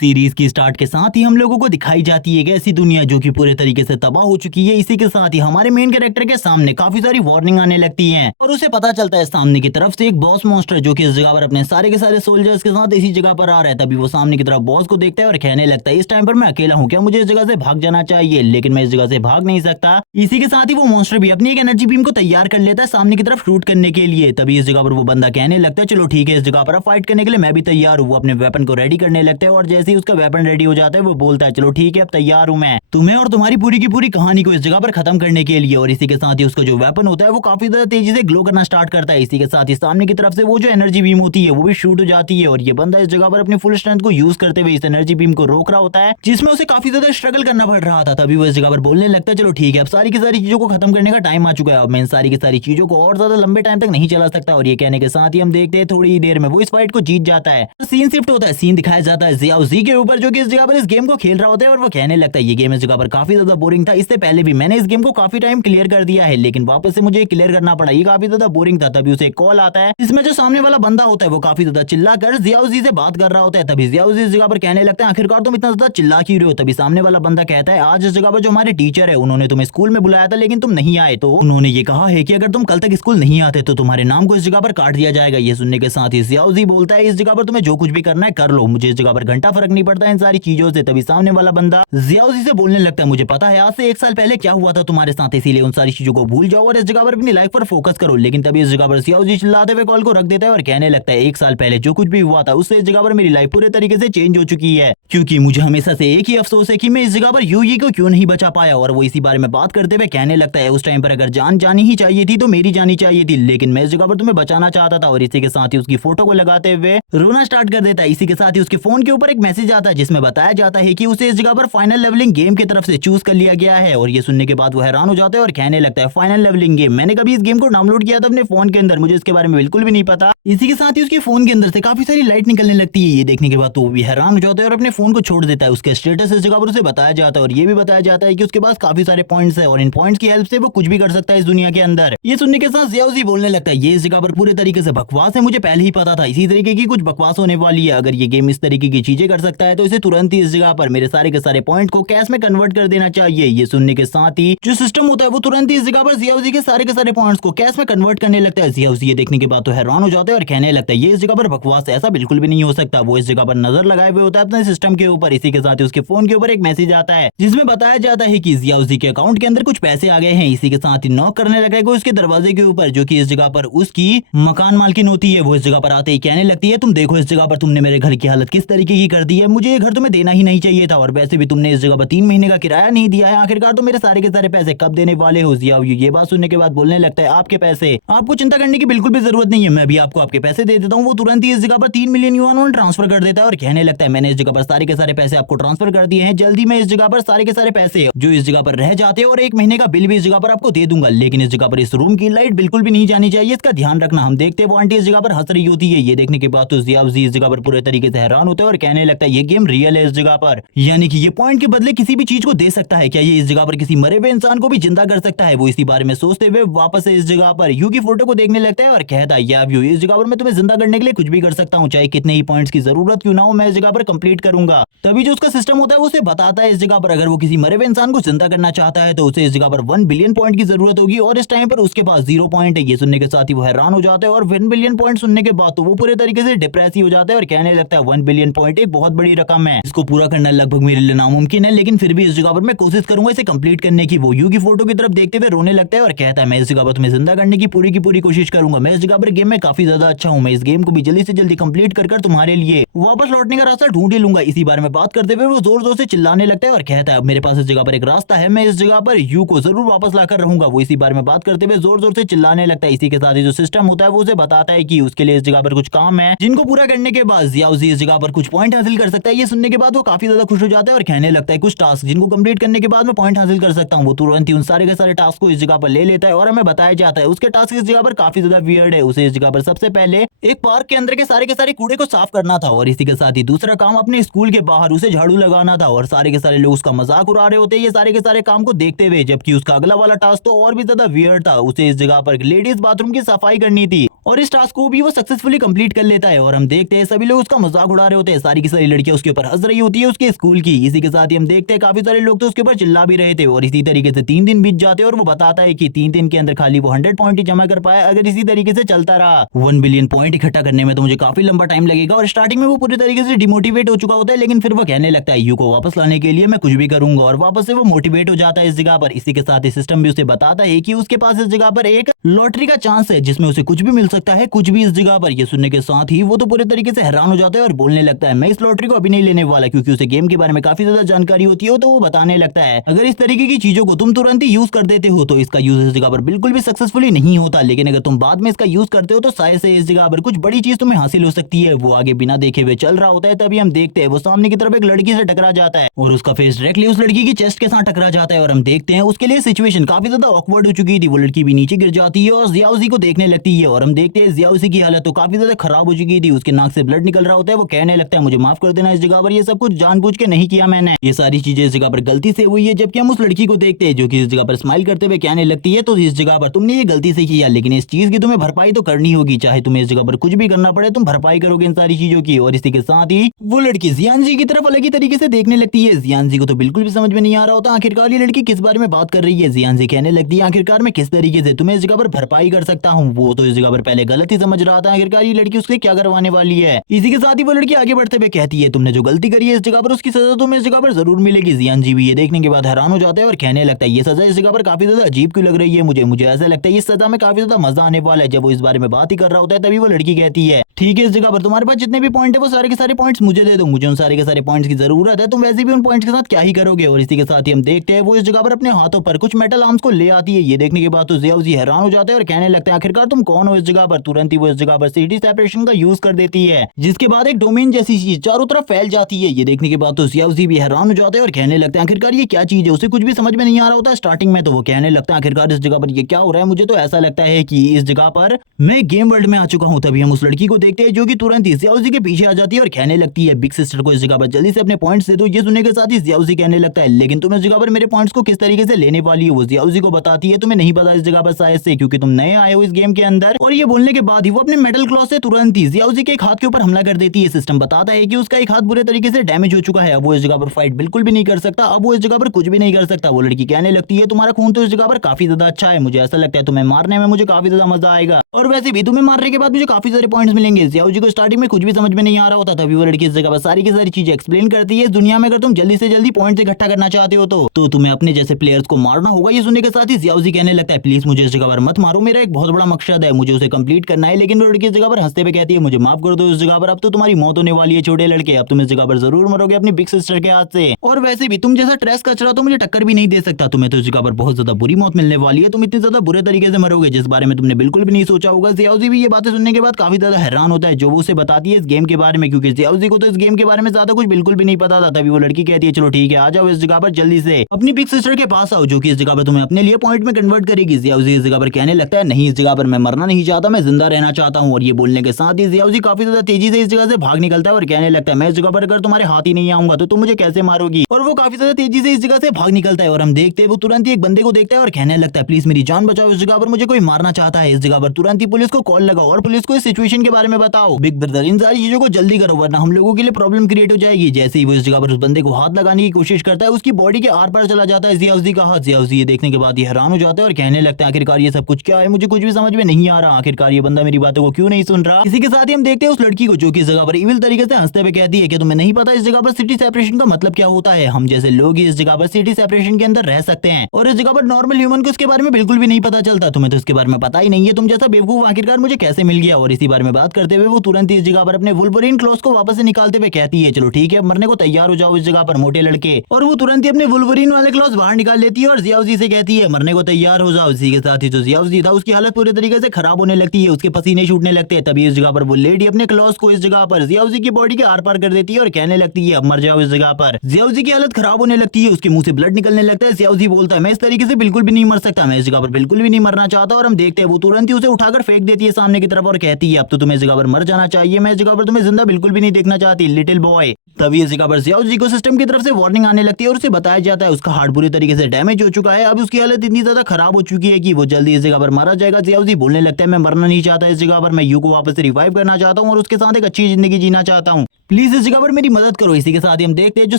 Series की start के साथ ही हम लोगों को दिखाई जाती है एक ऐसी दुनिया जो कि पूरे तरीके से तबाह हो चुकी है। इसी के साथ ही हमारे मेन कैरेक्टर के सामने काफी सारी वार्निंग आने लगती हैं और उसे पता चलता है सामने की तरफ से एक बॉस मॉन्स्टर जो कि इस जगह पर अपने सारे के सारे सोल्जर्स के साथ इसी जगह पर आ रहा है। तभी वो सामने की तरफ बॉस को देखता है और कहने लगता है इस टाइम पर मैं अकेला हूँ, क्या मुझे इस जगह से भाग जाना चाहिए? लेकिन मैं इस जगह से भाग नहीं सकता। इसी के साथ ही वो मॉन्स्टर भी अपनी एक एनर्जी बीम को तैयार कर लेता है सामने की तरफ शूट करने के लिए। तभी इस जगह पर वो बंदा कहने लगता है चलो ठीक है, इस जगह पर फाइट करने के लिए मैं भी तैयार हूँ। वो अपने वेपन को रेडी करने लगता है और जैसे ही उसका वेपन रेडी हो जाता है वो बोलता है चलो ठीक है, अब तैयार हूँ मैं तुम्हें और तुम्हारी पूरी की पूरी कहानी को इस जगह पर खत्म करने के लिए। और इसी के साथ ही उसका जो वेपन होता है वो काफी ज्यादा तेजी से ग्लो करना स्टार्ट करता है। इसी के साथ ही सामने की तरफ से वो जो एनर्जी बीम होती है वो भी शूट हो जाती है और ये बंदा इस जगह पर अपनी फुल स्ट्रेंथ को यूज करते हुए इस एनर्जी बीम को रोक रहा होता है, जिसमें उसे काफी ज्यादा स्ट्रगल करना पड़ रहा था। तभी वो इस जगह पर बोलने लगता है चलो ठीक है, अब सारी की सारी चीजों को खत्म करने का टाइम आ चुका है, अब मैं इन सारी की सारी चीजों को और ज्यादा लंबे टाइम तक नहीं चला सकता। और ये कहने के साथ ही हम देखते हैं थोड़ी देर में वो इस फाइट को जीत जाता है। सीन शिफ्ट होता है, सीन दिखाया जाता है जियाओ जी के ऊपर जो कि इस जगह पर इस गेम को खेल रहा होता है और वो कहने लगता है ये गेम इस जगह पर काफी ज्यादा बोरिंग था, इससे पहले भी मैंने इस गेम को काफी टाइम क्लियर कर दिया है लेकिन वापस से मुझे क्लियर करना पड़ा, ये काफी ज्यादा बोरिंग था। तभी उसे एक कॉल आता है जिसमें जो सामने वाला बंदा होता है वो काफी ज्यादा चिल्ला कर जियाओ जी से बात कर रहा होता है। तभी जियाओ जी इस जगह पर कहने लगता है आखिरकार तुम इतना ज्यादा चिल्ला क्यों रहे हो? तभी सामने वाला बंदा कहता है आज इस जगह पर जो हमारे टीचर है उन्होंने तुम्हें स्कूल में बुलाया था लेकिन तुम नहीं आए, तो उन्होंने ये कहा है कि अगर तुम कल तक स्कूल नहीं आते तो तुम्हारे नाम को इस जगह पर काट दिया जाएगा। ये सुनने के साथ ही जियाओ जी बोलता है इस जगह पर तुम्हें जो कुछ भी करना है कर लो, मुझे इस जगह पर घंटा फर्क नहीं पड़ता इन सारी चीजों से। तभी सामने वाला बंदा जियाओ जी से बोलने लगता है मुझे पता है आज से 1 साल पहले क्या हुआ था तुम्हारे साथ, इसीलिए उन सारी चीजों को भूल जाओ और इस जगह पर अपनी लाइफ पर फोकस करो। लेकिन तभी इस जगह पर जियाओ जी चिल्लाते हुए कॉल को रख देता है और कहने लगता है 1 साल पहले जो कुछ भी हुआ था उससे इस जगह पर मेरी लाइफ पूरे तरीके से चेंज हो चुकी है, क्योंकि मुझे हमेशा से एक ही अफसोस है कि मैं इस जगह पर यूई को क्यों नहीं बचा पाया। और वो इसी बारे में बात करते हुए कहने लगता है उस टाइम पर अगर जान जानी ही चाहिए थी तो मेरी जानी चाहिए थी, लेकिन मैं इस जगह पर तुम्हें बचाना चाहता था। और इसी के साथ ही उसकी फोटो को लगाते हुए रोना स्टार्ट कर देता है। इसी के साथ ही उसके फोन के ऊपर एक मैसेज आता है जिसमें बताया जाता है कि उसे इस जगह पर फाइनल लेवलिंग गेम की तरफ से चूज कर लिया गया है। और ये सुनने के बाद वो हैरान हो जाता है और कहने लगता है फाइनल लेवलिंग गेम, मैंने कभी इस गेम को डाउनलोड किया था अपने फोन के अंदर, मुझे इसके बारे में बिल्कुल भी नहीं पता। इसी के साथ ही उसके फोन के अंदर से काफी सारी लाइट निकलने लगती है। ये देखने के बाद तो वो भी हैरान हो जाता है और अपने फोन को छोड़ देता है। उसके स्टेटस इस जगह पर उसे बताया जाता है और ये भी बताया जाता है कि उसके पास काफी सारे पॉइंट्स है और इन पॉइंट्स की हेल्प से वो कुछ भी कर सकता है इस दुनिया के अंदर। ये सुनने के साथ जियाओ जी बोलने लगता है ये इस जगह पर पूरे तरीके से बकवास है, मुझे पहले ही पता था इसी तरीके की कुछ बकवास होने वाली है। अगर ये गेम इस तरीके की चीजें कर सकता है तो इसे तुरंत ही इस जगह पर मेरे सारे के सारे पॉइंट को कैश में कन्वर्ट कर देना चाहिए। ये सुनने के साथ ही जो सिस्टम होता है वो तुरंत ही इस जगह पर जियाओ जी के सारे पॉइंट्स को कैश में कन्वर्ट करने लगता है। जियाओ जी ये देखने के बाद तो हैरान हो जाते हैं और कहने लगता है ये इस जगह पर बकवास है, ऐसा बिल्कुल भी नहीं हो सकता। वो इस जगह पर नजर लगाए हुए होता है अपने सिस्टम के ऊपर। इसी के साथ ही उसके फोन के ऊपर एक मैसेज आता है जिसमें बताया जाता है कि जियाओ जी के अकाउंट के अंदर कुछ पैसे आ गए हैं। इसी के साथ ही नॉक करने लगा उसके दरवाजे के ऊपर जो कि इस जगह पर उसकी मकान मालकिन होती है। वो इस जगह पर आते ही कहने लगती है तुम देखो इस जगह पर तुमने मेरे घर की हालत किस तरीके की कर दी है, मुझे ये घर तुम्हें देना ही नहीं चाहिए था और वैसे भी तुमने इस जगह पर 3 महीने का किराया नहीं दिया है, आखिरकार तो मेरे सारे के सारे पैसे कब देने वाले हो? जियाओ ये बात सुनने के बाद बोलने लगता है आपके पैसे, आपको चिंता करने की बिल्कुल भी जरूरत नहीं है, मैं भी आपको आपके पैसे दे देता हूँ। वो तुरंत ही इस जगह पर 3 मिलियन युआन ट्रांसफर कर देता है और कहने लगता है मैंने इस जगह पर सारे के सारे पैसे आपको ट्रांसफर कर दिए हैं, जल्दी मैं इस जगह पर सारे के सारे पैसे जो इस जगह पर रह जाते हैं और 1 महीने का बिल भी इस जगह पर आपको दे दूंगा। लेकिन इस जगह पर इस रूम की लाइट बिल्कुल भी नहीं जानी चाहिए, इसका ध्यान रखना। हम देखते हैं वो आंटी इस जगह पर हंस रही होती है। ये देखने के बाद तो जियाओ जी इस जगह पर पूरे तरीके से हैरान होता है और कहने लगता है ये गेम रियल है इस जगह पर, यानी कि ये पॉइंट के बदले किसी भी चीज को दे सकता है, क्या ये इस जगह पर किसी मरे हुए इंसान को भी जिंदा कर सकता है? वो इसी बारे में सोचते हुए वापस से इस जगह पर यू की फोटो को देखने लगता है और कहता है यार यू इस जगह पर मैं तुम्हें जिंदा करने के लिए कुछ भी कर सकता हूँ, चाहे कितने ही पॉइंट्स की जरूरत क्यों ना हो, मैं इस जगह पर कंप्लीट करूंगा। तभी जो उसका सिस्टम होता है वो उसे बताता है इस जगह पर अगर वो किसी मरे हुए इंसान को जिंदा करना चाहता है तो उसे इस जगह पर 1 बिलियन पॉइंट की जरूरत होगी और इस टाइम पर उसके पास 0 पॉइंट है। ये सुनने के साथ ही वो हैरान हो जाता है और 1 बिलियन पॉइंट सुनने के बाद तो वो पूरे तरीके से डिप्रेस ही हो जाता है और कहने लगता है 1 बिलियन पॉइंट एक बहुत बड़ी रकम है, इसको पूरा करना लगभग मेरे लिए नामुमकिन है, लेकिन फिर भी इस जगह पर मैं कोशिश करूंगा इसे कंप्लीट करने की। वो यू की फोटो की तरफ देखते हुए रोने लगता है और कहता है मैं इस जगह पर तुम्हें जिंदा करने की पूरी कोशिश करूंगा, मैं इस जगह पर गेम में काफी ज्यादा अच्छा हूँ, मैं इस गेम को भी जल्दी से जल्दी कंप्लीट कर तुम्हारे लिए वापस लौटने का रास्ता ढूंढ ही लूंगा। इसी बारे में बात करते हुए वो जोर जोर से चिल्लाने लगता है और कहता है अब मेरे पास इस जगह पर एक रास्ता है, मैं इस जगह पर यू को जरूर वापस लाकर रहूंगा। वो इसी बारे में बात करते हुए जोर जोर से चिल्लाने लगता है। इसी के साथ ही जो सिस्टम होता है वो उसे बताता है कि उसके लिए इस जगह पर कुछ काम है जिनको पूरा करने के बाद जियाओ जी इस जगह पर कुछ पॉइंट हासिल कर सकता है। ये सुनने के बाद वो काफी ज्यादा खुश हो जाता है और कहने लगता है कुछ टास्क जिनको कंप्लीट करने के बाद मैं पॉइंट हासिल कर सकता हूँ। वो तुरंत ही उन सारे के सारे टास्क को इस जगह पर ले लेता है और हमें बताया जाता है उसके टास्क इस जगह पर काफी ज्यादा वियर्ड है। उसे इस जगह पर सबसे पहले एक पार्क के अंदर के सारे कूड़े को साफ करना था और इसी के साथ ही दूसरा काम अपने स्कूल के बाहर उसे झाड़ू लगाना था और सारे के सारे लोग उसका मजाक उड़ा रहे होते हैं ये सारे के सारे काम को देखते हुए। जबकि उसका अगला वाला टास्क तो और भी ज्यादा वियर्ड था, उसे इस जगह पर लेडीज बाथरूम की सफाई करनी थी और इस टास्क को भी वो सक्सेसफुली कंप्लीट कर लेता है और हम देखते हैं सभी लोग उसका मजाक उड़ा रहे होते हैं, सारी की सारी लड़कियां उसके ऊपर हंस रही होती है उसके स्कूल की। इसी के साथ ही हम देखते हैं काफी सारे लोग तो उसके ऊपर चिल्ला भी रहे थे। और इसी तरीके से 3 दिन बीत जाते हैं और वो बताता है कि 3 दिन के अंदर खाली वो 100 पॉइंट ही जमा कर पाया। अगर इसी तरीके से चलता रहा 1 बिलियन पॉइंट इकट्ठा करने में तो मुझे काफी लंबा टाइम लगेगा। और स्टार्टिंग में वो पूरी तरीके से डिमोटिवेट हो चुका होता है, लेकिन फिर वो कहने लगता है यू को वापस लाने के लिए मैं कुछ भी करूंगा, और वापस से वो मोटिवेट हो जाता है इस जगह पर। इसी के साथ ही सिस्टम भी उसे बताता है कि उसके पास इस जगह पर एक लॉटरी का चांस है जिसमें उसे कुछ भी मिल सकता है, कुछ भी इस जगह पर। ये सुनने के साथ ही वो तो पूरे तरीके से हैरान हो जाता है और बोलने लगता है मैं इस लॉटरी को अभी नहीं लेने वाला, क्योंकि उसे गेम के बारे में काफी ज्यादा जानकारी होती है। तो वो बताने लगता है अगर इस तरीके की चीजों को तुम तुरंत ही यूज कर देते हो तो इसका यूज इस जगह पर बिल्कुल भी सक्सेसफुली नहीं होता, लेकिन अगर तुम बाद में इसका यूज करते हो तो शायद से इस जगह पर कुछ बड़ी चीज तुम्हें हासिल हो सकती है। वो आगे बिना देखे हुए चल रहा होता है, तभी हम देखते हैं वो सामने की तरफ एक लड़की से टकरा जाता है और उसका फेस डायरेक्टली उस लड़की की चेस्ट के साथ टकरा जाता है। और हम देखते हैं उसके लिए सिचुएशन काफी ज्यादा ऑकवर्ड हो चुकी थी। वो लड़की भी नीचे गिर जाती है और जियाउजी को देखने लगती है और हम देखते हैं जियाउजी की हालत तो काफी ज्यादा खराब हो चुकी थी, उसके नाक से ब्लड निकल रहा होता है। वो कहने लगता है मुझे माफ कर देना, इस जगह पर ये सब कुछ जानबूझ के नहीं किया मैंने, ये सारी चीजें इस जगह पर गलती से हुई है। जबकि हम उस लड़की को देखते हैं जो कि इस जगह पर स्माइल करते हुए कहने लगती है तो इस जगह पर तुमने ये गलती से किया, लेकिन इस चीज की तुम्हें भरपाई तो करनी होगी, चाहे तुम्हें इस जगह पर कुछ भी करना पड़े तुम भरपाई करोगे इन सारी चीजों की। और इसी के साथ ही वो लड़की जियानजी की तरफ अलग ही तरीके से देखने लगती है। जियानजी को तो बिल्कुल भी समझ में नहीं आ रहा होता आखिरकार ये लड़की किस बारे में बात कर रही है। जियानजी कहने लगती है आखिरकार मैं किस तरीके से तुम्हें इस जगह पर भरपाई कर सकता हूँ। वो तो इस जगह पर पहले गलत ही समझ रहा था आखिरकार ये लड़की उससे क्या करवाने वाली है। इसी के साथ ही वो लड़की आगे बढ़ते हुए कहती है तुमने जो गलती करी है इस जगह पर उसकी सजा तुम्हें इस जगह पर जरूर मिलेगी। जियानजी भी ये देखने के बाद हैरान हो जाता है और कहने लगता है ये सजा इस जगह पर काफी ज्यादा अजीब क्यों लग रही है मुझे ऐसा लगता है इस सजा में काफी ज्यादा मजा आने वाला है। जब वो इस बारे में बात ही कर रहा होता है तभी वो लड़की कहती है ठीक है इस जगह पर तुम्हारे पास जितने भी पॉइंट है वो सारे के सारे पॉइंट्स मुझे दे दो, मुझे उन सारे के सारे पॉइंट्स की जरूरत है, तुम वैसे भी उन पॉइंट्स के साथ क्या ही करोगे। और इसी के साथ ही हम देखते हैं वो इस जगह पर अपने हाथों पर कुछ मेटल आर्म्स को ले आती है। ये देखने के बाद तो जियाउजी हैरान हो जाता है और कहने लगता है आखिरकार तुम कौन हो इस जगह पर। तुरंत ही वो इस जगह पर सिटी सेपरेशन का यूज कर देती है जिसके बाद एक डोमेन जैसी चीज चारों तरफ फैल जाती है। ये देखने के बाद तो जियाउजी भी हैरान हो जाता है और कहने लगता है आखिरकार ये क्या चीज है, उसे कुछ भी समझ में नहीं आ रहा होता स्टार्टिंग में। तो वो कहने लगता है आखिरकार इस जगह पर ये क्या हो रहा है, मुझे तो ऐसा लगता है कि इस जगह पर मैं गेम वर्ल्ड में आ चुका हूँ। तभी हम उस लड़की को देखते हैं जो कि तुरंत ही जियाउजी के पीछे आ जाती है और कहने लगती है बिग सिस्टर को इस जगह पर जल्दी से अपने पॉइंट्स दे दो। ये सुनने के साथ ही जियाउजी कहने लगता है लेकिन तुम इस जगह पर मेरे पॉइंट्स को किस तरीके से लेने वाली हो। वो जियाउजी को बताती है तुम्हें नहीं पता इस जगह पर शायद से क्योंकि तुम नए आए हो इस गेम के अंदर। और ये बोलने के बाद ही वो अपने मेटल क्लॉ से तुरंत ही जियाउजी के एक हाथ के ऊपर हमला कर देती है। सिस्टम बताता है कि उसका एक हाथ बुरे तरीके से डैमेज हो चुका है, अब वो इस जगह पर फाइट बिल्कुल भी नहीं कर सकता, अब वो इस जगह पर कुछ भी नहीं कर सकता। वो लड़की कहने लगती है तुम्हारा खून तो इस जगह पर काफी ज्यादा अच्छा है, मुझे ऐसा लगता है तुम्हें मारने में मुझे काफी ज्यादा मजा आएगा और वैसे भी तुम्हें मारने के बाद मुझे काफी सारे पॉइंट्स मिलेंगे। जियाउजी को स्टार्टिंग में कुछ भी समझ में नहीं आ रहा होता, तभी वो लड़की इस जगह पर सारी की सारी चीजें एक्सप्लेन करती है। इस दुनिया में अगर तुम जल्दी से जल्दी पॉइंट्स इकट्ठा करना चाहते हो तो तुम्हें अपने जैसे प्लेयर्स को मारना होगा। ये सुनने के साथ ही जियाउजी कहने लगता है प्लीज मुझे इस जगह पर मत मारो, मेरा एक बहुत बड़ा मकसद है, मुझे उसे कंप्लीट करना है। लेकिन वो लड़की इस जगह पर हंसते हुए कहती है मुझे माफ कर दो इस जगह पर अब तो तुम्हारी मौत होने वाली है छोटे लड़के, अब तुम इस जगह पर जरूर मरोगे अपनी बिग सिस्टर के हाथ से। और वैसे भी तुम जैसा ट्रेस कचरा तो मुझे टक्कर भी नहीं दे सकता, तुम्हें तो इस जगह पर बहुत ज्यादा बुरी मौत मिलने वाली है, तुम इतनी ज्यादा बुरे तरीके से मरोगे जिस बारे में तुमने बिल्कुल भी नहीं सोचा होगा। जियाउजी भी ये बातें सुनने के बाद काफी ज्यादा हैरान होता है जो वो उसे बताती है इस गेम के बारे में, क्योंकि जियाउजी को तो इस गेम के बारे में ज्यादा कुछ बिल्कुल भी नहीं पता था। तभी वो लड़की कहती है चलो ठीक है आ जाओ इस जगह पर जल्दी से अपनी बिग सिस्टर के पास आओ जो कि इस जगह पर तुम्हें अपने लिए पॉइंट में कन्वर्ट करेगी। जियाउजी इस जगह पर कहने लगता है नहीं इस जगह पर मैं मरना नहीं चाहता, मैं जिंदा रहना चाहता हूँ। और ये बोलने के साथ ही जियाउजी काफी ज्यादा तेजी से इस जगह से भाग निकलता है और कहने लगता है मैं इस जगह पर अगर तुम्हारे हाथ ही नहीं आऊंगा तो तुम मुझे कैसे मारोगी। और वो काफी ज्यादा तेजी से इस जगह से भाग निकलता है और हम देखते हैं वो तुरंत ही एक बंदे को देखता है और कहने लगता है प्लीज मेरी जान बचाओ, इस जगह पर मुझे कोई मारना चाहता है। इस जगह पर तुरंत ही पुलिस को कॉल लगाओ और पुलिस को इस सिचुएशन के बारे में बताओ। बिग ब्रदर इन सारी चीजों को जल्दी करो वरना हम लोगों के लिए प्रॉब्लम क्रिएट हो जाएगी। जैसे ही वो इस जगह पर उस बंदे को हाथ लगाने की कोशिश करता है उसकी बॉडी के आर पार चला जाता है जियाउजी का हाथ। जियाउजी ये देखने के बाद ये हैरान हो जाता है और कहने लगता है आखिरकार ये सब कुछ क्या है, मुझे कुछ भी समझ में नहीं आ रहा, आखिरकार ये बंदा मेरी बातों को क्यों नहीं सुन रहा। इसी के साथ ही हम देखते हैं उस लड़की को जो कि इस जगह पर इविल तरीके से हंसते हुए कहती है कि तुम्हें नहीं पता इस जगह पर सिटी सेपरेशन का मतलब क्या होता है, हम जैसे लोग ही इस जगह पर सिटी सेपरेशन के अंदर रह सकते हैं और इस जगह पर नॉर्मल ह्यूमन को इसके बारे में बिल्कुल भी नहीं पता चलता, तुम्हें तो इसके बारे में पता ही नहीं है, तुम जैसा बेवकूफ आखिरकार मुझे कैसे मिल गया। और इसी बारे में बात करते हुए वो तुरंत ही इस जगह पर अपने वुल्वरीन क्लॉज को वापस से निकालते हुए कहती है चलो ठीक है मरने को तैयार हो जाओ इस जगह पर मोटे लड़के। और वो तुरंत ही अपने वुल्वरीन वाले क्लॉज बाहर निकाल लेती है और जियाउजी से कहती है मरने को तैयार हो जाओ। इसी के साथ ही जो जियाउजी था उसकी हालत पूरे तरीके से खराब होने लगती है, उसके पसीने छूटने लगते हैं। तभी इस जगह पर वो लेडी अपने क्लॉज को इस जगह पर जियाउजी की बॉडी के आर पार कर देती है और कहने लगती है अब मर जाओ इस जगह पर। जियाउजी की हालत खराब होने लगती है, उसके मुंह से ब्लड निकलने लगता है। जियाउजी बोलता है मैं इस तरीके से बिल्कुल भी नहीं मर सकता, मैं इस जगह पर बिल्कुल भी नहीं मरना चाहता। और हम देखते हैं वो तुरंत ही उसे उठाकर फेंक देती है सामने की तरफ और कहती है अब तो तुम्हें इस जगह पर मर जाना चाहिए, मैं इस जगह पर तुम्हें जिंदा बिल्कुल भी नहीं देखना चाहती लिटिल बॉय। तभी इस जगह पर जियाउजी को सिस्टम की तरफ से वार्निंग आने लगती है और उसे बताया जाता है उसका हार्ट बुरी तरीके से डैमेज हो चुका है, अब उसकी हालत इतनी ज्यादा खराब हो चुकी है कि वो जल्दी इस जगह पर मारा जाएगा। जियाउजी बोलने लगता है मैं मरना नहीं चाहता इस जगह पर, मैं यू को वापस से रिवाइव करना चाहता हूँ और उसके साथ एक अच्छी जिंदगी जीना चाहता हूँ। प्लीज इस जगह पर मेरी मदद करो। इसी के साथ ही हम देखते हैं जो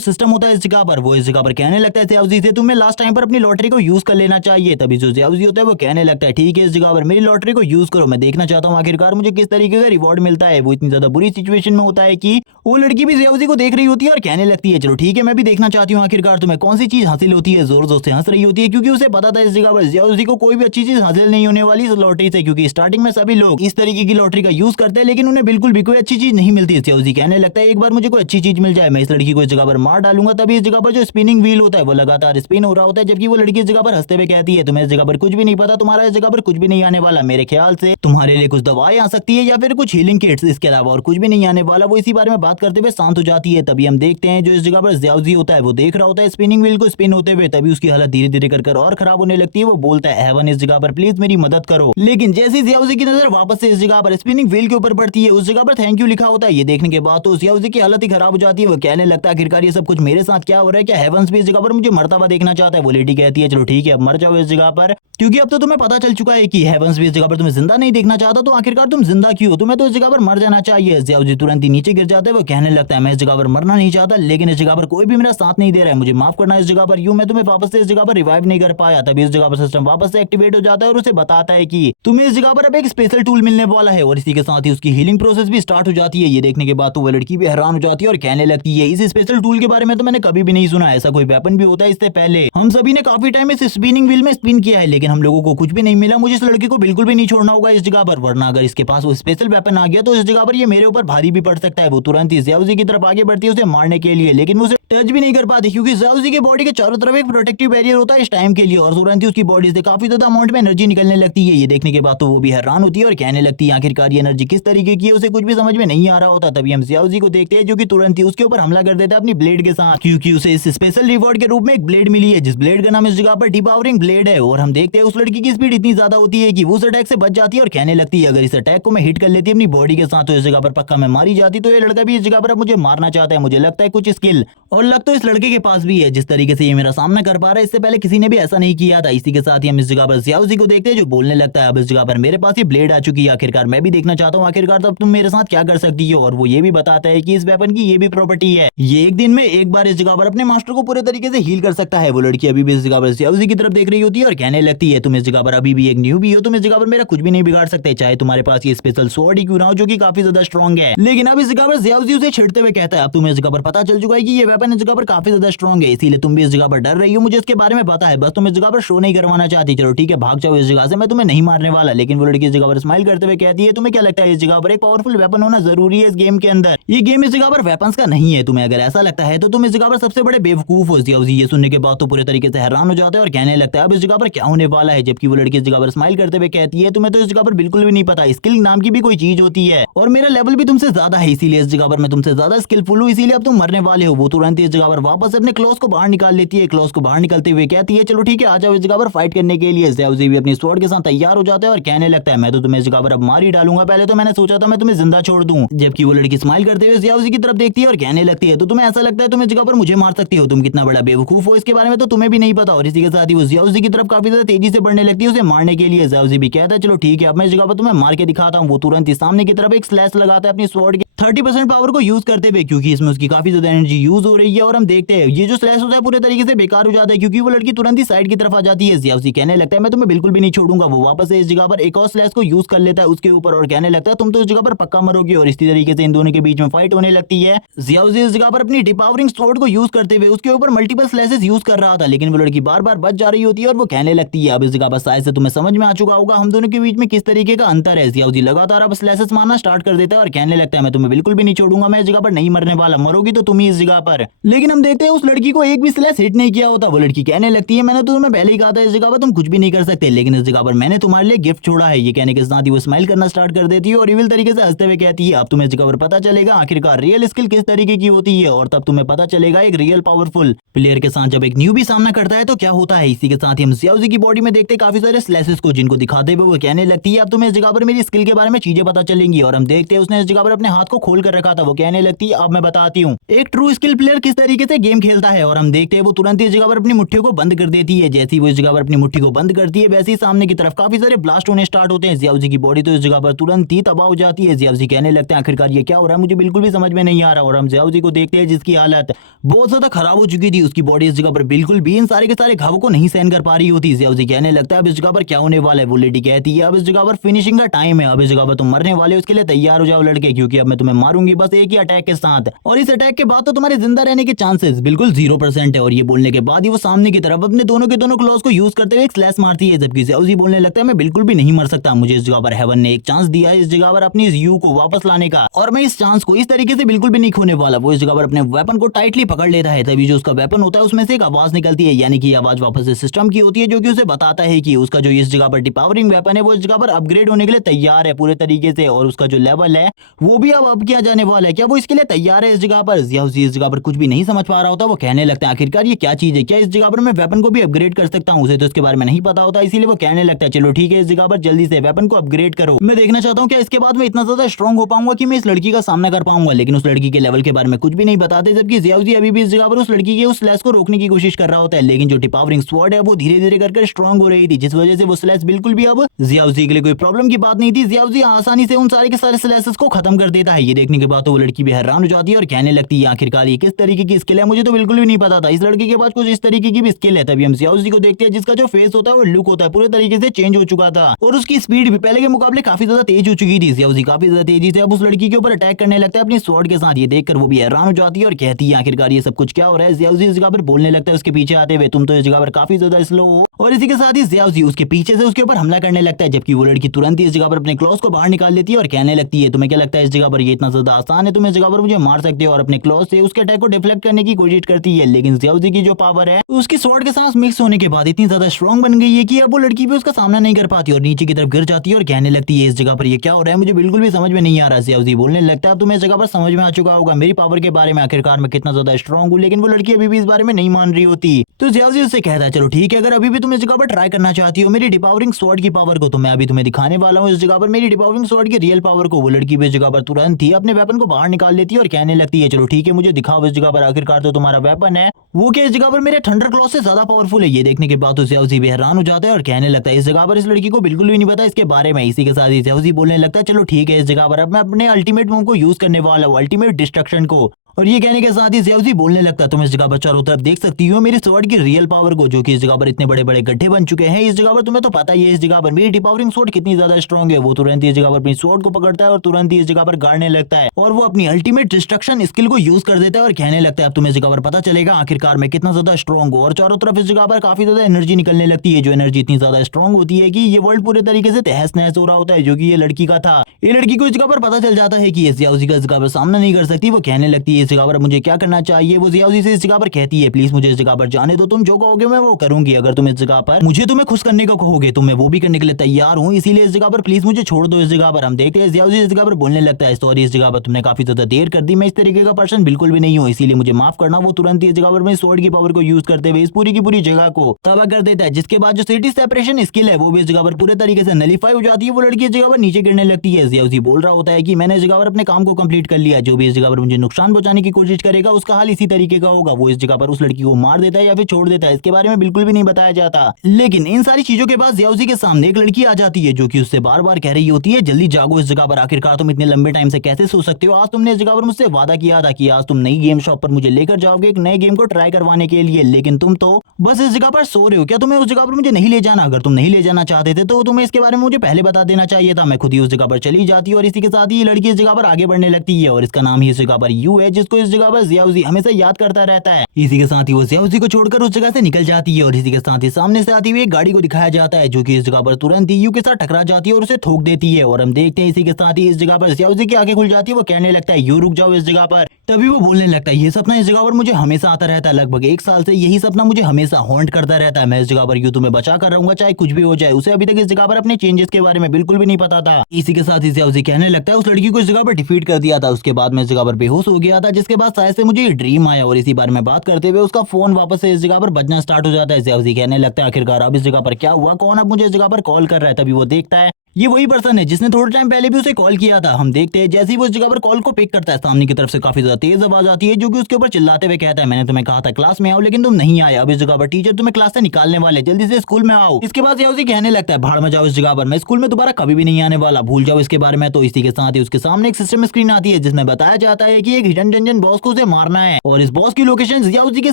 सिस्टम होता है इस जगह पर, वो इस जगह पर कहने लगता है ज़ियाउज़ी से तुम्हें लास्ट टाइम पर अपनी लॉटरी को यूज कर लेना चाहिए। तभी जो ज़ियाउज़ी होता है वो कहने लगता है ठीक है, इस जगह पर मेरी लॉटरी को यूज करो, मैं देखना चाहता हूँ आखिरकार मुझे किस तरीके का रिवॉर्ड मिलता है। वो इतनी ज्यादा बुरी सिचुएशन में होता है कि वो लड़की भी ज़ियाउज़ी को देख रही होती है और कहने लगती है चलो ठीक है, मैं भी देखना चाहती हूँ आखिरकार तुम्हें कौन सी चीज हासिल होती है। जोर जोर से हंस रही होती है क्योंकि उसे पता था इस जगह पर ज़ियाउज़ी को कोई भी अच्छी चीज हासिल नहीं होने वाली इस लॉटरी से, क्योंकि स्टार्टिंग में सभी लोग इस तरीके की लॉटरी का यूज करते हैं लेकिन उन्हें बिल्कुल भी कोई अच्छी चीज नहीं मिलती। ज़ियाउज़ी कहने लगता है एक बार मुझे कोई अच्छी चीज मिल जाए, मैं इस लड़की को इस जगह पर मार डालूंगा। तभी इस जगह पर जो स्पिनिंग व्हील होता है वो लगातार स्पिन हो रहा होता है, जबकि वो लड़की इस जगह पर हंसते हुए कहती है तुम्हें इस जगह पर कुछ भी नहीं पता, तुम्हारा इस जगह पर कुछ भी नहीं आने वाला, मेरे ख्याल से तुम्हारे लिए कुछ दवाएं आ सकती है या फिर कुछ हीलिंग किट्स, इसके अलावा और कुछ भी नहीं आने वाला। वो इसी बारे में बात करते हुए शांत हो जाती है। तभी हम देखते हैं जो इस जगह पर ज़ियाउज़ी होता है वो देख रहा होता है स्पिनिंग व्हील को स्पिन होते हुए, तभी उसकी हालत धीरे धीरे कर और खराब होने लगती है। वो बोलता है हेवन इस जगह पर प्लीज मेरी मदद करो, लेकिन जैसे ज़ियाउज़ी की नजर वापस से इस जगह पर स्पिनिंग व्हील के ऊपर पड़ती है, उस जगह पर थैंक यू लिखा होता है। ये देखने के बाद तो ज़ियाउज़ी की हालत ही खराब हो जाती है। वो कहने लगता है आखिरकार ये सब कुछ मेरे साथ क्या हो रहा है, क्या हेवंस भी इस जगह पर मुझे मरता हुआ देखना चाहता है। वो लेडी कहती है चलो ठीक है अब मर जाओ इस जगह पर, क्योंकि अब तो तुम्हें पता चल चुका है कि हेवंस भी इस जगह पर तुम्हें जिंदा नहीं देखना चाहता, तो आखिरकार तुम जिंदा क्यों, तुम्हें तो इस जगह पर मर जाना चाहिए। ज़ियाउज़ी तुरंत ही नीचे गिर जाता है। वो कहने लगता है मैं इस जगह पर मरना नहीं चाहता, लेकिन इस जगह पर कोई भी मेरा साथ नहीं दे रहा है, मुझे माफ करना इस जगह पर, यूं मैं तुम्हें वापस से इस जगह पर रिवाइव नहीं कर पाया। तभी इस जगह पर सिस्टम वापस से एक्टिवेट हो जाता है और उसे बताता है कि तुम्हें इस जगह पर अब एक स्पेशल टूल मिलने वाला है, और इसी के साथ ही उसकी हीलिंग प्रोसेस भी स्टार्ट हो जाती है। ये देखने के बाद तो वो लड़की भी हैरान हो जाती है और कहने लगती है इस स्पेशल टूल के बारे में तो मैंने कभी भी नहीं सुना, ऐसा कोई वेपन भी होता है इससे पहले हम सभी ने काफी टाइम इस स्पिनिंग व्हील में स्पिन किया है लेकिन हम लोगों को कुछ भी नहीं मिला, मुझे इस लड़की को बिल्कुल भी नहीं छोड़ना होगा इस जगह पर, वरना अगर इसके पास वो स्पेशल वेपन आ गया तो इस जगह पर ये मेरे ऊपर भारी भी पड़ सकता है। वो तुरंत ही ज़ियाउज़ी की तरफ आगे बढ़ती है उसे मारने के लिए, लेकिन वो उसे टच भी नहीं कर पाती क्योंकि ज़ियाउज़ी के बॉडी के चारों तरफ एक प्रोटेक्टिव बैरियर होता है इस टाइम के लिए, और तुरंत ही उसकी बॉडी से काफी ज्यादा अमाउंट में एनर्जी निकलने लगती है। ये देखने के बाद तो वो भी हैरान होती है और कहने लगती है आखिरकार ये एनर्जी किस तरीके की है, उसे कुछ भी समझ में नहीं आ रहा होता। तभी हम ज़ियाउज़ी को देखते हैं जो कि तुरंत ही उसके ऊपर हमला कर देता है अपनी ब्लेड के साथ, क्योंकि उसे इस स्पेशल रिवॉर्ड के रूप में एक ब्लेड मिली है जिस ब्लेड का नाम इस जगह पर डिपावरिंग ब्लेड है। और हम देखते हैं उस लड़की की स्पीड इतनी ज्यादा होती है कि वो उस अटैक से बच जाती है और कहने लगती है अगर इस अटैक को मैं हिट कर लेती अपनी बॉडी के साथ तो इस जगह पर पक्का मैं मारी जाती, तो ये लड़का भी इस जगह पर अब मुझे मारना चाहता है। मुझे लगता है कुछ स्किल और लग तो इस लड़के के पास भी है, जिस तरीके से ये मेरा सामना कर पा रहा है इससे पहले किसी ने भी ऐसा नहीं किया था। इसी के साथ ही हम इस जगह पर ज़ियाउज़ी को देखते हैं जो बोलने लगता है अब इस जगह पर मेरे पास ये ब्लेड आ चुकी है, आखिरकार मैं भी देखना चाहता हूँ आखिरकार तब तुम मेरे साथ क्या कर सकती हो। और वो ये भी बताता है कि इस वेपन की ये भी प्रॉपर्टी है, ये एक दिन में एक बार इस जगह पर अपने मास्टर को पूरे तरीके से हील कर सकता है। वो लड़की अभी भी इस जगह पर ज़ियाउज़ी की तरफ देख रही होती है और कहने लगती है तुम इस जगह पर अभी भी एक न्यूबी हो, तुम इस जगह पर मेरा कुछ भी नहीं बिगाड़ सकते, चाहे तुम्हारे पास ये स्पेशल स्वॉर्ड ही क्यों ना हो जो कि काफी ज्यादा स्ट्रॉन्ग है। लेकिन अब इस जगह पर ज़ियाउज़ी उसे छेड़ते हुए कहता है अब तुम्हें इस जगह पर पता चल चुका है कि ये वेपन इस जगह पर काफी ज्यादा स्ट्रॉन्ग है, इसीलिए तुम भी इस जगह पर डर रही हो, मुझे इसके बारे में पता है, बस तुम इस जगह पर शो नहीं करवाना चाहती, चलो ठीक है भाग जाओ इस जगह से, मैं तुम्हें नहीं मारने वाला। लेकिन वो लड़की इस जगह पर स्माइल करते हुए कहती है तुम्हें क्या लगता है इस जगह पर एक पावरफुल वेपन होना जरूरी है इस गेम के अंदर, ये गेम इस जगह पर वेपन्स का नहीं है, तुम्हें अगर ऐसा लगता है तो तुम इस जगह पर सबसे बड़े बेवकूफ हो। ज़ियाउज़ी ये सुनने के बाद तो पूरे तरीके से हैरान हो जाता है और कहने लगता है अब इस जगह पर क्या होने वाला है, जबकि वो लड़की इस जगह पर स्माइल करते हुए कहती है तुम्हें तो इस जगह पर बिल्कुल भी नहीं पता स्किल नाम की भी कोई चीज होती है, और मेरा लेवल भी तुमसे ज्यादा है, इसीलिए इस जगह पर मैं तुमसे ज्यादा स्किलफुल हूँ, इसीलिए अब तुम मरने वाले हो। वो तुरंत इस जगह पर वापस अपने क्लॉज को बाहर निकाल लेती है, क्लॉज को बाहर निकलते हुए कहती है चलो ठीक है आ जाओ इस जगह पर फाइट करने के लिए। ज़ियाउज़ी भी अपनी स्वॉर्ड के साथ तैयार हो जाता है और कहने लगता है मैं तो तुम्हें इस जगह पर अब मार ही डालूंगा, पहले तो मैंने सोचा था मैं तुम्हें जिंदा छोड़ दूं। जबकि वो लड़की स्माइल करते हुए ज़ियाउज़ी की तरफ देखती है और कहने लगती है तो तुम्हें ऐसा लगता है तुम इस जगह पर मुझे मार सकती हो, तुम कितना बड़ा बेवकूफ हो, इसके बारे में तो तुम्हें भी नहीं पता। और इसी के साथ ही वो ज़ियाउज़ी की तरफ काफी ज्यादा तेजी से बढ़ने लगती है उसे मारने के लिए। ज़ियाउज़ी भी कहता है चलो ठीक है अब मैं इस जगह पर तुम्हें मार के दिखाता हूँ। वो तुरंत ही सामने की तरफ एक स्लैश लगाता है अपनी स्वॉर्ड की 30% पावर को यूज करते हुए, क्योंकि इसमें उसकी काफी ज्यादा एनर्जी यूज हो रही है। और हम देखते हैं ये जो स्लैश होता है पूरे तरीके से बेकार हो जाता है क्योंकि वो लड़की तुरंत ही साइड की तरफ आ जाती है। ज़ियाउज़ी कहने लगता है मैं तुम्हें बिल्कुल भी नहीं छोड़ूंगा। वो वापस से इस जगह पर एक और स्लैश को यूज कर लेता है उसके ऊपर और कहने लगता है तुम तो इस जगह पर पक्का मरोगे, और इसी तरीके से इन दोनों के बीच में फाइट होने लगती है। ज़ियाउज़ी इस जगह पर अपनी डिपावरिंग स्वॉर्ड को यूज करते हुए उसके ऊपर मल्टीपल स्लैशेस यूज कर रहा था, लेकिन वो लड़की बार बार बच जा रही होती है और वो कहने लगती है अब इस जगह पर शायद से तुम्हें समझ में आ चुका होगा हम दोनों के बीच में किस तरीके का अंतर है। ज़ियाउज़ी लगातार अब स्लैशेस मारना स्टार्ट कर देता है और कहने लगता है मैं तुम्हें बिल्कुल भी नहीं छोड़ूंगा, मैं इस जगह पर नहीं मरने वाला, मरोगी तो तुम ही इस जगह पर। लेकिन हम देखते हैं उस लड़की को एक भी स्लैश हिट नहीं किया होता। वो लड़की कहने लगती है मैंने तो तुम्हें पहले ही कहा था इस जगह पर तुम कुछ भी नहीं कर सकते, लेकिन इस जगह पर मैंने तुम्हारे लिए गिफ्ट छोड़ा है। ये कहने के साथ ही वो स्माइल करना स्टार्ट कर देती है और इविल तरीके से हंसते हुए कहती है अब तुम्हें इस जगह पर पता चलेगा आखिरकार रियल स्किल किस तरीके की होती है, और तब तुम्हें पता चलेगा एक रियल पावरफुल प्लेयर के साथ जब एक न्यूबी सामना करता है तो क्या होता है, इसी के साथ ही हम ज़ियाओज़ी की बॉडी में देखते हैं काफी सारे स्लैशेस को, जिनको दिखाते हुए वो कहने लगती है अब तुम्हें इस जगह पर मेरी स्किल के बारे में चीजें पता चलेंगी। और हम देखते हैं उसने इस जगह पर अपने हाथ को खोल कर रखा था, वो कहने लगती है अब मैं बताती हूँ एक ट्रू स्किल प्लेयर किस तरीके से गेम खेलता है। और हम देखते हैं वो तुरंत ही इस जगह पर अपनी मुट्ठियों को बंद कर देती है। जैसे ही वो इस जगह पर अपनी मुट्ठी को बंद करती है वैसे ही सामने की तरफ काफी सारे ब्लास्ट होने स्टार्ट होते हैं। ज़ियाओज़ी की बॉडी तो इस जगह पर तुरंत ही तबाह हो जाती है। ज़ियाओज़ी कहने लगते हैं आखिरकार ये क्या हो रहा है, मुझे बिल्कुल भी समझ में नहीं आ रहा। और हम ज़ियाओज़ी को देखते हैं जिसकी हालत बहुत ज्यादा खराब हो चुकी थी, उसकी बॉडी इस जगह पर बिल्कुल भी इन सारे के सारे घावों को नहीं सहन कर पा रही होती। ज़ियाओज़ी कहने लगता है अब इस जगह पर क्या होने वाला है। वो लेडी कहती है अब इस जगह पर फिनिशिंग का टाइम है, अब इस जगह पर तुम मरने वाले हो, इसके लिए तैयार हो जाओ लड़के, क्योंकि अब मैं तुम्हें मारूंगी बस एक ही अटैक के साथ। और इस अटैक के बाद तो तुम्हारे जिंदा रहने के चांसेस बिल्कुल 0% है। और ये बोलने के बाद ही वो सामने की तरफ अपने दोनों के दोनों क्लॉज को यूज करते हुए एक स्लैश मारती है, जबकि ज़ियाओज़ी बोलने लगता है मैं बिल्कुल भी नहीं मर सकता, मुझे इस जगह पर हेवन ने एक चांस दिया है इस जगह पर अपनी इस यू को वापस लाने का, और मैं इस चांस को इस तरीके से बिल्कुल भी नहीं खोने वाला। वो इस जगह पर अपने वेपन को टाइटली पकड़ लेता है, तभी जो उसका वेपन होता है उसमें से एक आवाज निकलती है, यानी कि आवाज वापस से सिस्टम की होती है जो कि उसे बताता है कि उसका जो इस जगह पर डिपावरिंग वेपन है वो इस जगह पर अपग्रेड होने के लिए तैयार है पूरे तरीके से, और उसका जो लेवल है वो भी अब अप किया जाने वाला है। क्या वो इसके लिए तैयार है इस जगह पर? ज़ियाओज़ी इस जगह पर कुछ भी नहीं समझ पा रहा होता, वो कहने लगता है आखिरकार ये क्या चीज है, क्या इस जगह पर मैं वेपन को भी अपग्रेड कर सकता हूँ? उसे तो इसके बारे में नहीं पता होता, इसीलिए वो कहने लगता है चलो ठीक है इस जगह पर जल्दी से वेपन को अपग्रेड करो, मैं देखना चाहता हूँ क्या इसके बाद मैं इतना ज्यादा स्ट्रॉन्ग हो पाऊंगा कि मैं इस लड़की का सामना कर पाऊंगा। लेकिन उस लड़की के लेवल के बारे में कुछ भी नहीं बताते, जबकि ज़ियाओज़ी अभी भी इस जगह पर उस लड़की के उस स्लैश को रोकने की कोशिश कर रहा होता है। लेकिन जो डिपावरिंग स्वॉर्ड है वो धीरे धीरे करके स्ट्रॉन्ग हो रही थी, जिस वजह से वो स्लैश बिल्कुल भी अब ज़ियाओज़ी के लिए कोई प्रॉब्लम की बात नहीं थी। ज़ियाओज़ी आसानी से उन सारे के सारे स्लैशेस को खत्म कर देता है। ये देखने के बाद तो वो लड़की भी हैरान हो जाती है और कहने लगती है आखिरकार ये किस तरीके की स्किल है, मुझे तो बिल्कुल भी नहीं पता था इस लड़के के पास कुछ इस तरीके की भी स्किल है। तभी हम ज़ियाओज़ी को देखते हैं जिसका जो फेस होता है वो लुक होता है पूरे तरीके से चेंज हो चुका था, और उसकी स्पीड भी पहले के मुकाबले काफी ज्यादा तेज हो चुकी थी। ज़ियाओज़ी काफी ज्यादा तेजी से अब उस लड़की के ऊपर अटैक करने लगता है अपनी स्वॉर्ड के साथ। ये देखकर वो भी हैरान हो जाती है और कहती है आखिरकार ये सब कुछ क्या हो रहा है। ज़ियाओज़ी इस जगह पर बोलने लगता है उसके पीछे आते हुए तुम तो इस जगह पर काफी ज्यादा स्लो हो, और इसी के साथ ही ज़ियाओज़ी उसके पीछे से उसके ऊपर हमला करने लगता है, जबकि वो लड़की तुरंत ही इस जगह पर अपने क्लॉज को बाहर निकाल लेती है और कहने लगती है तुम्हें क्या लगता है इस जगह पर ये इतना ज्यादा आसान है, तुम इस जगह पर मुझे मार सकते हो, और अपने क्लॉज से उसके अटैक को डिफ्लेक्ट करने की कोशिश करती है। लेकिन ज़ियाओज़ी की जो पावर है उसकी स्वॉर्ड के साथ मिक्स होने के बाद इतनी ज्यादा स्ट्रॉन्ग बन गई है कि अब वो लड़की भी उसका सामना नहीं कर पाती और नीचे की तरफ गिर जाती है और कहने लगती है इस जगह पर ये क्या हो रहा है, मुझे बिल्कुल भी समझ में नहीं आ रहा। ज़ियाओज़ी बोलने लगता है अब तुम्हें इस जगह पर समझ में आ चुका होगा मेरी पावर के बारे में, आखिरकार मैं कितना ज्यादा स्ट्रॉन्ग हूँ। लेकिन वो लड़की अभी भी इस बारे में नहीं मान रही होती, तो ज़ियाओज़ी उससे कहता है चलो ठीक है अगर अभी भी तुम इस जगह पर ट्राई करना चाहती हो मेरी डिपावरिंग स्वॉर्ड की पावर को, तो मैं अभी तुम्हें दिखाने वाला हूँ इस जगह पर मेरी डिपावरिंग स्वॉर्ड की रियल पावर को। वो लड़की भी इस जगह पर तुरंत ही अपने वेपन को बाहर निकाल लेती है और कहने लगती है चलो ठीक है मुझे दिखाओ इस जगह पर आखिरकार तो तुम्हारा वेपन है वो क्या इस जगह पर मेरे थंडर क्लॉ से ज्यादा पावरफुल है। ये देखने के बाद तो ज़ियाओज़ी भी हैरान हो जाता है और कहने लगता है इस जगह पर इस लड़की को बिल्कुल भी नहीं पता इसके बारे में। इसी के साथ ही ज़ियाओज़ी बोलने लगता है चलो ठीक है इस जगह पर अब मैं अपने अल्टीमेट मूव को यूज करने वाला हूँ, अल्टीमेट डिस्ट्रक्शन को। और ये कहने के साथ ही ज़ियाओज़ी बोलने लगता है तुम इस जगह पर चारों तरफ देख सकती हो मेरी स्वॉर्ड की रियल पावर को, जो कि इस जगह पर इतने बड़े बड़े गड्ढे बन चुके हैं। इस जगह पर तुम्हें तो पता ही है इस जगह पर मेरी डिपावरिंग स्वॉर्ड कितनी ज्यादा स्ट्रॉन्ग है। वो तुरंत ही इस जगह पर अपनी स्वॉर्ड को पकड़ता है और तुरंत ही इस जगह पर गाड़ने लगता है, और वो अपनी अल्टीमेट डिस्ट्रक्शन स्किल को यूज कर देता है और कहने लगता है अब तुम्हें इस जगह पर पता चलेगा आखिरकार मैं कितना ज्यादा स्ट्रॉन्ग हूँ। और चारों तरफ इस जगह पर काफी ज्यादा एनर्जी निकलने लगती है, जो एनर्जी इतनी ज्यादा स्ट्रॉन्ग होती है कि ये वर्ल्ड पूरे तरीके से तहस नहस हो रहा होता है, जो कि ये लड़की का था। ये लड़की को इस जगह पर पता चल जाता है कि ये ज़ियाओज़ी का इस जगह पर सामना नहीं कर सकती। वो कहने लगती है इस जगह पर मुझे क्या करना चाहिए। वो ज़ियाओज़ी से इस जगह पर कहती है प्लीज मुझे इस जगह पर जाने दो, तुम जो कहोगे मैं वो करूंगी, अगर तुम इस जगह पर मुझे तुम्हें खुश करने को कहोगे तो मैं वो भी करने के लिए तैयार हूँ, इसीलिए इस जगह पर प्लीज मुझे छोड़ दो। इस जगह पर हम देखते हैं ज़ियाओज़ी इस जगह पर बोलने लगता है सॉरी इस जगह पर तुमने काफी ज्यादा देर कर दी, मैं इस तरीके का पर्सन बिल्कुल भी नहीं हूँ, इसीलिए मुझे माफ करना। वो तुरंत ही इस जगह पर अपनी स्वॉर्ड की पावर को यूज करते हुए इस पूरी की पूरी जगह को तबाह कर देता है, जिसके बाद जो सिटी सेपरेशन स्किल है वो भी इस जगह पर पूरे तरीके से नलीफाई हो जाती है। वो लड़की इस जगह पर नीचे गिरने लगती है। ज़ियाओज़ी बोल रहा होता है कि मैंने इस जगह पर अपने काम को कंप्लीट कर लिया, जो भी इस जगह पर मुझे नुकसान पहुंचाने की कोशिश करेगा उसका हाल इसी तरीके का होगा। वो इस जगह पर उस लड़की को मार देता है या फिर छोड़ देता है, इसके बारे में बिल्कुल भी नहीं बताया जाता। लेकिन इन सारी चीजों के बाद ज़ियाओज़ी के सामने एक लड़की आ जाती है जो कि उससे बार बार कह रही होती है जल्दी जागो इस जगह पर, आखिरकार तुम इतने लंबे टाइम से कैसे सो सकते हो, आज तुमने इस जगह पर मुझसे वादा किया था कि आज तुम नई गेम शॉप पर मुझे लेकर जाओगे एक नए गेम को ट्राई करवाने के लिए, लेकिन तुम तो बस इस जगह पर सो रहे हो। क्या तुम्हें उस जगह पर मुझे नहीं ले जाना? अगर तुम नहीं ले जाना चाहते थे तो तुम्हें इसके बारे में मुझे पहले बता देना चाहिए था, मैं खुद ही उस जगह पर चली जाती। और इसी के साथ ही ये लड़की इस जगह पर आगे बढ़ने लगती है और इसका नाम ही इस जगह पर यू है, जिसको इस जगह पर ज़ियाओज़ी हमेशा याद करता रहता है। इसी के साथ ही वो ज़ियाओज़ी को छोड़कर उस जगह से निकल जाती है और इसी के साथ ही सामने से आती हुई एक गाड़ी को दिखाया जाता है जो कि इस जगह पर तुरंत ही यू के साथ टकरा जाती है और उसे ठोक देती है। और हम देखते हैं इसी के साथ ही इस जगह पर ज़ियाओज़ी की आंखें खुल जाती है। वो कहने लगता है यू रुक जाओ इस जगह पर। तभी वो बोलने लगता है, ये सपना इस जगह पर मुझे हमेशा आता रहता है, लगभग 1 साल से यही सपना मुझे हमेशा हॉन्ट करता रहता है। मैं इस जगह पर यूं तुम्हें बचा कर रहूंगा चाहे कुछ भी हो जाए। उसे अभी तक इस जगह पर अपने चेंजेस के बारे में बिल्कुल भी नहीं पता था। इसी के साथ इसे कहने लगता है उस लड़की को इस जगह पर डिफीट कर दिया था, उसके बाद मैं इस जगह पर बेहोश हो गया था, जिसके बाद शायद से मुझे ड्रीम आया और इसी बारे में बात करते हुए उसका फोन वापस से इस जगह पर बजना स्टार्ट हो जाता है। इसे कहने लगता है आखिरकार अब इस जगह पर क्या हुआ, कौन अब मुझे इस जगह पर कॉल कर रहा है। तभी वो देखता है ये वही पर्सन है जिसने थोड़े टाइम पहले भी उसे कॉल किया था। हम देखते हैं जैसे ही वो इस जगह पर कॉल को पिक करता है, सामने की तरफ से काफी ज्यादा तेज आवाज आती है जो कि उसके ऊपर चिल्लाते हुए कहता है, मैंने तुम्हें कहा था क्लास में आओ लेकिन तुम नहीं आए। अब इस जगह पर टीचर तुम्हें क्लास से निकालने वाले, जल्दी से स्कूल में आओ। इसके बाद याओजी कहने लगता है भाड़ में जाओ इस जगह पर, मैं स्कूल में दोबारा कभी भी नहीं आने वाला, भूल जाओ इसके बारे में। तो इसी के साथ ही उसके सामने एक सिस्टम स्क्रीन आती है जिसमें बताया जाता है कि एक हिडन डंजन बॉस को उसे मारना है और इस बॉस की लोकेशन याओजी के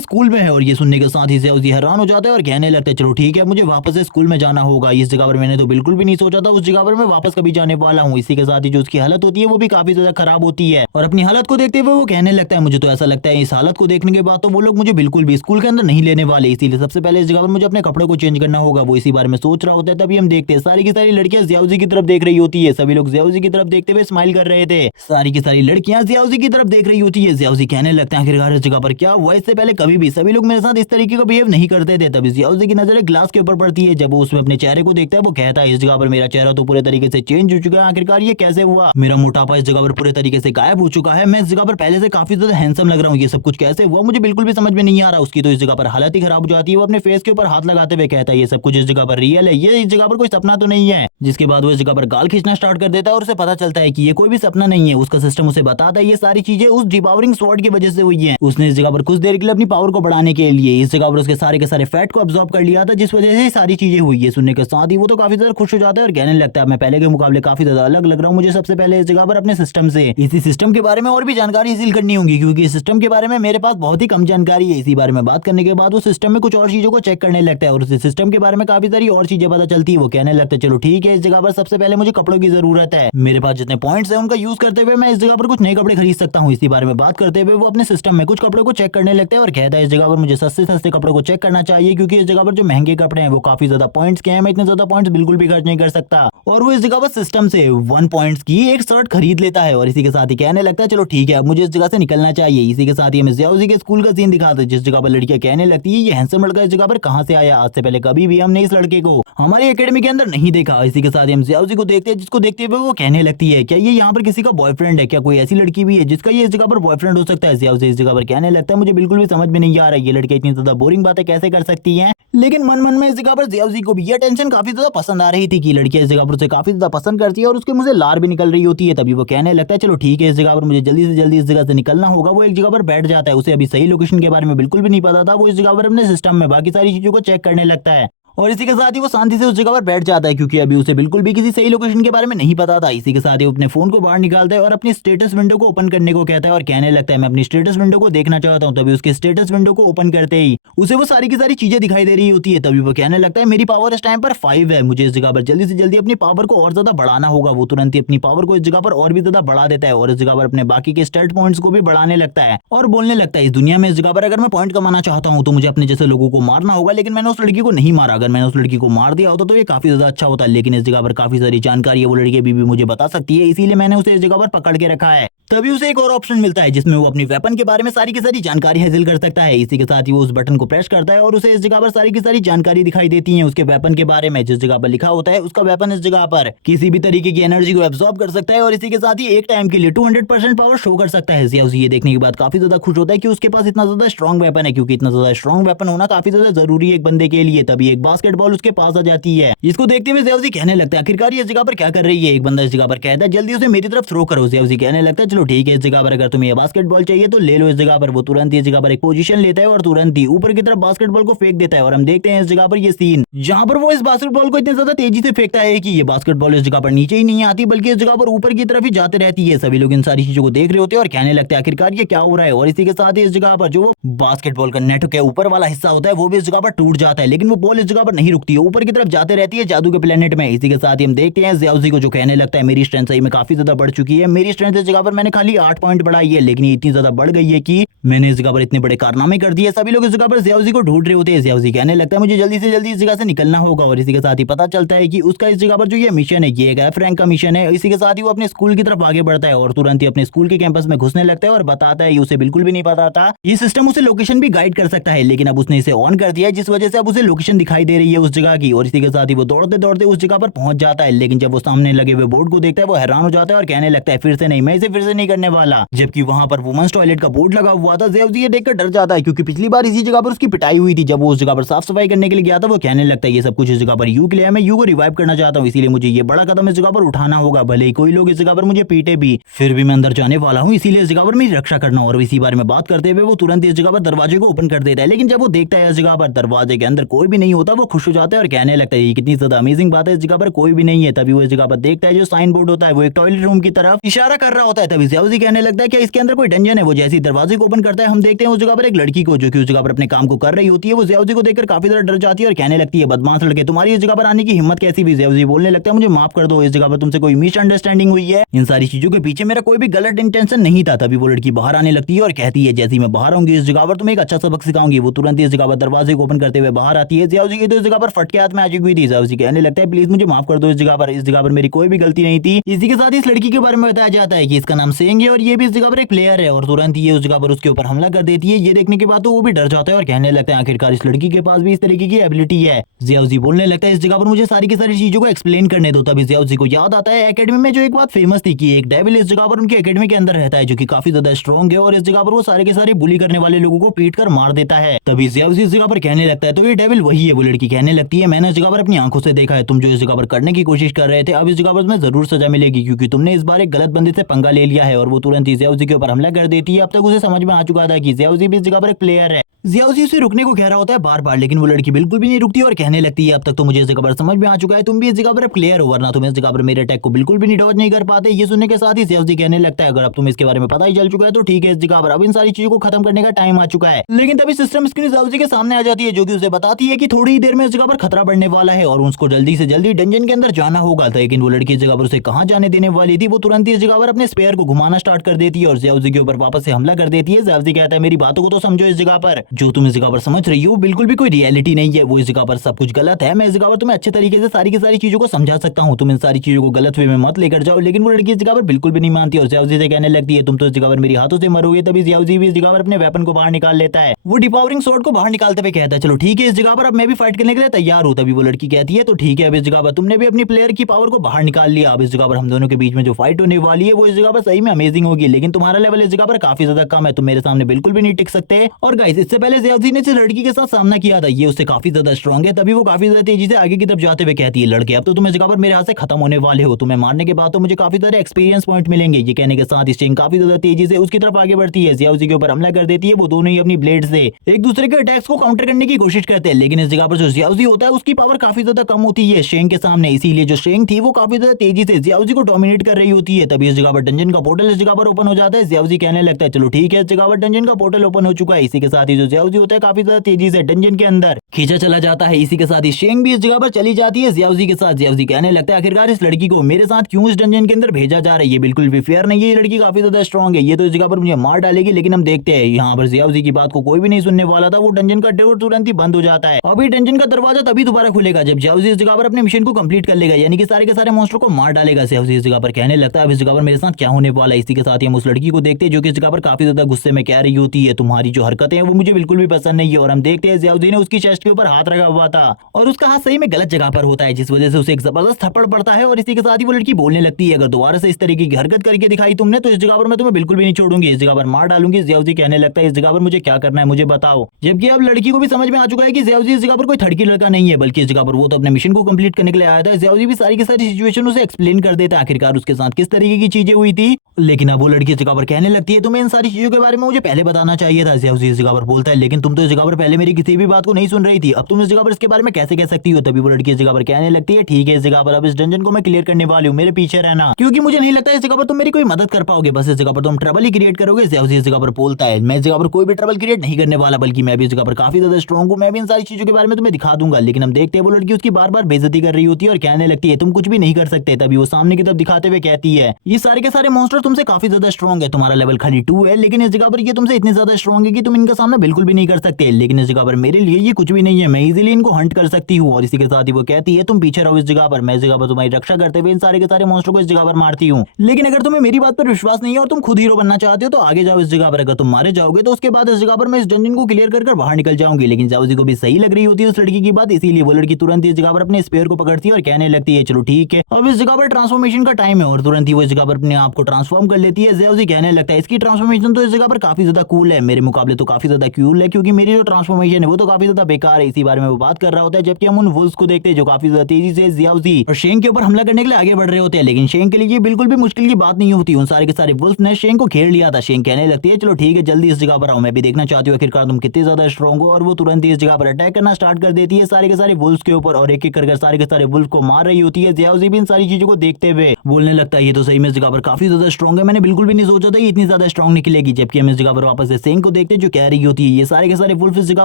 स्कूल में है। और ये सुनने के साथ ही याओजी हैरान हो जाता है और कहने लगता है चलो ठीक है, मुझे वापस से स्कूल में जाना होगा। इस जगह पर मैंने तो बिल्कुल भी नहीं सोचा था उस जगह पर मैं वापस कभी जाने वाला हूँ। इसी के साथ ही जो उसकी हालत होती है वो भी काफी ज्यादा खराब होती है और अपनी हालत को देखते हुए वो कहने लगता है मुझे तो ऐसा लगता है इस हालत को देखने के बाद तो वो लोग मुझे बिल्कुल भी स्कूल के अंदर नहीं लेने वाले, इसीलिए सबसे पहले इस जगह पर मुझे अपने कपड़ों को चेंज करना होगा। वो इसी बारे में सोच रहा होता है तभी हम देखते हैं सारी की सारी लड़कियां जियाउजी की तरफ देख रही होती है। सभी लोग जियाउजी की तरफ देखते हुए स्माइल कर रहे थे। सारी की सारी लड़कियां जियाउजी की तरफ देख रही होती है। जियाउजी कहने लगते हैं आखिरकार इस जगह पर क्या हुआ, इससे पहले कभी भी सभी लोग मेरे साथ इस तरीके का बिहेव नहीं करते थे। तभी जियाउजी की नजर ग्लास के ऊपर पड़ती है। जब वो उसमें अपने चेहरे को देखता है वो कहता है इस जगह पर मेरा चेहरा तो पूरे तरीके से चेंज हो चुका है, आखिरकार ये कैसे हुआ, मेरा मोटापा इस जगह पर पूरे तरीके से गायब हो चुका है, मैं इस जगह पर पहले से काफी ज्यादा हैंडसम लग रहा हूँ, ये सब कुछ कैसे हुआ मुझे बिल्कुल भी समझ में नहीं आ रहा। उसकी तो इस जगह पर हालत ही खराब हो जाती है। वो अपने फेस के ऊपर हाथ लगाते हुए कहता है ये सब कुछ इस जगह पर रियल है, ये इस जगह पर कोई सपना तो नहीं है। जिसके बाद वो इस जगह पर गाल खींचना स्टार्ट कर देता है और उसे पता चलता है कि ये कोई भी सपना नहीं है। उसका सिस्टम उसे बताता है ये सारी चीजें उस डिपावरिंग स्वॉर्ड की वजह से हुई है। उसने इस जगह पर कुछ देर के लिए अपनी पावर को बढ़ाने के लिए इस जगह पर उसके सारे के सारे फैट को अब्सॉर्ब कर लिया था, जिस वजह से सारी चीजें हुई है। सुनने के साथ ही वो तो काफी ज्यादा खुश हो जाता है और कहने लगता है मैं पहले के मुकाबले काफी ज्यादा अलग लग रहा हूँ, मुझे सबसे पहले इस जगह पर अपने सिस्टम से इसी सिस्टम के बारे में और भी जानकारी हासिल करनी होगी क्योंकि इस सिस्टम के बारे में मेरे पास बहुत ही कम जानकारी है। इसी बारे में बात करने के बाद वो सिस्टम में कुछ और चीजों को चेक करने लगता है और उस सिस्टम के बारे में काफी सारी और चीजें पता चलती है। वो कहने लगता है चलो ठीक है, इस जगह पर सबसे पहले मुझे कपड़ों की जरूरत है, मेरे पास जितने पॉइंट्स हैं उनका यूज करते हुए मैं इस जगह पर कुछ नए कपड़े खरीद सकता हूँ। इसी बारे में बात करते हुए वो अपने सिस्टम में कुछ कपड़ों को चेक करने लगता है और कहता है इस जगह पर मुझे सस्ते सस्ते कपड़ों को चेक करना चाहिए क्योंकि इस जगह पर जो महंगे कपड़े हैं वो काफी ज्यादा पॉइंट्स के हैं, मैं इतने ज्यादा पॉइंट्स बिल्कुल भी खर्च नहीं कर सकता। और वो इस जगह पर सिस्टम से 1 पॉइंट्स की एक शर्ट खरीद लेता है और इसी के साथ ही कहने लगता है चलो ठीक है अब मुझे इस जगह से निकलना चाहिए। इसी के साथ ही हमें जियाउजी के स्कूल का सीन दिखाता है जिस जगह पर लड़कियां कहने लगती है ये हैंडसम लड़का इस जगह पर कहां से आया, आज से पहले कभी भी हमने इस लड़के को हमारी एकेडमी के अंदर नहीं देखा। इसी के साथ ही हम जियाउजी को देखते हैं जिसको देखते हुए वो कहने लगती है क्या ये यहाँ पर किसी का बॉयफ्रेंड है, क्या कोई ऐसी लड़की भी है जिसका ये इस जगह पर बॉयफ्रेंड हो सकता है। जियाउजी इस जगह पर कहने लगता है मुझे बिल्कुल भी समझ में नहीं आ रहा है ये लड़के इतनी ज्यादा बोरिंग बातें कैसे कर सकती है। लेकिन मन मन में इस जगह पर जियाउजी को भी ये टेंशन काफी ज्यादा पसंद आ रही थी कि लड़कियां इस जगह पर उसे काफी ज्यादा पसंद करती है और उसके मुंह से लार भी निकल रही होती है। तभी वो कहने लगता है चलो ठीक है इस जगह पर मुझे जल्दी से जल्दी इस जगह से निकलना होगा। वो एक जगह पर बैठ जाता है, उसे अभी सही लोकेशन के बारे में बिल्कुल भी नहीं पता था। वो इस जगह पर अपने सिस्टम में बाकी सारी चीजों को चेक करने लगता है और इसी के साथ ही वो शांति से उस जगह पर बैठ जाता है क्योंकि अभी उसे बिल्कुल भी किसी सही लोकेशन के बारे में नहीं पता था। इसी के साथ ही वो अपने फोन को बाहर निकालता है और अपनी स्टेटस विंडो को ओपन करने को कहता है और कहने लगता है मैं अपनी स्टेटस विंडो को देखना चाहता हूँ। तभी उसके स्टेटस विंडो को ओपन करते ही उसे वो सारी की सारी चीजें दिखाई दे रही होती है। तभी वो कहने लगता है मेरी पावर इस टाइम पर 5 है, मुझे इस जगह पर जल्दी से जल्दी अपनी पावर को और ज्यादा बढ़ाना होगा। वो तुरंत ही अपनी पावर को इस जगह पर और भी ज्यादा बढ़ा देता है और इस जगह पर अपने बाकी के स्टेट पॉइंट्स को भी बढ़ाने लगता है और बोलने लगता है इस दुनिया में इस जगह पर अगर मैं पॉइंट कमाना चाहता हूँ तो मुझे अपने जैसे लोगों को मारना होगा, लेकिन मैंने उस लड़की को नहीं मारा। अगर मैंने उस लड़की को मार दिया होता तो ये काफी ज्यादा अच्छा होता है, लेकिन इस जगह पर काफी सारी जानकारी है वो लड़की अभी भी मुझे बता सकती है, इसीलिए मैंने उसे इस जगह पर पकड़ के रखा है। तभी उसे एक और ऑप्शन मिलता है जिसमें वो अपनी वेपन के बारे में सारी की सारी जानकारी हासिल कर सकता है। इसी के साथ ही वो उस बटन को प्रेस करता है और उसे इस जगह पर सारी की सारी जानकारी दिखाई देती है उसके वेपन के बारे में। जिस जगह पर लिखा होता है उसका वेपन इस जगह पर किसी भी तरीके की एनर्जी को एब्सॉर्ब कर सकता है और इसी के साथ ही एक टाइम के लिए 200% पावर शो कर सकता है। ये देखने के बाद काफी ज्यादा खुश होता है कि उसके पास इतना ज्यादा स्ट्रॉन्ग वेपन है, क्योंकि इतना ज्यादा स्ट्रॉन्ग वेपन होना काफी ज्यादा जरूरी है एक बंदे के लिए। तभी एक बास्केटबॉल उसके पास आ जाती है जिसको देखते हुए जियाउजी कहने लगता है आखिरकार ये इस जगह पर क्या कर रही है। एक बंदा इस जगह पर कहता है जल्दी उसे मेरी तरफ थ्रो करो। जियाउजी कहने लगता है चलो ठीक है इस जगह पर अगर तुम्हें ये बास्केटबॉल चाहिए तो ले लो। इस जगह पर वो तुरंत इस जगह पर एक पोजीशन लेता है और तुरंत ही ऊपर की तरफ बास्केटबॉल को फेंक देता है और हम देखते हैं इस जगह पर ये सीन जहां पर वो इस बास्केटबॉल को इतनी ज्यादा तेजी से फेंकता है कि ये बास्केटबॉल इस जगह पर नीचे ही नहीं आती बल्कि इस जगह पर ऊपर की तरफ ही जाते रहती है। सभी लोग इन सारी चीजों को देख रहे होते हैं और कहने लगते हैं आखिरकार ये क्या हो रहा है। और इसी के साथ ही इस जगह पर जो बास्केटबॉल का नेट के ऊपर वाला हिस्सा होता है वो भी इस जगह पर टूट जाता है, लेकिन वो बॉल इस जगह जगह पर नहीं रुकती है, ऊपर की तरफ जाते रहती है जादू के प्लेनेट में। इसी के साथ ही हम देखते हैं ज़ियाओज़ी को जो कहने लगता है मेरी स्ट्रेंथ सही में काफी ज्यादा बढ़ चुकी है, मेरी स्ट्रेंथ इस जगह पर मैंने खाली 8 पॉइंट बढ़ाई है, लेकिन ये इतनी ज्यादा बढ़ गई है कि मैंने इस जगह पर इतने बड़े कारनामे कर दिए। सभी लोग इस जगह पर ज़ियाओज़ी को ढूंढ रहे होते हैं। ज़ियाओज़ी कहने लगता है मुझे जल्दी से जल्दी इस जगह से निकलना होगा, और इसी के साथ ही पता चलता है कि उसका इस जगह पर जो ये मिशन है ये एफ रैंक का मिशन है। इसी के साथ ही वो अपने स्कूल की तरफ आगे बढ़ता है और तुरंत ही अपने स्कूल के कैंपस में घुसने लगता है और बताता है उसे बिल्कुल भी नहीं पता था ये सिस्टम उसे लोकेशन भी गाइड कर सकता है, लेकिन अब उसने इसे ऑन कर दिया है जिस वजह से अब उसे लोकेशन दिखाई दे रही है उस जगह की। और इसी के साथ ही वो दौड़ते दौड़ते उस जगह पर पहुंच जाता है, लेकिन जब वो सामने लगे हुए बोर्ड को देखता है वो हैरान हो जाता है और कहने लगता है फिर से नहीं, मैं इसे फिर से नहीं करने वाला। जबकि वहां पर वुमेन्स टॉयलेट का बोर्ड लगा हुआ था। ज़ियाओज़ी ये देखकर डर जाता है क्योंकि पिछली बार इसी जगह पर उसकी पिटाई हुई थी जब वो उस जगह पर साफ सफाई करने के लिए गया था। वो कहने लगता है ये सब कुछ इस जगह पर यू के लिए है, मैं यू को रिवाइव करना चाहता हूँ, इसीलिए मुझे ये बड़ा कदम इस जगह पर उठाना होगा, भले ही कोई लोग इस जगह पर मुझे पीटे भी, फिर भी मैं अंदर जाने वाला हूँ, इसीलिए इस जगह पर मेरी रक्षा करना। और इसी बारे में बात करते हुए वो तुरंत इस जगह पर दरवाजे को ओपन कर देता है, लेकिन जब वो देखता है इस जगह पर दरवाजे के अंदर कोई भी नहीं होता वो खुश हो जाता है और कहने लगता है ये कितनी ज्यादा अमेजिंग बात है, इस जगह पर कोई भी नहीं है। तभी वो इस जगह पर देखता है जो साइन बोर्ड होता है वो एक टॉयलेट रूम की तरफ इशारा कर रहा होता है। तभी ज़ियाओज़ी कहने लगता है कि इसके अंदर कोई डंजन है। वो जैसे ही दरवाजे को ओपन करता है हम देखते हैं उस जगह पर एक लड़की को जो कि उस जगह पर अपने काम को कर रही होती है। वो ज़ियाओज़ी को देखकर काफी ज्यादा डर जाती है और कहने लगती है बदमाश लड़के तुम्हारी इस जगह पर आने की हिम्मत कैसी भी। ज़ियाओज़ी बोलने लगता है मुझे माफ कर दो, इस जगह पर तुमसे कोई मिसअंडरस्टैंडिंग हुई है, इन सारी चीजों के पीछे मेरा कोई भी गलत इंटेंशन नहीं था। तभी वो लड़की बाहर आने लगती है और कहती है जैसे ही मैं बाहर आऊंगी इस जगह पर तुम्हें एक अच्छा सबक सिखाऊंगी। वो तुरंत इस जगह पर दरवाजे को ओपन करते हुए बाहर आती है। ज़ियाओज़ी की तो इस जगह पर फटके हाथ में आ चुकी हुई थी। ज़ियाओज़ी कहने लगता है प्लीज मुझे माफ कर दो, इस जगह पर मेरी कोई भी गलती नहीं थी। इसी के साथ इस लड़की के बारे में बताया जाता है कि इसका नाम सेंग है और ये भी इस जगह पर एक प्लेयर है, और तुरंत ये उस जगह पर उसके ऊपर हमला कर देती है। ये देखने के बाद तो वो भी डर जाता है और कहने लगता है आखिरकार इस लड़की के पास भी इस तरीके की एबिलिटी है। ज़ियाओज़ी बोलने लगता है इस जगह पर मुझे सारी की सारी चीजों को एक्सप्लेन करने दो। तभी ज़ियाओज़ी को याद आता है एकेडमी में जो एक बात फेमस थी कि एक डेविल इस जगह पर उनकी एकेडमी के अंदर रहता है जो कि काफी ज्यादा स्ट्रॉन्ग है, और इस जगह पर वो सारे के सारे बुली करने वाले लोगों को पीट कर मार देता है। तभी ज़ियाओज़ी इस जगह पर कहने लगता है तो ये डेविल वही है। वो लड़की कहने लगती है मैंने इस जगह पर अपनी आंखों से देखा है, तुम जो इस जगह पर करने की कोशिश कर रहे थे अब इस जगह पर तुम्हें जरूर सजा मिलेगी क्योंकि तुमने इस बार एक गलत बंदे से पंगा ले लिया है। और वो तुरंत ही ज़ियाओज़ी के ऊपर हमला कर देती है। अब तक उसे समझ में आ चुका था कि ज़ियाओज़ी भी इस जगह पर एक प्लेयर है। ज़ियाओज़ी उसे रुकने को कह रहा होता है बार बार, लेकिन वो लड़की बिल्कुल भी नहीं रुकती और कहने लगती है अब तक तो मुझे इस जगह पर समझ में आ चुका है तुम भी इस जगह पर प्लेयर हो, वरना तुम इस जगह पर मेरे अटैक को बिल्कुल भी नहीं डॉज नहीं कर पाते। ये सुनने के साथ ही ज़ियाओज़ी कहने लगता है अगर अब तुम्हें इसके बारे में पता ही चल चुका है तो ठीक है, इस जगह पर अब इन सारी चीजों को खत्म करने का टाइम आ चुका है। लेकिन तभी सिस्टम स्क्रीन ज़ियाओज़ी के सामने आ जाती है जो कि उसे बताती है कि थोड़ी ही देर में इस जगह पर खतरा बढ़ने वाला है और उसको जल्दी से जल्दी डंजन के अंदर जाना होगा। लेकिन वो लड़की इस जगह पर उसे कहां जाने देने वाली थी। वो तुरंत ही इस जगह पर अपने स्पेयर को घुमाना स्टार्ट कर देती है और ज़ियाओज़ी के ऊपर वापस से हमला कर देती है। ज़ियाओज़ी कहता है मेरी बातों को तो समझो, इस जगह पर जो तुम इस जगह पर समझ रही हो बिल्कुल भी कोई रियलिटी नहीं है, वो इस जगह पर सब कुछ गलत है। मैं इस जगह पर तुम्हें अच्छे तरीके से सारी की सारी चीजों को समझा सकता हूँ, तुम इन सारी चीजों को गलत वे में मत लेकर जाओ। लेकिन वो लड़की इस जगह पर बिल्कुल भी नहीं मानती और ज़ियाओज़ी से कहने लगती है तुम तो इस जगह पर मेरी हाथों से मरोगे। तभी ज़ियाओज़ी भी इस जगह पर अपने वेपन को बाहर निकाल लेता है। वो डिपावरिंग स्वॉर्ड को बाहर निकालते हुए कहता है चलो ठीक है इस जगह पर अब मैं भी फाइट करने के लिए तैयार हूँ। तभी वो लड़की कहती है तो ठीक है अब इस जगह पर तुमने भी अपनी प्लेयर की पावर को बाहर निकाल लिया, अब इस जगह पर हम दोनों के बीच में जो फाइट होने वाली है वो इस जगह पर सही में अमेजिंग होगी, लेकिन तुम्हारा लेवल इस जगह पर काफी ज्यादा कम है, तुम मेरे सामने बिल्कुल भी नहीं टिक सकते। और गाइस इससे पहले ज़ियाओज़ी ने इस लड़की के साथ सामना किया था, ये उससे काफी ज्यादा स्ट्रॉन्ग है। तभी वो काफी ज्यादा तेजी से आगे की तरफ जाते हुए कहती है लड़के अब तो तुम इस जगह पर मेरे हाथ से खत्म होने वाले हो, तुम्हें मारने के बाद तो मुझे काफी सारे एक्सपीरियंस पॉइंट मिलेंगे। ये कहने के साथ स्टिंग काफी ज्यादा तेजी से उसकी तरफ आगे बढ़ती है, ज़ियाओज़ी के ऊपर हमला कर देती है। वो दोनों ही अपनी ब्लेड से एक दूसरे के अटैक्स को काउंटर करने की कोशिश करते हैं, लेकिन इस जगह पर जो ज़ियाओज़ी होता है उसकी पावर काफी ज्यादा कम होती है शेंग के सामने, इसीलिए जो शेंग थी वो काफी ज्यादा तेजी से ज़ियाओज़ी को डोमिनेट कर रही होती है। तभी इस जगह पर डंजन का पोर्टल इस जगह पर ओपन हो जाता है। ज़ियाओज़ी कहने लगता है चलो ठीक है इस जगह पर डंजन का पोर्टल ओपन हो चुका है। इसी के साथ ही जो ज़ियाओज़ी होता है काफी ज्यादा तेजी से डंजन के अंदर खींचा चला जाता है। इसी के साथ ही शेंग भी इस जगह पर चली जाती है ज़ियाओज़ी के साथ। ज़ियाओज़ी कहने लगता है आखिरकार इस लड़की को मेरे साथ क्यों इस डंजन के अंदर भेजा जा रहा है, ये बिल्कुल भी फेयर नहीं है, ये लड़की काफी ज्यादा स्ट्रॉन्ग है, ये तो इस जगह पर मुझे मार डालेगी। लेकिन हम देखते हैं यहाँ पर ज़ियाओज़ी की बात को कोई भी नहीं सुनने वाला था, वो डंजन का डोर तुरंत ही बंद हो जाता है। अभी डंजन का दरवाजा तभी दोबारा खुलेगा जब ज़ियाओज़ी इस जगह पर अपने मिशन को कंप्लीट कर लेगा, यानी कि सारे के सारे मॉन्स्टर को मार डालेगा। ज़ियाओज़ी इस जगह पर कहने लगता है अब इस जगह पर मेरे साथ क्या होने वाला है। इसी के साथ ही हम उस लड़की को देखते हैं जो कि इस जगह पर काफी ज्यादा गुस्से में कह रही होती है तुम्हारी जो हरकतें हैं वो मुझे बिल्कुल भी पसंद नहीं है। और हम देखते हैं ज़ियाओज़ी ने उसकी चेस्ट के ऊपर हाथ रखा हुआ था और उसका हाथ सही में गलत जगह पर होता है, जिस वजह से उसे एक जबरदस्त थप्पड़ पड़ता है। और इसी के साथ ही वो लड़की बोलने लगती है अगर दोबारा से इस तरीके की हरकत करके दिखाई तुमने तो इस जगह पर मैं तुम्हें बिल्कुल भी नहीं छोड़ूंगी, इस जगह पर मार डालूंगी। ज़ियाओज़ी कहने लगता है इस जगह पर मुझे क्या करना है मुझे बताओ। जबकि अब लड़की को भी समझ में आ चुका है कि ज़ियाओज़ी इस जगह पर कोई थड़की लड़का नहीं है, बल्कि इस जगह पर वो तो अपने मिशन को कंप्लीट करने के लिए आया था। ज़ियाओज़ी भी सारी की सारी सिचुएशन उसे एक्सप्लेन कर देता है आखिरकार उसके साथ किस तरीके की चीजें हुई थी। लेकिन अब वो लड़की इस जगह पर कहने लगती है तुम्हें इन सारी चीजों के बारे में मुझे पहले बताना चाहिए था। ज़ियाओज़ी इस जगह पर बोलता जाता है, लेकिन तुम तो इस जगह पर पहले मेरी किसी भी बात को नहीं सुन रही थी, अब तुम इस जगह पर इसके बारे में कैसे कह सकती हो। तभी वो लड़की इस जगह पर कहने लगती है ठीक है इस जगह पर अब इस डंजन को मैं क्लियर करने वाली हूँ, मेरे पीछे रहना, क्योंकि मुझे नहीं लगता इस जगह पर तुम मेरी कोई मदद कर पाओगे, बस इस जगह पर तुम ट्रबल ही क्रिएट करोगे। ज़्याओज़ी इस जगह पर बोलता है मैं इस जगह पर कोई भी ट्रबल क्रिएट नहीं करने वाला, बल्कि मैं भी इस जगह पर काफी ज्यादा स्ट्रॉन्ग हूँ, मैं भी इन सारी चीजों के बारे में तुम्हें दिखा दूंगा। लेकिन हम देखते हैं वो लड़की उसकी बार बार बेइज्जती कर रही होती है और कहने लगती है तुम कुछ भी नहीं कर सकते। तभी वो सामने की तरफ दिखाते हुए कहती है ये सारे के सारे मॉन्स्टर तुमसे काफी ज्यादा स्ट्रॉन्ग है, तुम्हारा लेवल खाली 2 है, लेकिन इस जगह पर ये तुमसे इतने ज्यादा स्ट्रॉन्ग है कि तुम इनका सामना बिल्कुल भी नहीं कर सकते। लेकिन इस जगह पर मेरे लिए ये कुछ भी नहीं है, मैं इजीली इनको हंट कर सकती हूँ। और इसी के साथ ही वो कहती है तुम पीछे रहो इस जगह पर, मैं इस जगह पर तुम्हारी रक्षा करते हुए इन सारे के सारे मॉन्स्टर को इस जगह पर मारती हूँ। लेकिन अगर तुम्हें मेरी बात पर विश्वास नहीं है और तुम खुद हीरो बनना चाहते हो तो आगे जाओ इस जगह पर, अगर तुम मारे जाओगे तो उसके बाद इस जगह पर मैं इस डंजन को क्लियर कर बाहर निकल जाऊंगी। लेकिन ज़्याओज़ी को भी सही लग रही होती है उस लड़की की बात, इसीलिए वो लड़की तुरंत इस जगह पर अपने स्पेयर को पकड़ती है और कहने लगती है चलो ठीक है अब इस जगह पर ट्रांसफॉर्मेशन का टाइम है, और तुरंत ही वो इस जगह पर अपने आप को ट्रांसफॉर्म कर लेती है। ज़्याओज़ी कहने लगता है इसकी ट्रांसफॉर्मेशन तो इस जगह पर काफी ज्यादा कूल है, मेरे मुकाबले तो काफी ज्यादा कूल है, क्योंकि मेरी जो ट्रांसफॉर्मेशन है वो तो काफी ज्यादा बेकार है। इसी बारे में वो बात कर रहा होता है जबकि हम उन वुल्फ्स को देखते हैं जो काफी ज्यादा तेजी से ज़्याओज़ी और शेंग के ऊपर हमला करने के लिए आगे बढ़ रहे होते हैं। लेकिन शेंग के लिए ये बिल्कुल भी मुश्किल की बात नहीं होती, उन सारे के सारे वुल्फ ने शेंग को घेर लिया था। शेंग कहने लगती है चलो ठीक है जल्दी इस जगह पर आओ, मैं भी देखना चाहती हूँ आखिरकार तुम कितने ज्यादा स्ट्रॉन्ग हो। और वो तुरंत ही इस जगह पर अटैक करना स्टार्ट कर देती है सारे के सारे वुल्फ्स के ऊपर, और एक एक करके सारे के सारे वुल्फ को मार रही होती है। ज़्याओज़ी भी इन सारी चीजों को देखते हुए बोलने लगता है ये तो सही में इस जगह पर काफी ज्यादा स्ट्रॉन्ग है, मैंने बिल्कुल भी नहीं सोचा था ये इतनी ज्यादा स्ट्रॉन्ग निकलेगी। जबकि हम इस जगह पर वापस से शेंग को देखते हैं जो कह रही होती है ये सारे के सारे वुल्फ इस जगह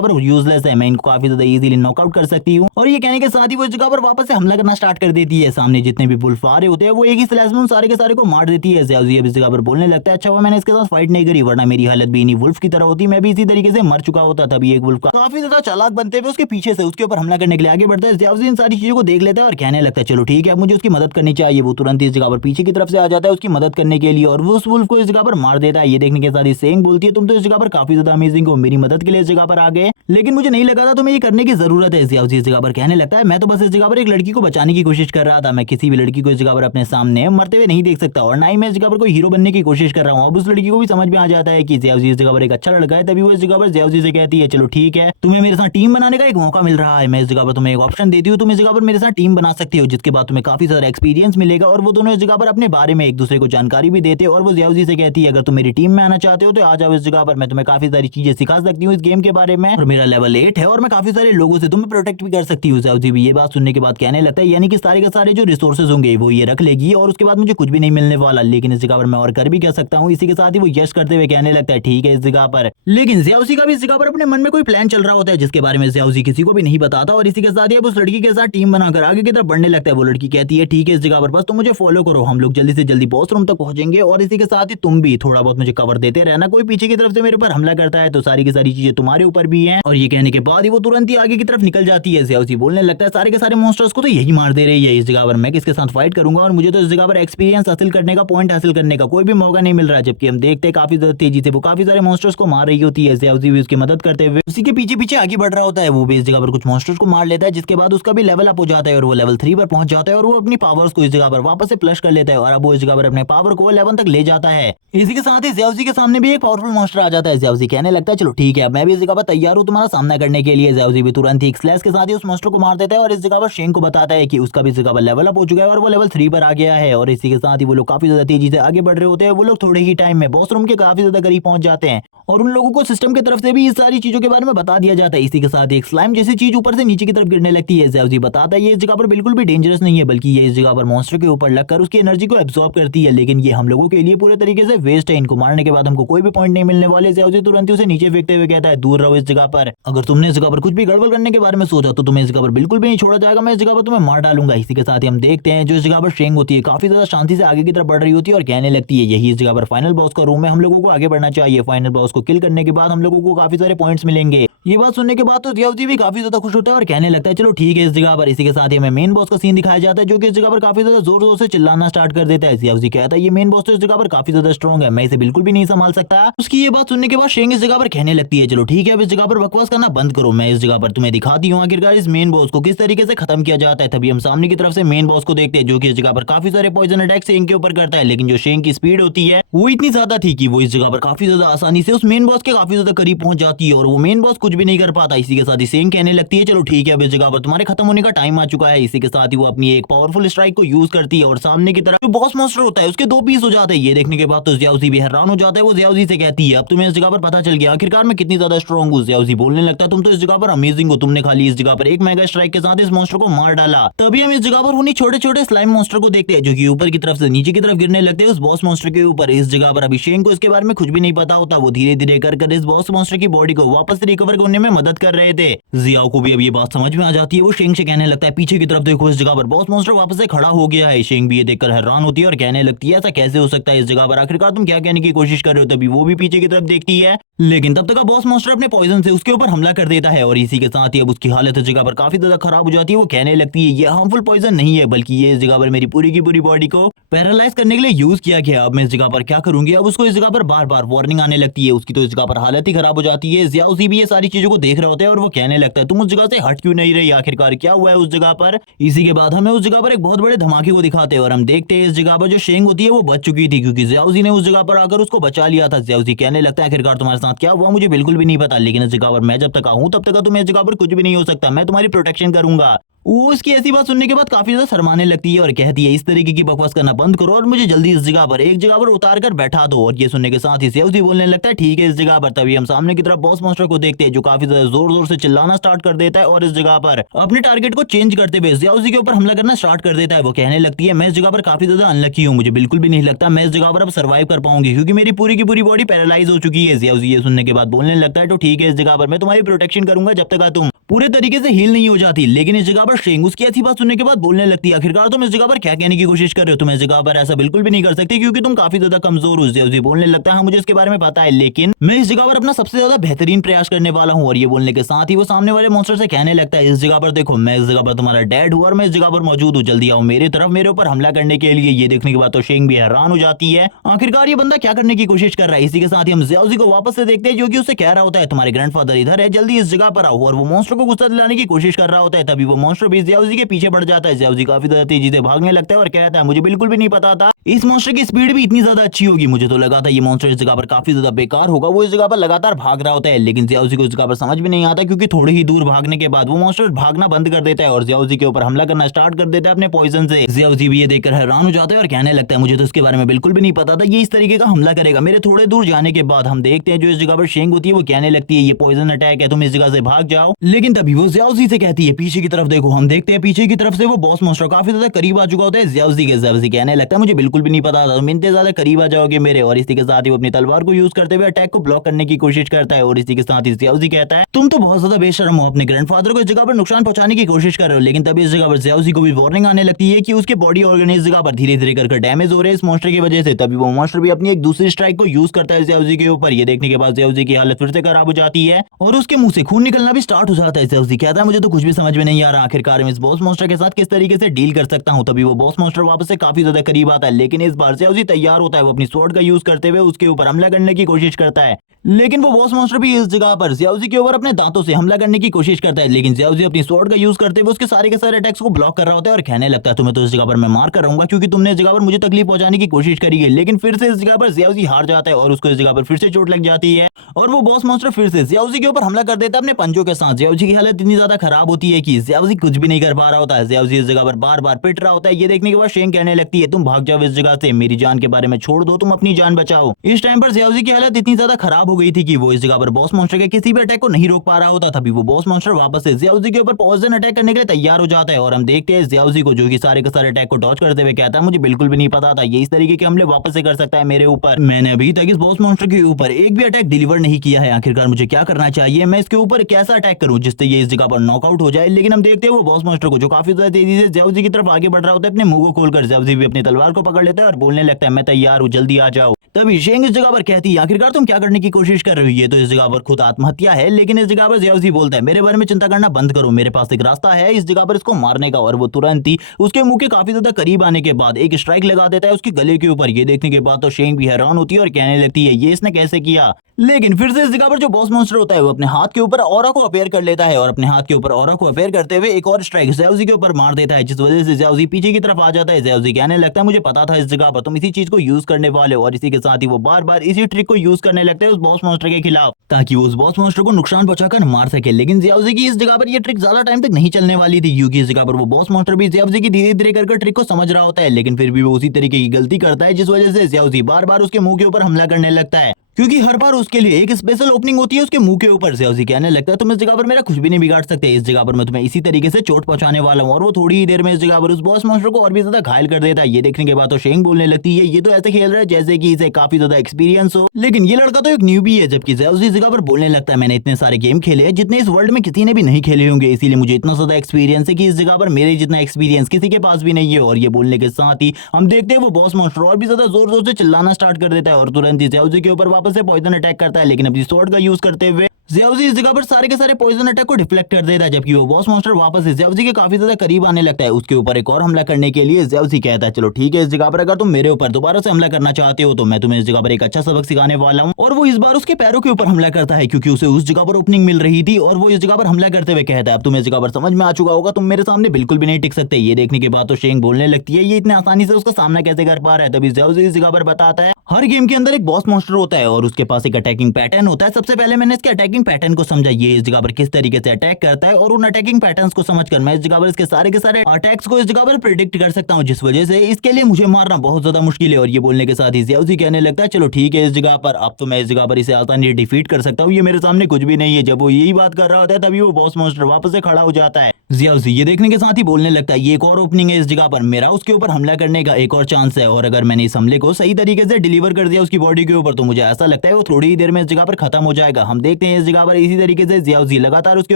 पर यूजलेस है, मैं इनको काफी ज्यादा इजीली नॉकआउट कर सकती हूँ। और ये कहने के साथ ही वो इस जगह पर वापस से हमला करना स्टार्ट कर देती है, सामने जितने भी वुल्फ आ रहे होते हैं वो एक ही स्लैश में उन सारे के सारे को मार देती है। ज़्याओज़ी अब इस जगह पर बोलने लगता है अच्छा हुआ मैंने इसके साथ फाइट नहीं करी, वरना मेरी हालत भी इन्हीं वुल्फ की तरह होती, मैं भी इसी तरीके से मर चुका होता। तभी एक वुल्फ का काफी ज्यादा चालाक बनते हुए उसके पीछे से उसके ऊपर हमला करने के लिए आगे बढ़ता है। ज़्याओज़ी इन सारी चीजों को देख लेता है और कहने लगता है चलो ठीक है अब मुझे उसकी मदद करनी चाहिए। वो तुरंत इस जगह पर पीछे की तरफ से आ जाता है उसकी मदद करने के लिए और वो उस वुल्फ को इस जगह पर मार देता है। ये देखने के साथ ही शेंग बोलती है तुम तो इस जगह पर काफी ज्यादा अमेजिंग हो, मेरी मदद के लिए इस जगह पर आ गए, लेकिन मुझे नहीं लगा था तुम्हें ये करने की जरूरत है। ज़्याओज़ी इस जगह पर कहने लगता है मैं तो बस इस जगह पर एक लड़की को बचाने की कोशिश कर रहा था, मैं किसी भी लड़की को इस जगह पर अपने सामने मरते हुए नहीं देख सकता, और ना ही मैं इस जगह पर कोई हीरो बनने की कोशिश कर रहा हूँ। अब उस लड़की को भी समझ में आ जाता है कि ज़्याओज़ी इस जगह पर एक अच्छा लड़का है। तभी वो इस जगह पर ज़्याओज़ी से कहती है चलो ठीक है तुम्हें मेरे साथ टीम बनाने का एक मौका मिल रहा है, मैं इस जगह पर तुम्हें एक ऑप्शन देती हूँ, तुम इस जगह पर मेरे साथ टीम बना सकती हो जिसके बाद तुम्हें काफी सारा एक्सपीरियंस मिलेगा। और वो दोनों इस जगह पर अपने बारे में एक दूसरे को जानकारी भी देते हैं और वो ज़्याओज़ी से कहती है अगर तुम मेरी टीम में आना चाहते हो तो आ जाओ इस जगह पर, मैं तुम्हें काफी सारी चीजें सिखा सकती हूँ इस गेम के बारे में, और मेरा लेवल 8 है और मैं काफी सारे लोगों से तुम्हें प्रोटेक्ट भी कर सकती हूँ। ज़्याओज़ी भी ये बात सुनने के बाद कहने लगता है यानी कि सारे के सारे जो रिसोर्सेज होंगे वो ये रख लेगी और उसके बाद मुझे कुछ भी नहीं मिलने वाला, लेकिन इस जगह पर मैं और कर भी क्या सकता हूँ। इसी के साथ ही वो यश करते हुए कहने लगता है ठीक है इस जगह पर, लेकिन ज़्याओज़ी का भी इस जगह पर अपने मन में कोई प्लान चल रहा होता है जिसके बारे में ज़्याओज़ी किसी को भी नहीं बताता। और इसी के साथ ही अब उस लड़की के साथ टीम बनाकर आगे की तरफ बढ़ने लगता है। वो लड़की कहती है ठीक है इस जगह पर बस तुम मुझे फॉलो करो, हम लोग जल्दी से जल्दी बॉस रूम तक पहुंचेंगे, और इसी के साथ ही तुम भी थोड़ा बहुत मुझे कवर देते रहना, कोई पीछे की तरफ से मेरे ऊपर हमला करता है तो सारी की सारी चीजें तुम्हारे ऊपर भी हैं। और ये कहने के बाद ही वो तुरंत ही आगे की तरफ निकल जाती है। ज़्याओज़ी बोलने लगता है सारे के सारे मॉन्स्टर्स को तो यही मार दे रही है, इस जगह पर मैं किसके साथ फाइट करूंगा, और मुझे तो इस जगह पर एक्सपीरियंस हासिल करने का, पॉइंट हासिल करने का कोई भी मौका नहीं मिल रहा। जबकि हम देखते हैं काफी ज्यादा तेजी से वो काफी सारे मॉन्स्टर्स को मार रही होती है। ज़्याओज़ी भी उसकी मदद करते हुए उसी के पीछे पीछे आगे बढ़ रहा होता है। वो भी इस जगह पर कुछ मॉन्स्टर्स को मार लेता है जिसके बाद उसका भी लेवल अप हो जाता है और वो लेवल 3 पर पहुंच जाता है और वो अपनी पावर्स को इस जगह पर वापस से प्लस कर लेता है और अब वो इस जगह पर अपने पावर को 11 तक ले जाता है। इसी के साथ ही ज़्याओज़ी के सामने भी एक पावरफुल मॉन्स्टर आ जाता है। ज़्याओज़ी कहने लगता है चलो ठीक है अब मैं भी इस जगह पर तैयार हूँ तुम्हारा सामना करने के लिए। ज़्याओज़ी भी तुरंत ही एक स्लैश के साथ ही उस मॉन्स्टर को मार देता है और इस जगह पर शेंग को बताता है कि उसका भी इस जगह पर लेवल अप हो चुका है और वो लेवल 3 पर आ गया है। और इसी के साथ ही वो लोग काफी ज्यादा तेजी से आगे बढ़ रहे होते हैं। वो लोग थोड़े ही टाइम में बॉस रूम के काफी ज्यादा करीब पहुंच जाते हैं और उन लोगों को सिस्टम की तरफ से भी इस सारी चीजों के बारे में बता दिया जाता है। इसी के साथ एक स्लाइम जैसी चीज ऊपर से नीचे की तरफ गिरने लगती है। ज़्याओज़ी बताता है ये इस जगह पर बिल्कुल भी डेंजरस नहीं है, बल्कि ये इस जगह पर मॉन्स्टर के ऊपर लगकर उसकी एनर्जी को एब्जॉर्ब करती है, लेकिन ये हम लोगों के लिए पूरे तरीके से वेस्ट है, इनको मारने के बाद हमको कोई भी पॉइंट नहीं मिलने वाले। ज़्याओज़ी तुरंत ही उसे नीचे फेंकते हुए कहता है दूर रहो इस जगह पर, अगर तुमने इस जगह पर कुछ भी गड़बड़ करने के बारे में सोचा तो तुम्हें इस जगह पर बिल्कुल भी नहीं छोड़ा जाएगा, मैं इस जगह पर तुम्हें मार डालूंगा। इसी के साथ ही हम देखते हैं जो इस जगह पर शेंग होती है काफी ज्यादा शांति से आगे की तरफ बढ़ रही होती है और कहने लगती है यही इस जगह पर फाइनल बॉस का रूम है, हम लोगों को आगे बढ़ना चाहिए, फाइनल बॉस को किल करने के बाद हम लोगों को काफी सारे पॉइंट्स मिलेंगे। ये बात सुनने के बाद तो ज़्याओज़ी भी काफी ज्यादा खुश होता है और कहने लगता है चलो ठीक है इस जगह पर। इसी के साथ ही हमें मेन बॉस का सीन दिखाया जाता है जो कि इस जगह पर काफी ज्यादा जोर जोर से चिल्लाना स्टार्ट कर देता है। ज़्याओज़ी कहता है ये मेन बॉस तो इस जगह पर काफी ज्यादा स्ट्रॉन्ग है, मैं इसे बिल्कुल भी नहीं संभाल सकता। उसकी ये बात सुनने के बाद शेंग इस जगह पर कहने लगती है चलो ठीक है अब इस जगह पर बकवास करना बंद करो, मैं इस जगह पर तुम्हें दिखाती हूँ आखिरकार इस मेन बॉस को किस तरीके से खत्म किया जाता है। तभी हम सामने की तरफ से मेन बॉस को देखते हैं जो कि इस जगह पर काफी सारे पॉइजन अटैक शेंग के ऊपर करता है, लेकिन जो शेंग की स्पीड होती है वो इतनी ज्यादा थी कि वो इस जगह पर काफी ज्यादा आसानी से उस मेन बॉस के काफी ज्यादा करीब पहुंच जाती है और वो मेन बॉस कुछ कुछ भी नहीं कर पाता। इसी के साथ ही शेंग कहने लगती है चलो ठीक है अब इस जगह पर तुम्हारे खत्म होने का टाइम आ चुका है। इसी के साथ ही वो अपनी एक पावरफुल स्ट्राइक को यूज करती है और सामने की तरफ जो बॉस मॉन्स्टर होता है उसके 2 पीस हो जाते हैं। ये देखने के बाद तो ज़ियाओज़ी भी हैरान हो जाता है। वो ज़ियाओज़ी से कहती है अब तुम्हें इस जगह पर पता चल गया आखिरकार मैं कितनी ज्यादा स्ट्रॉन्ग हूँ। ज़ियाओज़ी बोलने लगता है तुम तो इस जगह पर अमेजिंग हो, तुमने खाली इस जगह पर एक मेगा स्ट्राइक के साथ इस मॉन्स्टर को मार डाला। तभी हम इस जगह पर उन्हीं छोटे छोटे स्लाइम मॉन्स्टर को देखते हैं जो कि ऊपर की तरफ से नीचे की तरफ गिरने लगते हैं उस बॉस मॉन्स्टर के ऊपर। इस जगह पर अभी शेंग को इसके बारे में कुछ भी नहीं पता होता। वो धीरे धीरे कर इस बॉस मॉन्स्टर की बॉडी को वापस से रिकवर करने में मदद कर रहे थे। जियाओ को भी अब ये बात समझ में आ जाती है। वो शेंग से कहने लगता है पीछे की तरफ देखो इस जगह पर बॉस मॉन्स्टर वापस से खड़ा हो गया है। शेंग भी ये देखकर हैरान होती है और कहने लगती है ऐसा कैसे हो सकता है इस जगह पर, आखिरकार तुम क्या कहने की कोशिश कर रहे हो। तभी वो भी पीछे की तरफ देखती है लेकिन तब तक बॉस मॉन्स्टर अपने पॉइजन से उसके ऊपर हमला कर देता है और इसी के साथ ही अब उसकी हालत इस जगह पर काफी ज्यादा खराब हो जाती है। वो कहने लगती है ये हार्मफुल पॉइजन नहीं है बल्कि ये इस जगह पर मेरी पूरी की पूरी बॉडी को पैरालाइज करने के लिए यूज किया गया। अब मैं इस जगह पर क्या करूंगी। अब उसको इस जगह पर बार बार वार्निंग आने लगती है। उसकी तो इस जगह पर हालत ही खराब हो जाती है। ज़ियाओज़ी भी ये सारी चीजों को देख रहे होते हैं और वो कहने लगता है तुम उस जगह से हट क्यों नहीं रही, आखिरकार क्या हुआ है उस जगह पर। इसी के बाद हमें उस जगह पर एक बहुत बड़े धमाके को दिखाते हैं और हम देखते हैं इस जगह पर जो शेंग होती है वो बच चुकी थी क्योंकि ज़ियाओज़ी ने उस जगह पर आकर उसको बचा लिया था। ज़ियाओज़ी कहने लगता है आखिरकार तुम्हारे साथ क्या हुआ मुझे बिल्कुल भी नहीं पता, लेकिन इस जगह पर मैं जब तक हूं तब तक तुम्हें इस जगह पर कुछ भी नहीं हो सकता, मैं तुम्हारी प्रोटेक्शन करूंगा। वो उसकी ऐसी बात सुनने के बाद काफी ज्यादा शर्माने लगती है और कहती है इस तरीके की बकवास करना बंद करो और मुझे जल्दी इस जगह पर एक जगह पर उतार कर बैठा दो। और ये सुनने के साथ ही ज़ियाओज़ी बोलने लगता है ठीक है इस जगह पर। तभी हम सामने की तरफ बॉस मॉन्स्टर को देखते हैं जो काफी ज्यादा जोर जोर से चिल्लाना स्टार्ट कर देता है और इस जगह पर अपने टारगेट को चेंज करते हुए ज़ियाओज़ी के ऊपर हमला करना स्टार्ट कर देता है। वो कहने लगती है मैं इस जगह पर काफी ज्यादा अनलकी हूँ, मुझे बिल्कुल भी नहीं लगता मैं इस जगह पर अब सर्वाइव कर पाऊंगी क्योंकि मेरी पूरी की पूरी बॉडी पैरालाइज हो चुकी है। ज़ियाओज़ी ये सुनने के बाद बोलने लगता है तो ठीक है इस जगह पर मैं तुम्हारी प्रोटेक्शन करूंगा जब तक तुम पूरे तरीके से हील नहीं हो जाती। लेकिन इस जगह पर शेंग उसकी ऐसी बात सुनने के बाद बोलने लगती है आखिरकार तुम इस जगह पर क्या कहने की कोशिश कर रहे हो, तुम इस जगह पर ऐसा बिल्कुल भी नहीं कर सकती क्योंकि तुम काफी ज्यादा कमजोर हो। ज़ियाओज़ी बोलने लगता है हाँ मुझे इसके बारे में पता है लेकिन मैं इस जगह पर अपना सबसे ज्यादा बेहतरीन प्रयास करने वाला हूँ। और ये बोलने के साथ ही वो सामने वाले मॉन्स्टर से कहने लगता है इस जगह पर देखो मैं इस जगह पर तुम्हारा डैड हूँ और मैं इस जगह पर मौजूद हूँ, जल्दी आओ मेरी तरफ मेरे ऊपर हमला करने के लिए। ये देखने के बाद तो शेंग भी हैरान हो जाती है आखिरकार ये बंदा क्या करने की कोशिश कर रहा है। इसी के साथ ही हम ज़ियाओज़ी को वापस से देखते हैं जो कि उससे कह रहा होता है तुम्हारे ग्रैंडफादर इधर है, जल्दी इस जगह पर आओ। और वो मॉन्स्टर को गुस्सा दिलाने की कोशिश कर रहा होता है। तभी वो मॉन्स्टर भी ज़ियाओज़ी के पीछे बढ़ जाता है। ज़ियाओज़ी काफी ज्यादा तेजी से भागने लगता है और कहता है मुझे बिल्कुल भी नहीं पता था इस मॉन्स्टर की स्पीड भी इतनी ज्यादा अच्छी होगी, मुझे तो लगा था ये मॉन्स्टर इस जगह पर काफी ज्यादा बेकार होगा। वो इस जगह पर लगातार भाग रहा होता है लेकिन ज़ियाओज़ी को इस जगह पर समझ में नहीं आता क्योंकि थोड़ी ही दूर भागने के बाद वो मॉन्स्टर भागना बंद कर देता है और ज़ियाओज़ी के ऊपर हमला करना स्टार्ट कर देता है अपने पॉइजन से। ज़ियाओज़ी भी ये देखकर हैरान हो जाता है और कहने लगता है मुझे तो इसके बारे में बिल्कुल भी नहीं पता था ये इस तरीके का हमला करेगा। मेरे थोड़े दूर जाने के बाद हम देखते हैं जो इस जगह पर शेंग होती है वो कहने लगती है ये पॉइजन अटैक है तुम इस जगह से भाग जाओ। लेकिन तभी वो ज़ियाओज़ी से कहती है पीछे की तरफ देखो। हम देखते हैं पीछे की तरफ से वो बॉस मॉन्स्टर काफी ज्यादा करीब आ चुका होता है ज़ियाओज़ी के। ज़ियाओज़ी कहने लगता है मुझे बिल्कुल भी नहीं पता था तुम इतने ज्यादा करीब आ जाओगे मेरे। और इसी के साथ ही वो अपनी तलवार को यूज करते हुए अटैक को ब्लॉक करने की कोशिश करता है। और इसी के साथ ही ज़ियाओज़ी कहता है तुम तो बहुत ज्यादा बेशर्म हो, अपने ग्रैंडफादर को इस जगह पर नुकसान पहुंचाने की कोशिश कर रहे हो। लेकिन तभी इस जगह पर ज़ियाओज़ी को भी वार्निंग आने लगती है कि उसके बॉडी ऑर्गन इस जगह पर धीरे धीरे कर डैमेज हो रहे हैं इस मॉन्स्टर की वजह से। तभी वो मॉन्स्टर भी अपनी एक दूसरी स्ट्राइक को यूज करता है ज़ियाओज़ी के ऊपर। ये देखने के बाद ज़ियाओज़ी की हालत फिर से खराब हो जाती है और उसके मुंह से खून निकलना भी स्टार्ट हो जाता है। ज़ियाओज़ी कहता है मुझे तो कुछ भी समझ में नहीं आ रहा आखिरकार मैं इस बॉस मॉन्स्टर के साथ किस तरीके से डील कर सकता हूं। तभी वो बॉस मॉन्स्टर वापस से काफी ज्यादा करीब आता है लेकिन इस बार ज़ियाओज़ी तैयार होता है। वो अपनी स्वॉर्ड का यूज करते हुए उसके ऊपर हमला करने की कोशिश करता है लेकिन वो बॉस मॉन्स्टर भी इस जगह पर ज़ियाओज़ी के ऊपर अपने दांतों से हमला करने की कोशिश करता है। लेकिन ज़ियाओज़ी अपनी स्वॉर्ड का यूज करते हुए उसके सारे के सारे अटैक्स को ब्लॉक कर रहा होता है और कहने लगता है तुम्हें तो इस जगह पर मैं मार कर रहूंगा क्योंकि तुमने इस जगह पर मुझे तकलीफ पहुंचाने की कोशिश करी है। लेकिन फिर से इस जगह पर ज़ियाओज़ी हार जाता है और उसको इस जगह पर फिर से चोट लग जाती है और वो बॉस मॉन्स्टर फिर से ज़ियाओज़ी के ऊपर हमला कर देता है अपने पंजों के साथ। ज़ियाओज़ी की हालत इतनी ज्यादा खराब होती है कि ज़ियाओज़ी कुछ भी नहीं कर पा रहा होता है। ज़ियाओज़ी इस जगह पर बार बार पिट रहा होता है। ये देखने के बाद शेंग कहने लगती है तुम भाग जाओ इस जगह से, मेरी जान के बारे में छोड़ दो, तुम अपनी जान बचाओ। इस टाइम पर ज़ियाओज़ी की हालत इतनी ज्यादा खराब हो गई थी कि वो इस जगह पर बॉस मॉन्स्टर के किसी भी अटैक को नहीं रोक पा रहा होता। तभी वो बॉस मॉन्स्टर वापस से ज़ियाओज़ी के ऊपर पॉइजन अटैक करने के लिए तैयार हो जाता है और हम देखते हैं ज़ियाओज़ी को जो कि सारे के सारे अटैक को डॉज करते हुए कहता है मुझे बिल्कुल भी नहीं पता था ये इस तरीके के हमले वापस से कर सकता है मेरे ऊपर। मैंने अभी तक इस बॉस मॉन्स्टर के ऊपर एक भी अटैक डिलीवर नहीं किया है, आखिरकार मुझे क्या करना चाहिए, मैं इसके ऊपर कैसा अटैक करूं जिससे ये इस जगह पर नॉकआउट हो जाए। लेकिन हम देखते हैं वो बॉस मॉन्स्टर को जो काफी ज्यादा तेजी से ज़ियाओज़ी की तरफ आगे बढ़ रहा होता है अपने मुंह को खोलकर। ज़ियाओज़ी भी अपनी तलवार को पकड़ लेता है और बोलने लगता है मैं तैयार हूँ, जल्दी आ जाओ। तभी शेंग इस जगह पर कहती है आखिरकार तुम क्या करने की कोशिश कर रही हो, ये तो इस जगह पर खुद आत्महत्या है। लेकिन इस जगह पर ज़ियाओज़ी बोलता है मेरे बारे में चिंता करना बंद करो, मेरे पास एक रास्ता है इस जगह पर इसको मारने का। और वो तुरंत ही उसके मुंह के काफी ज्यादा करीब आने के बाद एक स्ट्राइक लगा देता है उसके गले के ऊपर। ये देखने के बाद तो शेंग भी हैरान होती है और कहने लगती है ये इसने कैसे किया। लेकिन फिर से इस जगह पर जो बॉस मॉन्स्टर होता है वो अपने हाथ के ऊपर ऑरा को अपेयर कर लेता लेता है और अपने हाथ के ऊपर ऑरा को अफेयर करते हुए एक और स्ट्राइक ज़्याओज़ी के ऊपर मार देता है, जिस वजह से ज़्याओज़ी पीछे की तरफ आ जाता है। ज़्याओज़ी कहने लगता है मुझे पता था इस जगह पर तुम इसी चीज को यूज करने वाले हो, और इसी के साथ ही वो बार बार इसी ट्रिक को यूज करने लगता है उस बॉस मॉन्स्टर के खिलाफ, ताकि वो उस बॉस मॉन्स्टर को नुकसान पहुंचाकर मार सके। लेकिन ज़्याओज़ी की इस जगह पर ये ट्रिक ज्यादा टाइम तक नहीं चलने वाली थी, क्योंकि इस जगह पर वो बॉस मॉन्स्टर भी ज़्याओज़ी की धीरे धीरे कर ट्रिक को समझ रहा होता है, लेकिन फिर भी वो उसी तरीके की गलती करता है, जिस वजह से ज़्याओज़ी बार बार उसके मुंह के ऊपर हमला करने लगता है, क्योंकि हर बार उसके लिए एक स्पेशल ओपनिंग होती है उसके मुंह के ऊपर। ज़्याओज़ी कहने लगता है तुम इस जगह पर मेरा कुछ भी नहीं बिगाड़ सकते, इस जगह पर मैं तुम्हें इसी तरीके से चोट पहुंचाने वाला हूं। और वो थोड़ी ही देर में इस जगह पर उस बॉस मॉन्स्टर को और भी ज्यादा घायल कर देता है। ये देखने के बाद तो शेंग बोलने लगती है ये तो ऐसे खेल रहा है जैसे कि इसे काफी ज्यादा एक्सपीरियंस हो, लेकिन ये लड़का तो एक न्यूबी है। जबकि ज़्याओज़ी इस जगह पर बोलने लगता है मैंने इतने सारे गेम खेले हैं जितने इस वर्ल्ड में किसी ने भी नहीं खेले होंगे, इसीलिए मुझे इतना ज्यादा एक्सपीरियंस है कि इस जगह पर मेरे जितना एक्सपीरियंस किसी के पास भी नहीं है। और ये बोलने के साथ ही हम देखते हैं वो बॉस मॉन्स्टर और भी ज्यादा जोर जोर से चिल्लाना स्टार्ट कर देता है और तुरंत ही ज़्याओज़ी के ऊपर वापस से पॉइजन अटैक करता है, लेकिन अपनी स्वॉर्ड का यूज करते हुए ज़्याओज़ी इस जगह पर सारे के सारे पॉइजन अटैक को डिफ्लेक्ट कर देता है। जबकि वो बॉस मॉन्स्टर वापस से ज़्याओज़ी के काफी ज्यादा करीब आने लगता है। उसके ऊपर एक और हमला करने के लिए ज़्याओज़ी कहता है चलो ठीक है, इस जगह पर अगर तुम मेरे ऊपर दोबारा से हमला करना चाहते हो तो मैं तुम्हें इस जगह पर एक अच्छा सबक सिखाने वाला हूँ। और वो इस बार उसके पैरों के ऊपर हमला करता है, क्योंकि उसे उस जगह पर ओपनिंग मिल रही थी और वो इस जगह पर हमला करते हुए कहता है अब तुम्हें इस जगह पर समझ में आ चुका होगा, तुम मेरे सामने बिल्कुल भी नहीं टिक सकते। ये देखने के बाद तो शेंग बोलने लगती है ये इतने आसानी से उसका सामना कैसे कर पा रहा है। तभी ज़्याओज़ी इस जगह पर बताता है हर गेम के अंदर एक बॉस मॉन्स्टर होता है और उसके पास एक अटैकिंग पैटर्न होता है। सबसे पहले मैंने इसके अटैकिंग पैटर्न को समझा, ये इस जगह पर किस तरीके से अटैक करता है, और उन अटैकिंग पैटर्न्स को समझकर मैं इस जगह पर इसके सारे के सारे अटैक्स को इस जगह पर प्रिडिक्ट कर सकता हूँ, जिस वजह से इसके लिए मुझे मारना बहुत ज्यादा मुश्किल है। और ये बोलने के साथ ही ज़्याओज़ी कहने लगता है चलो ठीक है, इस जगह पर अब तो मैं इस जगह पर इसे आसानी से डिफीट कर सकता हूँ, ये मेरे सामने कुछ भी नहीं है। जब वो यही बात कर रहा होता है तभी वो बॉस मॉन्स्टर वापस से खड़ा हो जाता है। ज़्याओज़ी ये देखने के साथ ही बोलने लगता है ये एक और ओपनिंग है इस जगह पर, मेरा उसके ऊपर हमला करने का एक और चांस है, और अगर मैंने इस हमले को सही तरीके से डिलीवर कर दिया उसकी बॉडी के ऊपर तो मुझे ऐसा लगता है वो थोड़ी ही देर में इस जगह पर खत्म हो जाएगा। हम देखते हैं इस जगह पर इसी तरीके से ज़्याओज़ी लगातार उसके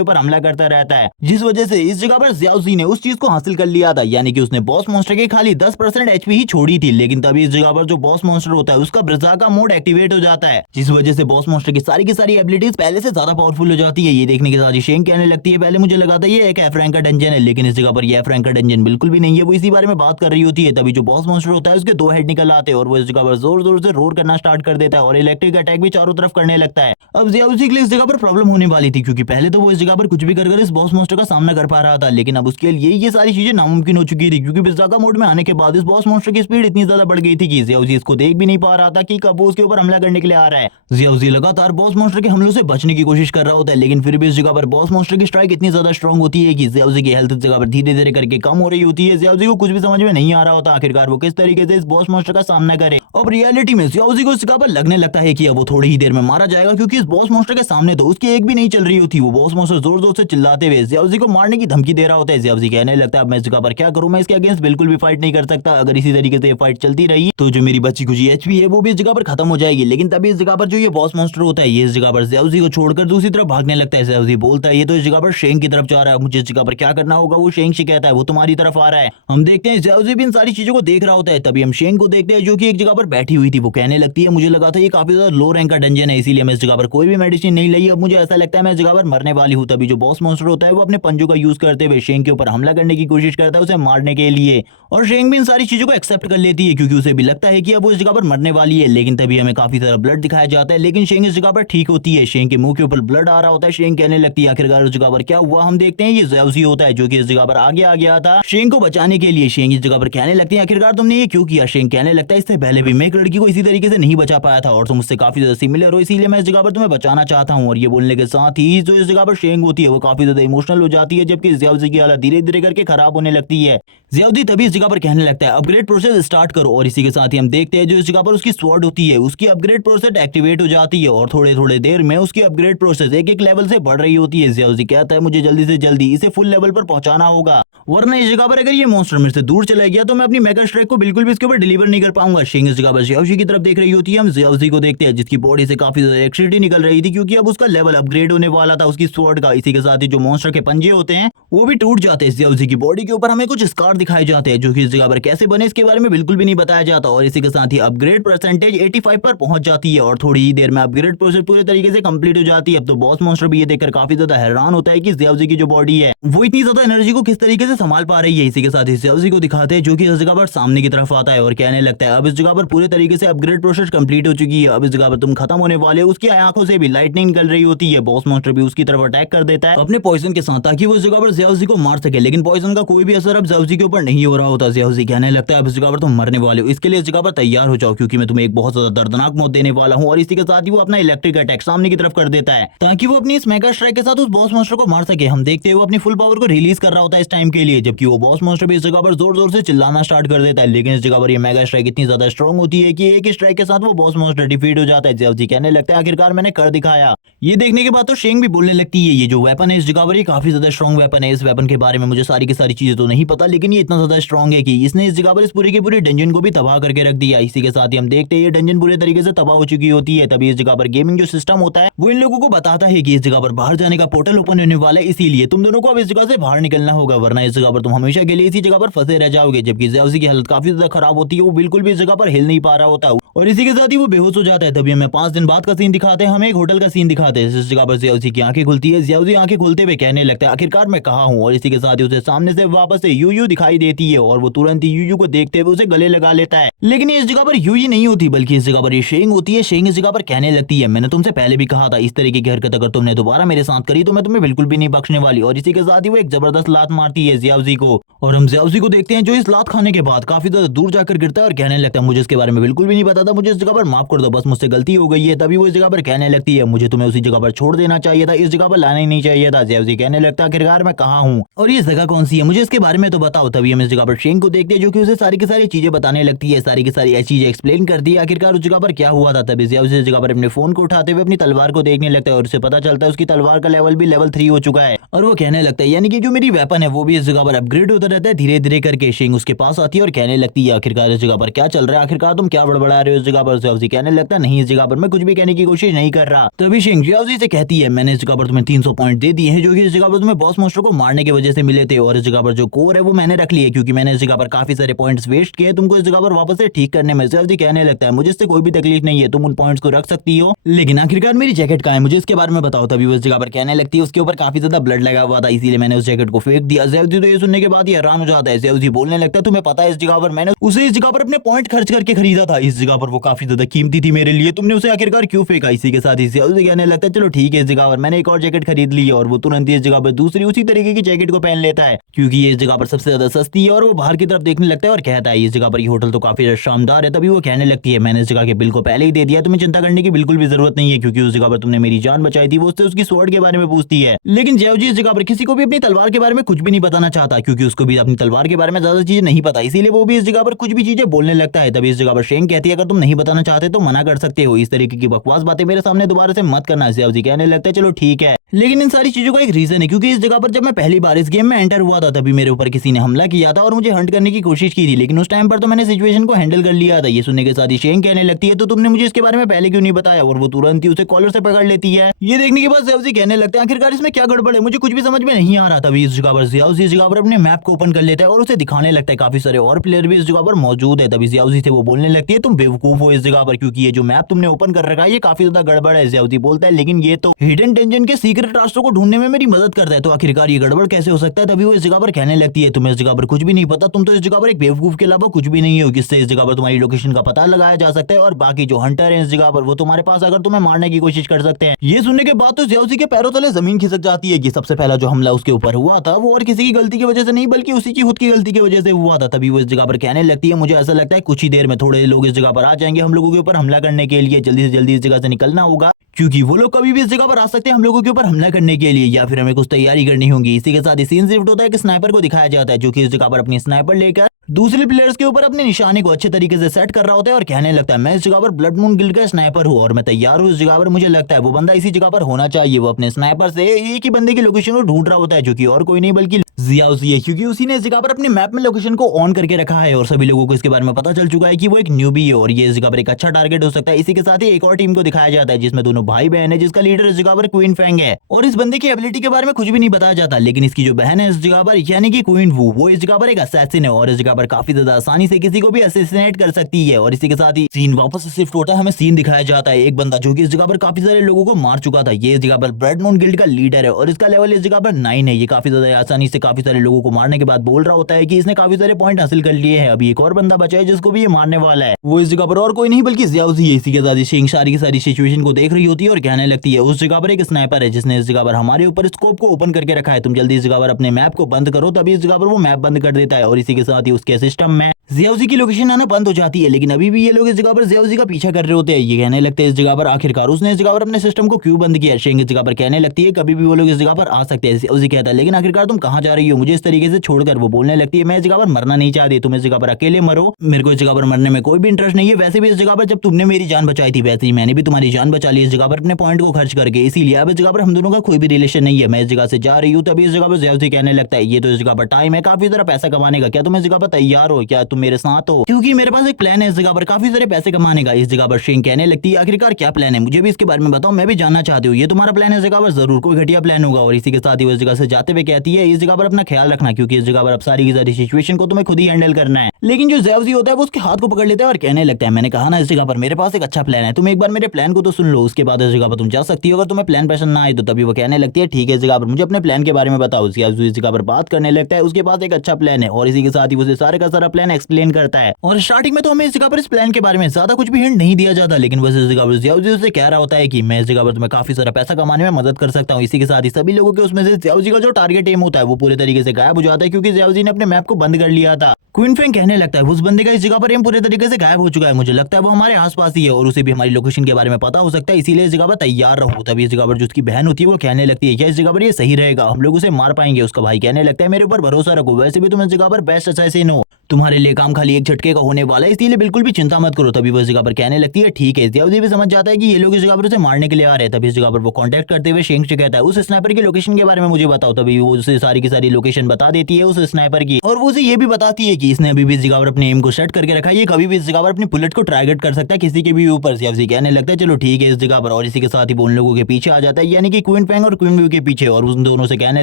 ऊपर हमला करता रहता है, जिस वजह से इस जगह पर ज़्याओज़ी ने उस चीज को हासिल कर लिया था, यानी कि उसने बॉस मॉन्स्टर के खाली 10% एचपी ही छोड़ी थी। लेकिन तभी इस जगह पर जो बॉस मॉन्स्टर होता है उसका ब्रज़ाका मोड एक्टिवेट हो जाता है, जिस वजह से बॉस मॉन्स्टर की सारी एबिलिटीज पहले से ज्यादा पावरफुल हो जाती है। ये देखने के साथ ही शेंग कहने लगती है पहले मुझे लगा था ये एक एफ रैंक का डंजन है, लेकिन इस जगह पर ये एफ रैंक का डंजन बिल्कुल भी नहीं है। वो इसी बारे में बात कर रही होती है, तभी जो बॉस मॉन्स्टर होता है उसके 2 हेड निकल आते हैं और वो इस जगह पर जोर जोर से रोर करना स्टार्ट कर देता है और इलेक्ट्रिक अटैक भी चारों तरफ करने लगता है। अब ज़्याओज़ी के लिए इस जगह पर प्रॉब्लम होने वाली थी, क्योंकि पहले तो वो इस जगह पर कुछ भी कर इस बॉस मॉन्स्टर का सामना कर पा रहा था, लेकिन अब उसके लिए ये सारी चीजें नामुमकिन हो चुकी थी, क्योंकि ब्रज़ाका मोड में आने के बाद इस बॉस मॉन्स्टर की स्पीड इतनी ज्यादा बढ़ गई थी कि ज़्याओज़ी इसको देख भी नहीं पा रहा था कि कब वो उसके ऊपर हमला करने के लिए आ रहा है। ज़्याओज़ी लगातार बॉस मॉन्स्टर के हमलों से बचने की कोशिश कर रहा होता है, लेकिन फिर भी इस जगह पर बॉस मॉन्स्टर की स्ट्राइक इतनी ज्यादा स्ट्रॉन्ग होती है कि ज़्याओज़ी की हेल्थ इस जगह पर धीरे धीरे करके कम हो रही होती है। ज़्याओज़ी को कुछ भी समझ में नहीं आ रहा होता आखिरकार वो किस तरीके से इस बॉस मॉन्स्टर का सामना करे। अब रियलिटी में ज़्याओज़ी को इस जगह पर लगने लगता है कि अब वो थोड़ी ही देर में मारा जाएगा, क्योंकि इस बॉस मॉन्स्टर के सामने तो उसकी एक भी नहीं चल रही होती। वो बॉस मॉन्स्टर जोर जोर से चिल्लाते हुए ज़्याओज़ी को मारने की धमकी दे रहा होता है। ज़्याओज़ी कहने लगता है अब मैं इस जगह पर क्या करूं, मैं इसके अगेंस्ट बिल्कुल भी फाइट नहीं कर सकता। अगर इसी तरीके से ये फाइट चलती रही तो जो मेरी बची कुछ एचपी है वो भी इस जगह पर खत्म हो जाएगी। लेकिन तभी इस जगह पर जो ये बॉस मॉन्स्टर होता है ये इस जगह पर ज़्याओज़ी को छोड़कर दूसरी तरफ भागने लगता है। ज़्याओज़ी बोलता है ये तो इस जगह पर शेंग की तरफ जा रहा है, मुझे इस जगह पर क्या करना होगा। वो शेंग से कहता है वो तुम्हारी तरफ आ रहा है। हम देखते हैं ज़्याओज़ी भी इन सारी चीजों को देख रहा होता है। तभी हम शेंग को देखते हैं जो कि एक जगह पर बैठी हुई थी। वो कहने लगती है मुझे लगा था ये काफी ज्यादा लो रैंक का डंजन है, इसीलिए मैं इस जगह पर कोई भी मेडिसिन नहीं ली। अब मुझे ऐसा लगता है मैं इस जगह पर मरने वाली हूँ। तभी जो बॉस मॉन्स्टर होता है वो अपने पंजों का यूज करते हुए शेंग के ऊपर हमला करने की कोशिश करता है उसे मारने के लिए, और शेंग भी इन सारी चीजों को एक्सेप्ट कर लेती है, क्योंकि उसे भी लगता है कि अब वो इस जगह पर मरने वाली है। लेकिन तभी हमें काफी सारा ब्लड दिखाया जाता है, लेकिन शेंग इस जगह पर ठीक होती है। शेंग के मुंह के ऊपर ब्लड आ रहा होता है। शेंग कहने लगती है आखिरकार उस जगह पर क्या हुआ। हम देखते हैं ये ज़्याओज़ी होता है जो कि इस जगह पर आगे आ गया था शेंग को बचाने के लिए। शेंग इस जगह पर कहने लगती है आखिरकार तुमने ये क्यों किया। शेंग कहने लगता है इससे पहले भी मैं एक लड़की को इसी तरीके से नहीं बचा पाया था और तुम मुझसे काफी ज्यादा सिमिलर हो, इसीलिए मैं इस जगह पर तुम्हें बचाना चाहता हूँ। और ये बोलने के साथ ही जो इस जगह पर शेंग होती है वो काफी ज्यादा इमोशनल हो जाती है, जबकि ज़्याओज़ी की हालत धीरे धीरे करके खराब होने लगती है। ज़्याओज़ी तभी इस जगह पर कहने लगता है अपग्रेड प्रोसेस स्टार्ट करो, और इसी के साथ ही हम देखते हैं जो इस जगह पर उसकी स्वॉर्ड होती है उसकी अपग्रेड प्रोसेस एक्टिवेट हो जाती है, और थोड़े थोड़े देर में उसकी अपग्रेड प्रोसेस एक एक लेवल से बढ़ रही होती है। ज़्याओज़ी कहता है मुझे जल्दी से जल्दी इसे फुल लेवल पर पहुंचाना होगा, वरना इस जगह पर अगर ये मॉन्स्टर मेरे से दूर चला गया तो मैं अपनी मेगा स्ट्राइक को बिल्कुल भी इसके ऊपर डिलीवर नहीं कर पाऊंगा। शेंग इस जगह पर ज़्याओज़ी की तरफ देख रही होती है। हम ज़्याओज़ी को देखते हैं जिसकी बॉडी से काफी ज्यादा इलेक्ट्रिसिटी निकल रही थी, क्योंकि अब उसका लेवल अपग्रेड होने वाला था उसकी स्वॉर्ड का। इसी के साथ ही जो मॉन्स्टर के पंजे होते हैं वो भी टूट जाते हैं। ज़्याओज़ी की बॉडी के ऊपर हमें कुछ स्कार दिखाए जाते हैं जो कि इस जगह पर कैसे बने इसके बारे में बिल्कुल भी नहीं बताया जाता, और इसी के साथ ही अपग्रेड परसेंटेज 85 पर पहुंच जाती है और थोड़ी ही देर में अपग्रेड प्रोसेस पूरे तरीके से कंप्लीट हो जाती है। अब तो बॉस मॉन्स्टर भी ये देखकर काफी ज्यादा हैरान होता है कि ज़्याओज़ी की जो बॉडी है वो इतनी ज्यादा एनर्जी को किस तरीके से संभाल पा रही है। इसी के साथ ही ज़्याओज़ी को दिखाते हैं जो कि इस जगह पर सामने की तरफ आता है और कहने लगता है अब इस जगह पर पूरे तरीके से अपग्रेड प्रोसेस कंप्लीट हो चुकी है। अब इस जगह पर तुम खत्म होने वाले हो। उसकी आंखों से भी लाइटनिंग निकल रही होती है। बॉस मॉन्स्टर भी उसकी तरफ अटैक कर देता है अपने पॉइजन के साथ, ताकि वो इस जगह पर ज़्याओज़ी को मार सके। लेकिन पॉइजन का कोई भी असर अब ज़्याओज़ी के ऊपर नहीं हो रहा होता। ज़्याओज़ी कहने लगता है अब इस जगह पर तुम मरने वाले हो, इसके लिए इस जगह पर तैयार हो जाओ, क्योंकि मैं तुम्हें एक बहुत ज्यादा दर्दनाक मौत देने वाला हूँ। और इसी के साथ ही वो अपना इलेक्ट्रिक अटैक सामने की तरफ कर देता है, ताकि वो अपनी इस मेगा स्ट्राइक के साथ उस बॉस मॉन्स्टर को मार सके। हम देखते हुए अपनी फुल पावर को रिलीज कर रहा होता है इस टाइम के लिए, जबकि वो बॉस मॉन्स्टर भी इस जगह पर जोर जोर से चिल्लाना स्टार्ट कर देता है। लेकिन इस जगह पर ये मेगा स्ट्राइक इतनी ज्यादा स्ट्रॉन्ग होती है कि एक ही स्ट्राइक के साथ वो बॉस मॉन्स्टर डिफीट हो जाता है। ज़्याओज़ी कहने लगता है आखिरकार मैंने कर दिखाया। ये देखने के बाद तो शेंग भी बोलने लगती है ये जो वेपन है इस जगह पर ये काफी ज्यादा स्ट्रॉन्ग वेपन है। इस वेपन के बारे में मुझे सारी की सारी चीजें तो नहीं पता, लेकिन ये इतना ज्यादा स्ट्रॉन्ग है कि इसने इस जगह पर इस पूरी की पूरी डंजन को भी तबाह करके रख दिया। इसी के साथ ही हम देखते हैं ये डंजन पूरे तरीके से तबाह हो चुकी होती है। तभी इस जगह पर गेमिंग जो सिस्टम होता है वो इन लोगों को बताता है कि इस जगह पर बाहर जाने का पोर्टल ओपन होने वाला है, इसीलिए तुम दोनों को अब इस जगह से बाहर निकलना होगा, वरना इस जगह पर तुम हमेशा के लिए इसी जगह पर फंसे रह जाओगे। जबकि ज़्याओज़ी की हालत काफी ज्यादा खराब होती है, वो बिल्कुल भी इस जगह पर हिल नहीं पा रहा होता और इसी के साथ ही वो बेहोश हो जाता है। तभी हमें 5 दिन बाद का सीन दिखाते हैं, हमें एक होटल का सीन दिखाते हैं। इस जगह पर ज़्याओज़ी की आंखें खुलती है। ज़्याओज़ी आंखें खोलते हुए कहने लगता है आखिरकार मैं कहाँ हूँ। और इसी के साथ ही उसे सामने से वापस से यूयू दिखाई देती है और वो तुरंत ही यूयू को देखते हुए उसे गले लगा लेता है। लेकिन इस जगह पर यूयू नहीं होती, बल्कि इस जगह पर ये शेंग होती है। शेंग इस जगह पर कहने लगती है मैंने तुमसे पहले भी कहा था इस तरीके की हरकत अगर तुमने दोबारा मेरे साथ करी तो मैं तुम्हें बिल्कुल भी नहीं बख्शने वाली। और इसी के साथ ही वो एक जबरदस्त लात मारती है ज़्याओज़ी को, और हम ज़्याओज़ी को देखते हैं जो इस लात खाने के बाद काफी ज्यादा दूर जाकर गिरता है और कहने लगता है मुझे इसके बारे में बिल्कुल भी नहीं पता था, मुझे इस जगह पर माफ कर दो, बस मुझसे गलती हो गई है। तभी वो इस जगह पर कहने लगती है मुझे तुम्हें उसी जगह पर छोड़ देना चाहिए था, इस जगह पर लाना ही नहीं चाहिए था। ज़्याओज़ी कहने लगता है आखिरकार मैं कहाँ हूँ और ये जगह कौन सी है, मुझे इसके बारे में तो बताओ। तभी हम इस जगह पर शेंग को देखते हैं जो कि उसे सारी की सारी चीजें बताने लगती है, सारी की सारी ऐसी चीजें एक्सप्लेन करती है आखिरकार उस जगह पर क्या हुआ था। तभी ज़्याओज़ी इस जगह पर अपने फोन को उठाते हुए अपनी तलवार को देखने लगता है और उसे पता चलता है उसकी तलवार का लेवल भी लेवल 3 हो चुका है। और वो कहने लगता है यानी कि जो मेरी वेपन है वो भी इस जगह पर अपग्रेड होता रहता है धीरे धीरे करके। शेंग उसके पास आती है और कहने लगती है आखिरकार इस जगह पर क्या चल रहा है, आखिरकार तुम क्या बड़बड़ा रहे हो इस जगह पर। ज़्याओज़ी कहने लगता है नहीं इस जगह पर मैं कुछ भी कहने की कोशिश नहीं कर रहा। तभी शेंग ज़्याओज़ी से कहती है मैंने इस जगह पर तुम्हें 300 पॉइंट दे दिए हैं जो कि इस जगह पर तुम्हें बॉस मॉन्स्टर को मारने की वजह से मिले थे, और इस जगह पर जो कोर है वो मैंने रख ली है क्योंकि मैंने इस जगह पर काफी सारे पॉइंट्स वेस्ट किए तुमको इस जगह पर वापस से ठीक करने में। ज़्याओज़ी कहने लगता है मुझे इससे कोई भी तकलीफ नहीं है, तुम उन पॉइंट्स को रख सकती हो, लेकिन आखिरकार मेरी जैकेट कहाँ है, मुझे इसके बारे में बताओ। तभी वो इस जगह पर कहने लगती है उसके ऊपर काफी ज्यादा ब्लड लगा हुआ था इसीलिए मैंने उस जैकेट को फेंक दिया। ज़्याओज़ी तो ये सुनने के बाद ही हैरान हो जाता है। ज़्याओज़ी बोलने लगता है तुम्हें पता है इस जगह पर मैंने उसे इस जगह पर अपने पॉइंट खर्च करके खरीदा था, इस जगह पर वो काफी ज्यादा कीमती थी मेरे लिए, तुमने उसे आखिरकार क्यों फेंका। इसी के साथ ही ज़्याओज़ी कहने लगता है चलो ठीक है इस जगह पर मैंने एक और जैकेट खरीद ली है, और वो तुरंत ही इस जगह पर दूसरी उसी तरीके की जैकेट को पहन लेता है क्योंकि ये इस जगह पर सबसे ज्यादा सस्ती है। और वो बाहर की तरफ देखने लगता है और कहता है इस जगह पर ये होटल तो काफी शानदार है। तभी वो कहने लगती है मैंने इस जगह के बिल को पहले ही दे दिया, तुम्हें चिंता करने की बिल्कुल भी जरूरत नहीं है क्योंकि उस जगह पर तुमने मेरी जान बचाई थी। वो उससे उसकी स्वॉर्ड के बारे में पूछती है, लेकिन ज़्याओज़ी इस जगह पर किसी को भी अपनी तलवार के बारे में कुछ भी नहीं बताना चाहता क्योंकि उसको भी अपनी तलवार के बारे में ज्यादा चीजें नहीं पता, इसीलिए वो भी इस जगह पर कुछ भी चीजें बोलने लगता है। तभी इस जगह पर शेंग कहती है अगर तुम नहीं बताना चाहते तो मना कर सकते हो, इस तरीके की बकवास बातें मेरे सामने दोबारा से मत करना। ज़्याओज़ी कहने लगता है चलो ठीक है, लेकिन इन सारी चीजों का एक रीजन है क्योंकि इस जगह पर जब मैं पहली बार इस गेम में एंटर हुआ था तभी मेरे ऊपर किसी ने हमला किया था और मुझे हंट करने की कोशिश की थी, लेकिन उस टाइम पर तो मैंने सिचुएशन को हैंडल कर लिया था। ये सुनने के साथ ही शेंग कहने लगती है तो तुमने मुझे इसके बारे में पहले क्यों नहीं बताया, और वो तुरंत ही उसे कॉलर से पकड़ लेती है। ये देखने के बाद ज़्याओज़ी कहने लगता है आखिरकार इसमें क्या गड़बड़ है, मुझे कुछ भी समझ में नहीं आ रहा। तभी इस जगह पर ज़्याओज़ी इस जगह पर अपने मैप को ओपन कर लेता है और उसे दिखाने लगता है काफी सारे और प्लेयर भी इस जगह पर मौजूद है। तभी ज़्याओज़ी से वो बोलने लगती है तुम बेवकूफ हो इस जगह पर क्योंकि ये जो मैप तुमने ओपन कर रखा है ये काफी ज्यादा गड़बड़ है। ज़्याओज़ी बोलता है लेकिन ये तो हिडन डंजन के सीक्रेट रास्तों को ढूंढने में मेरी मदद करता है, तो आखिरकार ये गड़बड़ कैसे हो सकता है। तभी वो इस जगह पर कहने लगती है तुम्हें इस जगह पर कुछ भी नहीं पता, तुम तो इस जगह पर एक बेवकूफ के अलावा कुछ भी नहीं हो, जिससे इस जगह पर तुम्हारी लोकेशन का पता लगाया जा सकता है और बाकी जो हंटर है इस जगह पर वो तुम्हारे पास अगर तुम्हें मारने की कोशिश कर सकते हैं। ये सुनने के बाद तो ज़्याओज़ी के पैरों तले जमीन खिसक जाती है कि सबसे पहला जो हमला उसके ऊपर हुआ था वो और किसी की गलती की वजह से नहीं बल्कि उसी की खुद की गलती की वजह से हुआ था। तभी वो इस जगह पर कहने लगती है मुझे ऐसा लगता है कुछ ही देर में थोड़े लोग इस जगह पर आ जाएंगे हम लोगों के ऊपर हमला करने के लिए, जल्दी से जल्दी इस जगह से निकलना होगा क्योंकि वो लोग कभी भी इस जगह पर आ सकते हैं हम लोगों के ऊपर हमला करने के लिए या फिर हमें कुछ तैयारी करनी होगी। इसी के साथ ही सीन शिफ्ट होता है कि स्नाइपर को दिखाया जाता है जो कि इस जगह पर अपनी स्नाइपर लेकर दूसरे प्लेयर्स के ऊपर अपने निशाने को अच्छे तरीके से सेट कर रहा होता है और कहने लगता है मैं इस जगह पर ब्लड मून गिल्ड का स्नाइपर हूँ और मैं तैयार हूँ इस जगह पर, मुझे लगता है वो बंदा इसी जगह पर होना चाहिए। वो अपने स्नाइपर से एक ही बंदे की लोकेशन को ढूंढ रहा होता है जो कि और कोई नहीं बल्कि ज़्याओज़ी है क्योंकि उसी ने इस जगह पर अपने मैप में लोकेशन को ऑन करके रखा है और सभी लोगों को इसके बारे में पता चल चुका है कि वो एक न्यूबी है और ये इस जगह पर एक अच्छा टारगेट हो सकता है। इसी के साथ ही एक और टीम को दिखाया जाता है जिसमें दोनों भाई बहन है जिसका लीडर इस जगह पर क्वीन फैंग है और इस बंदे की एबिलिटी के बारे में कुछ भी नहीं बताया जाता, लेकिन इसकी जो बहन है इस जगह पर यानी कि क्वीन वू वो इस जगह पर एक असैसिन है और इस जगह पर काफी ज्यादा आसानी से किसी को भी असैसिनेट कर सकती है। और इसी के साथ ही सीन वापस से शिफ्ट होता है, हमें सीन दिखाया जाता है एक बंदा जो कि इस जगह पर काफी सारे लोगों को मार चुका था। ये इस जगह पर ब्लड मून गिल्ड का लीडर है और इसका लेवल इस जगह पर 9 है। ये काफी ज्यादा आसानी से काफी सारे लोगों को मारने के बाद बोल रहा होता है कि इसने काफी सारे पॉइंट हासिल कर लिए हैं, अभी एक और बंदा बचा है जिसको भी ये मारने वाला है। वो इस जगह पर और कोई नहीं बल्कि ज़ियाउज़ी इसी के साथ शेंग सारी की सारी सिचुएशन को देख रही होती है और कहने लगती है उस जगह पर एक स्नाइपर है जिसने इस जगह पर हमारे ऊपर स्कोप को ओपन करके रखा है, तुम जल्दी इस जगह पर अपने मैप को बंद करो। तभी इस जगह पर वो मैप बंद कर देता है और इसी के साथ ही उसके सिस्टम में ज़ियाउज़ी की लोकेशन आना बंद हो जाती है। लेकिन अभी भी ये लोग इस जगह पर ज़ियाउज़ी का पीछा कर रहे होते हैं। ये कहने लगते हैं इस जगह पर आखिरकार उसने इस जगह पर अपने सिस्टम को क्यों बंद किया। शेंग इस जगह पर कहने लगती है कभी भी वो लोग इस जगह पर आ सकते हैं। ज़ियाउज़ी कहता है लेकिन आखिरकार तुम कहाँ जा रही हो मुझे इस तरीके से छोड़कर। वो बोलने लगती है मैं इस जगह पर मरना नहीं चाहती, तुम इस जगह पर अकेले मरो, मेरे को इस जगह पर मरने में कोई भी इंटरेस्ट नहीं है। वैसे भी इस जगह पर जब तुमने मेरी जान बचाई थी वैसे ही मैंने भी तुम्हारी जान बचा ली इस जगह पर अपने पॉइंट को खर्च करके, इसीलिए अब इस जगह पर हम दोनों का कोई भी रिलेशन नहीं है, मैं इस जगह से जा रही हूँ। तभी इस जगह पर ज़ियाउज़ी कहने लगता है ये तो इस जगह पर टाइम है काफी सारा पैसा कमाने का, क्या तुम इस जगह पर तैयार हो, क्या तुम मेरे साथ हो, क्योंकि मेरे पास एक प्लान है इस जगह पर काफी सारे पैसे कमाने का। इस जगह पर शेंग कहने लगती है आखिरकार क्या प्लान है, मुझे भी इसके बारे में बताओ, मैं भी जानना चाहती हूँ। ये तुम्हारा प्लान है इस जगह पर, जरूर कोई घटिया प्लान होगा। और इसी के साथ ही वो इस जगह से जाते हुए कहती है इस जगह पर अपना ख्याल रखना क्योंकि इस जगह पर अब सारी की सारी सिचुएशन को तुम्हें खुद ही हैंडल करना है। लेकिन जो ज़ियाउज़ी होता है वो उसके हाथ को पकड़ लेता है और कहने लगता है मैंने कहा ना इस जगह पर मेरे पास एक अच्छा प्लान है, तुम एक बार मेरे प्लान को तो सुन लो, उसके बाद इस जगह पर तुम जा सकती हो अगर तुम्हें प्लान पसंद ना आए तो। तभी वो कहने लगती है ठीक है इस जगह पर मुझे अपने प्लान के बारे में बताओ। ज़ियाउज़ी इस जगह पर बात करने लगता है, उसके पास एक अच्छा प्लान है और इसी के साथ ही उसे सारे का सारा प्लान एक्सप्लेन करता है। और स्टार्टिंग में तो हमें इस जगह पर इस प्लान के बारे में ज्यादा कुछ भी हिंट नहीं दिया जाता, लेकिन वैसे इस जगह पर ज़ियाउज़ी उसे कह रहा होता है कि मैं इस जगह पर तुम्हें काफी सारा पैसा कमाने में मदद कर सकता हूँ। इसी के साथ ही सभी लोगों के उसमें से ज़ियाउज़ी का जो टारगेट एम होता है वो पूरे तरीके से गायब हो जाता है क्योंकि ज़ियाउज़ी ने अपने मैप को बंद कर लिया था। क्वीन फेंग कहने लगता है उस बंदे का इस जगह पर एम पूरे तरीके से गायब हो चुका है, मुझे लगता है वो हमारे आसपास ही है और उसे भी हमारी लोकेशन के बारे में पता हो सकता है, इसीलिए इस जगह पर तैयार रहो। तभी इस जगह पर जो उसकी बहन होती है वो कहने लगती है क्या इस जगह पर ये सही रहेगा, हम लोग उसे मार पाएंगे। उसका भाई कहने लगता है मेरे ऊपर भरोसा रखो, वैसे भी तुम इस जगह पर बेस्ट असैसिन हो, तुम्हारे लिए काम खाली एक झटके का होने वाला है, इसलिए बिल्कुल भी चिंता मत करो। तभी वो इस जगह पर कहने लगती है ठीक है। ज़ियाउज़ी भी समझ जाता है कि ये लोग इस जगह पर उसे मारने के लिए आ रहे हैं। तभी इस जगह पर वो कांटेक्ट करते हुए शेंग से कहता है उस स्नाइपर की लोकेशन के बारे में मुझे बताओ। तभी वो उसे सारी की सारी लोकेशन बता देती है उस स्नाइपर की और वो उसे ये भी बताती है कि इसने अभी भी इस जगह पर अपने एम को सेट करके रखा है, ये कभी भी इस जगह पर अपनी बुलेट को टारगेट कर सकता है किसी के भी ऊपर। ज़ियाउज़ी कहने लगता है चलो ठीक है इस जगह पर और इसी के साथ ही वो उन लोगों के पीछे आ जाता है यानी कि क्वीन फेंग और क्वीन व्यू के पीछे और उन दोनों से कहने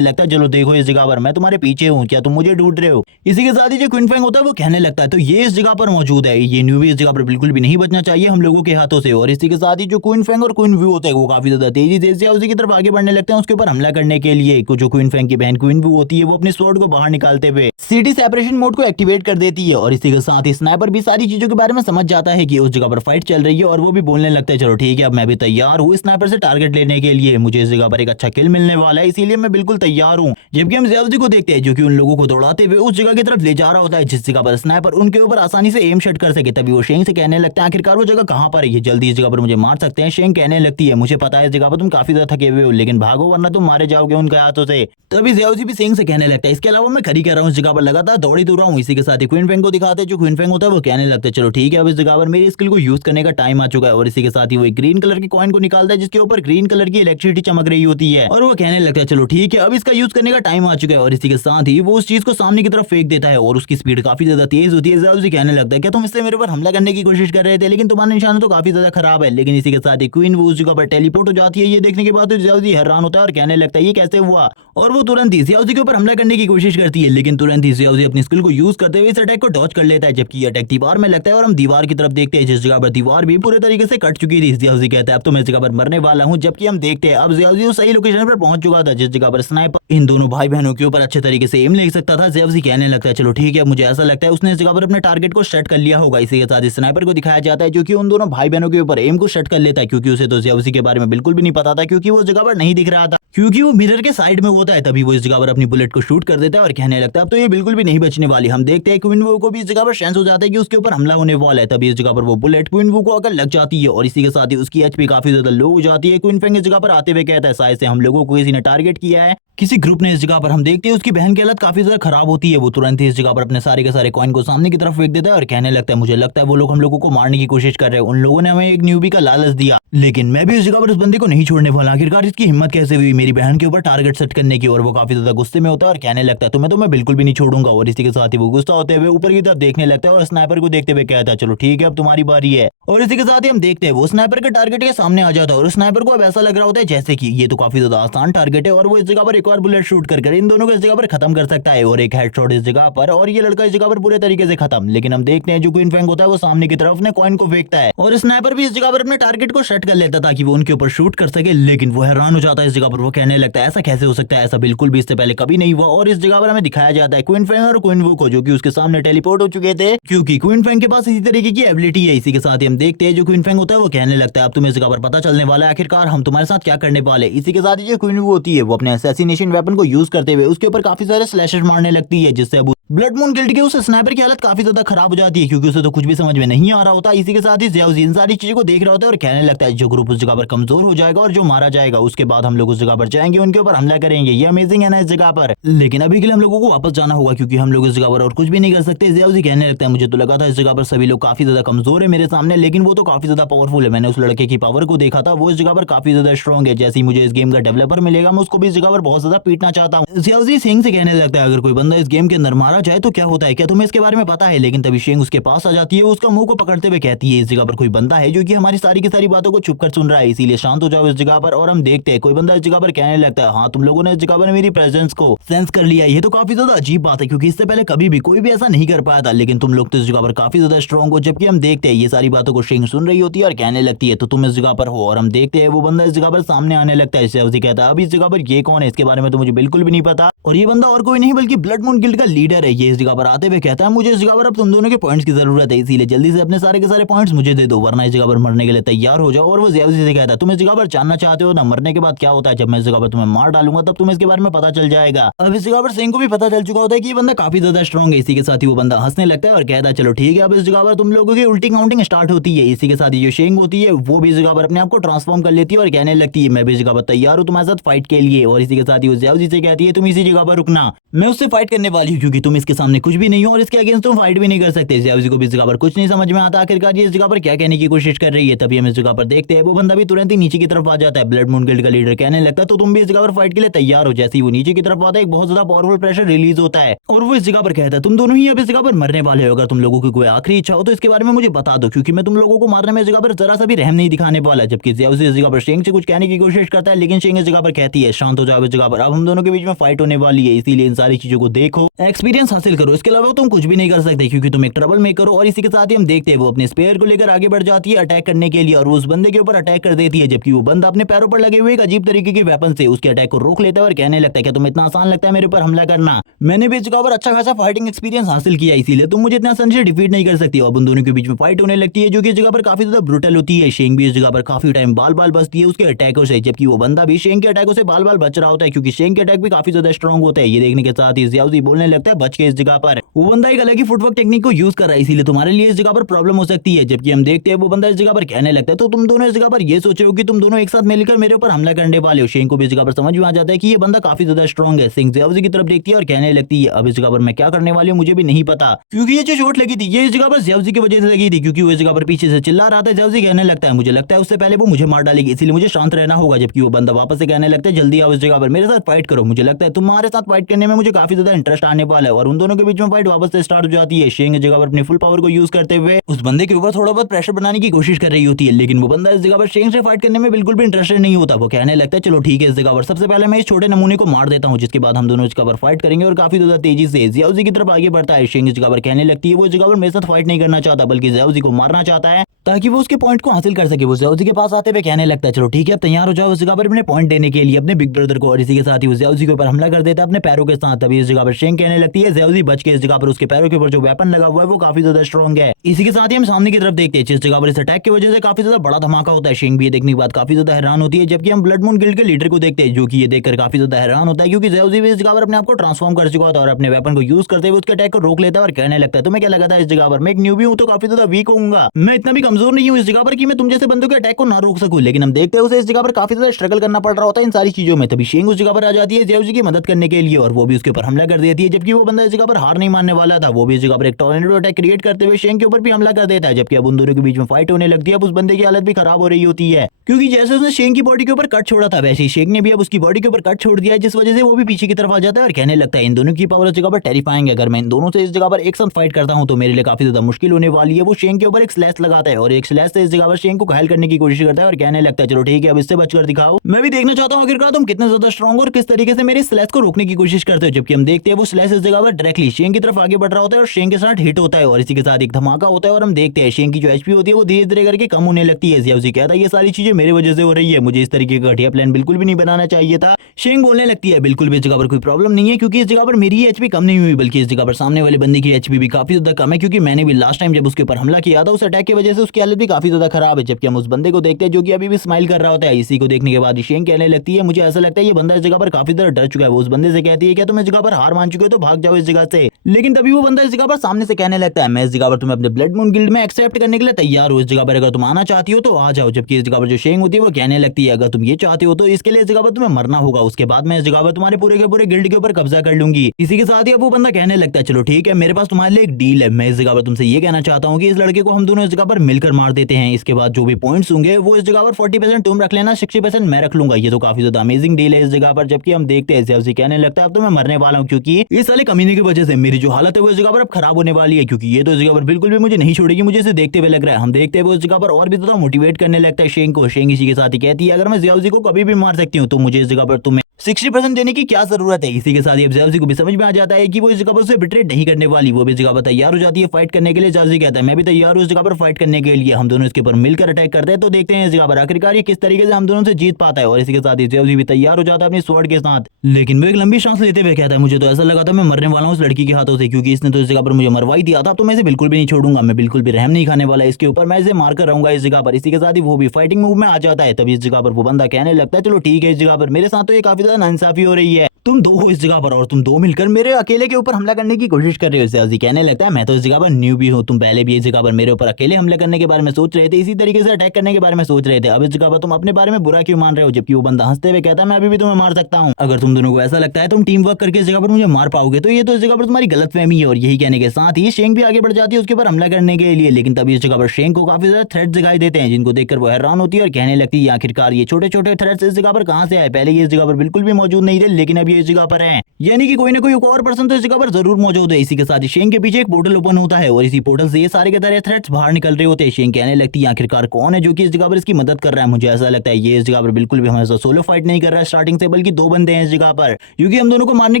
लगता है चलो देखो इस जगह पर मैं तुम्हारे पीछे हूँ, क्या तुम मुझे ढूंढ रहे हो। इसी के साथ ही जो क्वीन फेंग होता है वो कहने लगता है तो ये इस जगह पर मौजूद है, ये न्यू भी इस जगह पर बिल्कुल भी नहीं बचना चाहिए हम लोगों के हाथों से। और इसी के साथ ही जो क्वीन फेंग और क्वीन व्यू होता है वो काफी ज्यादा तेजी से ज़ियाउज़ी की तरफ आगे बढ़ने लगते हैं उसके ऊपर हमला करने के लिए। जो क्वीन फेंग की बहन क्वीन व्यू होती है वो अपनी स्वॉर्ड को बाहर निकालते हुए सिटी सेपरेशन मोड को एक्टिवेट कर देती है और इसी के साथ ही स्नाइपर भी सारी चीजों के बारे में समझ जाता है कि उस जगह पर फाइट चल रही है और वो भी बोलने लगता है चलो ठीक है अब मैं भी तैयार हूँ स्नाइपर से टारगेट लेने के लिए, मुझे इस जगह पर एक अच्छा किल मिलने वाला है इसीलिए मैं बिल्कुल तैयार हूँ। जबकि हम ज़ियाउज़ी को देखते हैं जो कि उन लोगों को दौड़ाते हुए उस जगह की तरफ ले जा रहा होता है जिस जगह पर स्नाइपर उनके ऊपर आसानी से एम शॉट कर सके। तभी वो शेंग से कहने लगता है आखिरकार वो जगह कहाँ पर है, ये जल्दी इस जगह पर मुझे मार सकते हैं। शेंग कहने लगती है मुझे पता है इस जगह पर तुम काफी ज्यादा थके हुए हो लेकिन भागो वरना तुम मारे जाओगे उनके हाथों से। तभी ज़ियाउज़ी भी शेंग से कहने लगता है इसके अलावा मैं खड़ी कर रहा हूँ इस जगह पर लगातार दौड़ी दूर रहा हूँ। इसी के साथ ही क्वीन फेंग को दिखाते हैं, जो क्वीन फेंग होता है वो कहने लगता है चलो ठीक है अब इस जगह पर मेरी स्किल को यूज करने का टाइम आ चुका है। और इसी के साथ ही वो एक ग्रीन कलर की कॉइन को निकालता है जिसके ऊपर ग्रीन कलर की इलेक्ट्रिसिटी चमक रही होती है और वो कहने लगता है चलो ठीक है अब इसका यूज करने का टाइम आ चुका है। और इसी के साथ ही वो उस चीज को सामने की तरफ फेंक देता है और उसकी स्पीड काफी ज्यादा तेज होती है। ज़ियाउज़ी कहने लगता है क्या तुम इससे मेरे ऊपर हमला करने की कोशिश कर रहे थे लेकिन तुम्हारा निशाना तो काफी ज्यादा खराब है। लेकिन इसी के साथ ही क्वीन वो उस जगह पर टेलीपोर्ट हो जाती है। ये देखने के बाद ज़ियाउज़ी हैरान होता है और कहने लगता है ये कैसे हुआ और वो तुरंत ही ज़ियाउज़ी के ऊपर हमला करने की कोशिश करती है लेकिन तुरंत ही ज़ियाउज़ी अपनी स्किल को यूज करते हुए इस अटैक को डॉज कर लेता है जबकि ये अटैक दीवार में लगता है और हम दीवार की तरफ देखते हैं जिस जगह पर दीवार भी पूरे तरीके से कट चुकी थी। ज़ियाउज़ी कहता है अब तो मैं इस जगह पर मरने वाला हूँ, जबकि हम देखते हैं अब ज़ियाउज़ी उस सही लोकेशन पर पहुंच चुका था जिस जगह पर स्नाइपर इन दोनों भाई बहनों के ऊपर अच्छे तरीके से एम ले सकता था। ज़ियाउज़ी कहने लगता है चलो ठीक है मुझे ऐसा लगता है उसने इस जगह पर अपने टारगेट को सेट कर लिया होगा। इसी के साथ स्नाइपर को दिखाया जाता है जो कि उन दोनों भाई बहनों के ऊपर एम को सेट कर लेता है क्योंकि उसे तो ज़ियाउज़ी के बारे में बिल्कुल भी नहीं पता था क्योंकि वो जगह पर नहीं दिख रहा था क्योंकि वो मिरर के साइड में होता है। तभी वो इस जगह पर अपनी बुलेट को शूट कर देता है और कहने लगता है अब तो ये बिल्कुल भी नहीं बचने वाली। हम देखते हैं क्वीन वो को भी इस जगह पर सेंस हो जाता है कि उसके ऊपर हमला होने वाला है। तभी इस जगह पर वो बुलेट क्वीन वो को अगर लग जाती है और इसी के साथ ही उसकी एचपी काफी ज्यादा लो हो जाती है। क्वीन फेंग इस जगह पर आते हुए कहता है शायद से हम लोगों को किसी ने टारगेट किया है, किसी ग्रुप ने इस जगह पर। हम देखते हैं उसकी बहन की हालत काफी ज्यादा खराब होती है। वो तुरंत ही इस जगह पर अपने सारे के सारे कॉइन को सामने की तरफ फेंक देता है और कहने लगता है मुझे लगता है वो लोग हम लोगों को मारने की कोशिश कर रहे हैं, उन लोगों ने हमें एक न्यूबी का लालच दिया लेकिन मैं भी इस जगह पर उस बंदे को नहीं छोड़ने वाला। आखिरकार इसकी हिम्मत कैसे हुई मेरी बहन के ऊपर टारगेट सेट करने की। और वो काफी ज्यादा गुस्से में होता है और कहने लगता है तो मैं बिल्कुल भी नहीं छोड़ूंगा। और इसी के साथ ही वो गुस्सा होते हुए ऊपर की तरफ देखने लगता है और स्नाइपर को देखते हुए कहता है चलो ठीक है अब तुम्हारी बारी है। और इसी के साथ ही हम देखते हैं वो स्नाइपर के टारगेट के सामने आ जाता है और स्नाइपर को अब ऐसा लग रहा होता है जैसे कि ये तो काफी ज्यादा आसान टारगेट है और वो इस जगह पर एक और बुलेट शूट कर इन दोनों को इस जगह पर खत्म कर सकता है और एक हेडशॉट इस जगह पर। और ये लड़का इस जगह पर पूरे तरीके से खत्म। लेकिन हम देखते हैं जो क्वीन फैंग होता है वो सामने की तरफ अपने कॉइन को फेंकता है और स्नाइपर भी इस जगह पर अपने टारगेट को सेट कर लेता ताकि वो उनके ऊपर शूट कर सके। लेकिन वो हैरान हो जाता है इस जगह पर, वो कहने लगता है ऐसा कैसे हो सकता है, ऐसा बिल्कुल भी इससे पहले कभी नहीं हुआ। और इस जगह पर हमें दिखाया जाता है क्वीन फैंग और क्वीन वू को जो कि उसके सामने टेलीपोर्ट हो चुके थे, क्योंकि क्वीन फैंग के पास इसी तरीके की एबिलिटी है। इसी के साथ ही हम देखते हैं जो क्वीन फैंग होता है वो कहने लगता है अब तुम्हें इस जगह पर पता चलने वाला है आखिरकार हम तुम्हारे साथ क्या करने वाले। इसी के साथ ही जो क्वीन वू होती है वो अपने असैसिनेशन वेपन को यूज करते हुए उसके ऊपर काफी सारे स्लैशर मारने लगती है, जिससे अब ब्लड मून गिल्ड के उस स्नाइपर की हालत काफी ज्यादा खराब हो जाती है, क्योंकि उसे तो कुछ भी समझ में नहीं आ रहा होता। इसी के साथ ही ज़्याओज़ी इन सारी चीजों को देख रहा होता है और कहने लगता है जो ग्रुप उस जगह पर कमजोर हो जाएगा और जो मारा जाएगा उसके बाद हम लोग उस जगह पर जाएंगे, उनके ऊपर हमला करेंगे। ये अमेजिंग है ना इस जगह पर, लेकिन अभी के लिए हम लोगों को वापस जाना होगा क्योंकि हम लोग इस जगह पर और कुछ भी नहीं कर सकते। ज़्याओज़ी कहने लगता है मुझे तो लगा था इस जगह पर सभी लोग काफी ज्यादा कमजोर है मेरे सामने, लेकिन वो तो काफी ज्यादा पावरफुल है। मैंने उस लड़के की पावर को देखा था, वो इस जगह पर काफी ज्यादा स्ट्रॉन्ग है। जैसे ही मुझे इस गेम का डेवलपर मिलेगा मैं उसको भी इस जगह पर बहुत ज्यादा पीटना चाहता हूँ। ज़्याओज़ी शेंग से कहने लगता है अगर कोई बंदा इस गेम के अंदर मारा जाए तो क्या होता है, क्या तुम्हें इसके बारे में पता है। लेकिन तभी शेंग उसके पास आ जाती है, वो उसका मुंह को पकड़ते हुए कहती है इस जगह पर कोई बंदा है जो कि हमारी सारी की सारी बातों को छुप कर सुन रहा है, इसीलिए शांत हो जाओ इस जगह पर। और हम देखते हैं कोई बंदा इस जगह पर कहने लगता है हाँ तुम लोगों ने इस जगह पर मेरी प्रेजेंस को सेंस कर लिया। ये तो काफी ज्यादा अजीब बात है क्योंकि इससे पहले कभी भी कोई भी ऐसा नहीं कर पाया था, लेकिन तुम लोग तो इस जगह पर काफी ज्यादा स्ट्रॉन्ग हो। जबकि हम देखते हैं ये सारी बातों को शेंग सुन रही होती है और कहने लगती है तो तुम इस जगह पर हो। और हम देखते हैं वो बंदा इस जगह पर सामने आने लगता है। ज़्याओज़ी कहता है अब इस जगह पर ये कौन है, इसके बारे में तो मुझे बिल्कुल भी नहीं पता। और ये बंदा और कोई नहीं बल्कि ब्लड मून गिल्ड का लीडर है। ये इस जगह पर आते हुए कहता है मुझे इस जगह पर अब तुम दोनों के पॉइंट्स की जरूरत है, इसीलिए जल्दी से अपने सारे के सारे पॉइंट्स मुझे दे दो वरना इस जगह पर मरने के लिए तैयार हो जाओ। और वो ज़्याओज़ी से कहता है तुम इस जगह पर जानना चाहते हो ना मरने के बाद क्या होता है, जब मैं इस जगह पर तुम्हें मार डालूंगा तब तुम्हें इसके बारे में पता चल जाएगा। अब इस जगह पर शेंग को भी पता चल चुका होता है कि ये बंदा काफी ज्यादा स्ट्रॉन्ग है। इसी के साथ ही वो बंदा हंसने लगता है और कहता है चलो ठीक है अब इस जगह पर तुम लोगों की उल्टी काउंटिंग स्टार्ट होती है। इसी के साथ ही जो शेंग होती है वो भी इस जगह पर अपने आप को ट्रांसफॉर्म कर लेती है और कहने लगती है मैं भी इस जगह पर तैयार हूँ तुम्हारे साथ फाइट के लिए। और इसी के साथ ही वो ज़्याओज़ी से कहती है तुम इसी जगह पर रुकना, मैं उससे फाइट करने वाली हूँ क्योंकि तुम इसके सामने कुछ भी नहीं हो और इसके अगेंस्ट तुम फाइट भी नहीं कर सकते। ज़्याओज़ी को भी इस जगह पर कुछ नहीं समझ में आता आखिरकार ये इस जगह पर क्या कहने की कोशिश कर रही है। तभी हम इस जगह पर देखते हैं वो बंदा भी तुरंत ही नीचे की तरफ आ जाता है। ब्लड मून गिल्ड का लीडर कहने लगता है तो तुम भी इस जगह पर फाइट के लिए तैयार हो। जैसे ही वो नीचे की तरफ आता है एक बहुत ज्यादा पावरफुल प्रेशर रिलीज होता है और वो इस जगह पर कहता है तुम दोनों ही अब इस जगह पर मरने वाले हो। अगर तुम लोगों की कोई आखिरी इच्छा हो तो इसके बारे में मुझे बता दो क्योंकि मैं तुम लोगों को मारने में इस जगह पर जरा सा भी रहम नहीं दिखाने वाला। जबकि ज़्याओज़ी इस जगह पर शेंग से कुछ कहने की कोशिश करता है लेकिन शेंग इस जगह पर कहती है शांत हो जाओ इस जगह पर, अब हम दोनों के बीच में फाइट होने वाली है, इसीलिए इन सारी चीजों को देखो एक्सपीरियंस हासिल करो, इसके अलावा तुम कुछ भी नहीं कर सकते क्योंकि तुम एक ट्रबल मेकर हो। और इसी के साथ ही हम देखते हैं वो अपने स्पेयर को लेकर आगे बढ़ जाती है अटैक करने के लिए और उस बंदे के ऊपर अटैक कर देती है। जबकि वो बंदा अपने पैरों पर लगे हुए एक अजीब तरीके के वेपन से उसके अटैक को रोक लेता है और कहने लगता है कि तुम्हें इतना आसान लगता है मेरे ऊपर हमला करना, मैंने भी इस जगह पर अच्छा खासा फाइटिंग एक्सपीरियंस हासिल किया इसीलिए तुम मुझे इतना आसानी से डिफीट नहीं कर सकती। और उन दोनों के बीच में फाइट होने लगती है जो कि इस जगह पर काफी ज्यादा ब्रूटल होती है। शेंग भी इस जगह पर काफी टाइम बाल बाल बचती है उसके अटैकों से, जबकि वो बंदा भी शेंग के अटैकों से बाल बाल बच रहा होता है क्योंकि शेंग के अटैक भी काफी ज्यादा स्ट्रॉन्ग होता है। ये देखने के साथ ही ज़्याओज़ी बोलने लगता है बच के इस जगह पर, वो बंदा एक अलग ही फुटवर्क टेक्निक को यूज कर रहा है इसीलिए तुम्हारे लिए इस जगह पर प्रॉब्लम हो सकती है। जबकि हम देखते हैं वो बंदा इस जगह पर कहने लगता है तो तुम दोनों इस जगह पर ये सोच रहे हो कि तुम दोनों एक साथ मिलकर मेरे ऊपर हमला करने वाले हो। शेंग को भी इस जगह पर समझ में आ जाता है कि ये बंदा काफी ज्यादा स्ट्रॉन्ग है। शेंग ज़्याओज़ी की तरफ देखती है और कहने लगती है अब इस जगह पर मैं क्या करने वाली हूँ मुझे भी नहीं पता, क्योंकि ये जो चोट लगी थी ये इस जगह पर ज़्याओज़ी की वजह से लगी थी क्योंकि वो इस जगह पर पीछे से चिल्ला रहा था। ज़्याओज़ी कहने लगता है मुझे लगता है उससे पहले वो मुझे मार डालेगी इसीलिए मुझे शांत रहना होगा। जबकि वो बंदा वापस से कहने लगता है जल्दी आओ इस जगह पर मेरे साथ फाइट करो, मुझे लगता है तुम्हारे साथ फाइट करने में मुझे काफी ज्यादा इंटरेस्ट आने वाला है। और उन दोनों के बीच में फाइट वापस से स्टार्ट हो जाती है। शेंग इस जगह पर अपनी फुल पावर को यूज करते हुए उस बंदे के ऊपर थोड़ा बहुत प्रेशर बनाने की कोशिश कर रही होती है, लेकिन वो बंदा इस जगह पर शेंग से फाइट करने में बिल्कुल भी इंटरेस्टेड नहीं होता। वो कहने लगता है चलो ठीक है इस जगह पर सबसे पहले मैं इस छोटे नमूने को मार देता हूँ जिसके बाद हम दोनों इस जगह पर फाइट करेंगे। और काफी ज्यादा तेजी से ज़्याओज़ी की तरफ आगे बढ़ता है। शेंग इस जगह पर कहने लगती है वो इस जगह पर मेरे साथ फाइट नहीं करना चाहता बल्कि ज़्याओज़ी को मारना चाहता है ताकि वो उसके पॉइंट को हासिल कर सके। वो ज़्याओज़ी के पास आते हुए कहने लगता है चलो ठीक है अब तैयार हो जाओ इस जगह पर अपने पॉइंट देने के लिए अपने बिग ब्रदर को। और इसी के साथ ही वो ज़्याओज़ी के ऊपर हमला कर देता है अपने पैरों के साथ। तभी इस जगह पर शेंग कहने लगती है ज़्याओज़ी बच के इस जगह पर उसके पैरों के ऊपर जो वेपन लगा हुआ है वो काफी ज्यादा स्ट्रॉन्ग है। इसी के साथ ही हम सामने की तरफ देखते हैं जिस जगह पर इस अटैक की वजह से काफी ज्यादा बड़ा धमाका होता है। शेंग भी ये देखने के बाद काफी ज्यादा हैरान होती है। जबकि हम ब्लड मून गिल्ड के लीडर को देखते हैं जो कि ये देखकर काफी ज्यादा हैरान होता है क्योंकि ज़्याओज़ी भी इस जगह पर अपने आप को ट्रांसफॉर्म कर चुका था और अपने वेपन को यूज करते हुए उसके अटैक को रोक लेता है और कहने लगता है तुम्हें क्या लगा था इस जगह पर मैं एक न्यूबी हूं तो काफी ज्यादा वीक होऊंगा, मैं इतना भी कमजोर नहीं हूं इस जगह पर कि मैं तुम जैसे बंदों के अटैक को ना रोक सकूं। लेकिन हम देखते हैं उसे इस जगह पर काफी ज्यादा स्ट्रगल करना पड़ रहा होता है इन सारी चीजों में। तभी शेंग उस जगह पर आ जाती है ज़्याओज़ी की मदद करने के लिए और वो भी उसके ऊपर हमला कर देती है। जबकि वो बंदा इस जगह पर हार नहीं मानने वाला था, वो भी इस जगह पर एक टॉर्नेडो अटैक क्रिएट करते हुए शेंग के ऊपर भी हमला कर देता है। जबकि अब उन दोनों के बीच में फाइट होने लगती है। अब उस बंदे की हालत भी खराब हो रही होती है क्योंकि जैसे उसने शेंग की बॉडी के ऊपर कट छोड़ा था वैसे ही शेंग ने भी अब उसकी बॉडी के ऊपर कट छोड़ दिया है जिस वजह से वो भी पीछे की तरफ आ जाता है और कहने लगता है इन दोनों की पावर इस जगह पर टेरिफाइंग है, अगर मैं इन दोनों से इस जगह पर एक साथ फाइट करता हूं तो मेरे लिए काफी ज्यादा मुश्किल होने वाली है। वो शेंग के ऊपर एक स्लैश लगाता है और एक स्लैश से इस जगह पर शेंग को घायल करने की कोशिश करता है और कहने लगता है चलो ठीक है अब इससे बचकर दिखाओ, मैं भी देखना चाहता हूँ आखिरकार तुम कितने ज्यादा स्ट्रॉन्ग और किस तरीके से मेरे स्लैश को रोकने की कोशिश करते हो। जबकि हम देखते हैं वो स्लैश इस जगह पर डायरेक्टली शेंग की तरफ आगे बढ़ रहा होता है और शेंग के साथ हिट होता है और इसी के साथ एक धमाका होता है और हम देखते हैं शेंग की जो एचपी होती है वो धीरे धीरे करके कम होने लगती है। ज़ियाओज़ी कहता है ये सारी चीजें मेरी वजह से हो रही है, मुझे इस तरीके का घटिया प्लान बिल्कुल भी नहीं बनाना चाहिए था। शेंग बोलने लगती है बिल्कुल भी इस जगह पर कोई प्रॉब्लम नहीं है क्योंकि इस जगह पर मेरी एचपी कम नहीं हुई बल्कि इस जगह पर सामने वाले बंदे की एचपी भी काफी ज्यादा कम है क्योंकि मैंने भी लास्ट टाइम जब उसके ऊपर हमला किया था उस अटैक की वजह से उसकी हालत भी काफी ज्यादा खराब है। जबकि हम उस बंदे को देखते हैं जो कि अभी भी स्माइल कर रहा होता है। इसी को देखने के बाद शेंग कहने लगती है मुझे ऐसा लगता है ये बंदा इस जगह पर काफी ज्यादा डर चुका है। वो उस बंदे से कहती है क्या तुम इस जगह पर हार मान चुके हो तो भाग जाओ इस जगह से। लेकिन तभी वो बंदा इस जगह पर सामने से कहने लगता है मैं इस जगह पर तुम्हें अपने ब्लड मून गिल्ड में एक्सेप्ट करने के लिए तैयार हूँ, इस जगह पर अगर तुम आना चाहती हो तो आ जाओ। जबकि इस जगह पर जो शेंग होती है वो कहने लगती है अगर तुम ये चाहते हो तो इसके लिए इस जगह पर तुम्हें मरना होगा, उसके बाद मैं इस जगह पर तुम्हारे पूरे के पूरे गिल्ड के ऊपर कब्जा कर लूंगी। इसी के साथ ही अब वो बंदा कहने लगता है चलो ठीक है मेरे पास तुम्हारे लिए एक डील है, मैं इस जगह पर तुमसे ये कहना चाहता हूँ कि इस लड़के को हम दोनों इस जगह पर मिलकर मार देते हैं, इसके बाद जो भी पॉइंट्स होंगे वो इस जगह पर 40% तुम रख लेना 60% मैं रख लूंगा। ये तो काफी ज्यादा अमेजिंग डील है इस जगह पर। जबकि हम देखते हैं ज़ियाओज़ी कहने लगता है अब तो मैं मरने वाला हूँ क्योंकि इस साले कमीने की वजह से मेरी जो हालत है वो इस जगह पर अब खराब होने वाली है क्योंकि ये तो इस जगह पर बिल्कुल भी मुझे नहीं छोड़ेगी, मुझे इसे देखते हुए लग रहा है। हम देखते हैं वो इस जगह पर और भी ज्यादा मोटिवेट करने लगता है शेंग को। शेंग इसी के साथ ही कहती है अगर मैं ज़ियाओज़ी को कभी भी मार सकती हूँ तो मुझे इस जगह पर तुम्हें 60% देने की क्या जरूरत है। इसी के साथ ही ज़ियाओज़ी को भी समझ में आ जाता है कि वो इस जगह पर उसे बिट्रेट नहीं करने वाली, वो भी इस जगह पर तैयार हो जाती है फाइट करने के लिए। ज़ियाओज़ी कहता है मैं भी तैयार हूँ इस जगह पर फाइट करने के लिए, हम दोनों इसके ऊपर मिलकर अटैक करते हैं। तो देखते हैं इस जगह पर आखिरकार ये किस तरीके से हम दोनों से जीत पाता है। और इसी के साथ ही ज़ियाओज़ी भी तैयार हो जाता है अपनी स्वॉर्ड के साथ। लेकिन वो एक लंबी सांस लेते हुए कहता है मुझे तो ऐसा लगा था मैं मरने वाला हूँ उस लड़की के हाथों से क्योंकि इसने तो इस जगह पर मुझे मरवा ही दिया था, तो मैं इसे बिल्कुल भी नहीं छोड़ूंगा, मैं बिल्कुल भी रहम नहीं खाने वाला इसके ऊपर, मैं इसे मार कर रहूंगा इस जगह पर। इसी के साथ ही वो भी फाइटिंग मूव में आ जाता है। तभी इस जगह पर वो बंदा कहने लगता है चलो ठीक है इस जगह पर मेरे साथ तो ये काफी ज्यादा नाइंसाफी हो रही है, तुम दो हो इस जगह पर और तुम दो मिलकर मेरे अकेले के ऊपर हमला करने की कोशिश कर रहे हो। ज़ियाओज़ी कहने लगता है मैं तो इस जगह पर न्यू भी हूँ, तुम पहले भी इस जगह पर मेरे ऊपर अकेले हमले करने के बारे में सोच रहे थे, इसी तरीके से अटैक करने के बारे में सोच रहे थे, अब इस जगह पर तुम अपने बारे में बुरा क्यों मान रहे हो। जबकि वो बंदा हंसते हुए कहता है मैं अभी भी तुम्हें मार सकता हूँ, अगर तुम दोनों को ऐसा लगता है तुम टीम वर्क करके इस जगह पर मुझे मार पाओगे तो ये तो इस जगह पर तुम्हारी गलतफहमी है। और यही कहने के साथ ही शेंग भी आगे बढ़ जाती है उसके ऊपर हमला करने के लिए। लेकिन तभी इस जगह पर शेंग को काफी ज्यादा थ्रेट दिखाई देते हैं जिनको देखकर वो हैरान होती है और कहने लगती है आखिरकार ये छोटे छोटे थ्रेट्स इस जगह पर कहां से आए, पहले ये इस जगह पर बिल्कुल भी मौजूद नहीं थे लेकिन अब ये इस जगह पर है, यानी कि कोई ना कोई और पर्सन तो इस जगह पर जरूर मौजूद है। इसी के साथ ही शेंग के पीछे एक पोर्टल ओपन होता है और इसी पोर्टल से ये सारे के सारे थ्रेट्स बाहर निकल रहे होते हैं। शेंग कहने लगती है आखिरकार कौन है जो कि इस जगह पर इसकी मदद कर रहा है, मुझे ऐसा लगता है ये इस जगह पर बिल्कुल भी हमारे साथ सोलो फाइट नहीं कर रहा है स्टार्टिंग से, बल्कि दो बंदे हैं इस जगह पर क्योंकि हम दोनों को मारने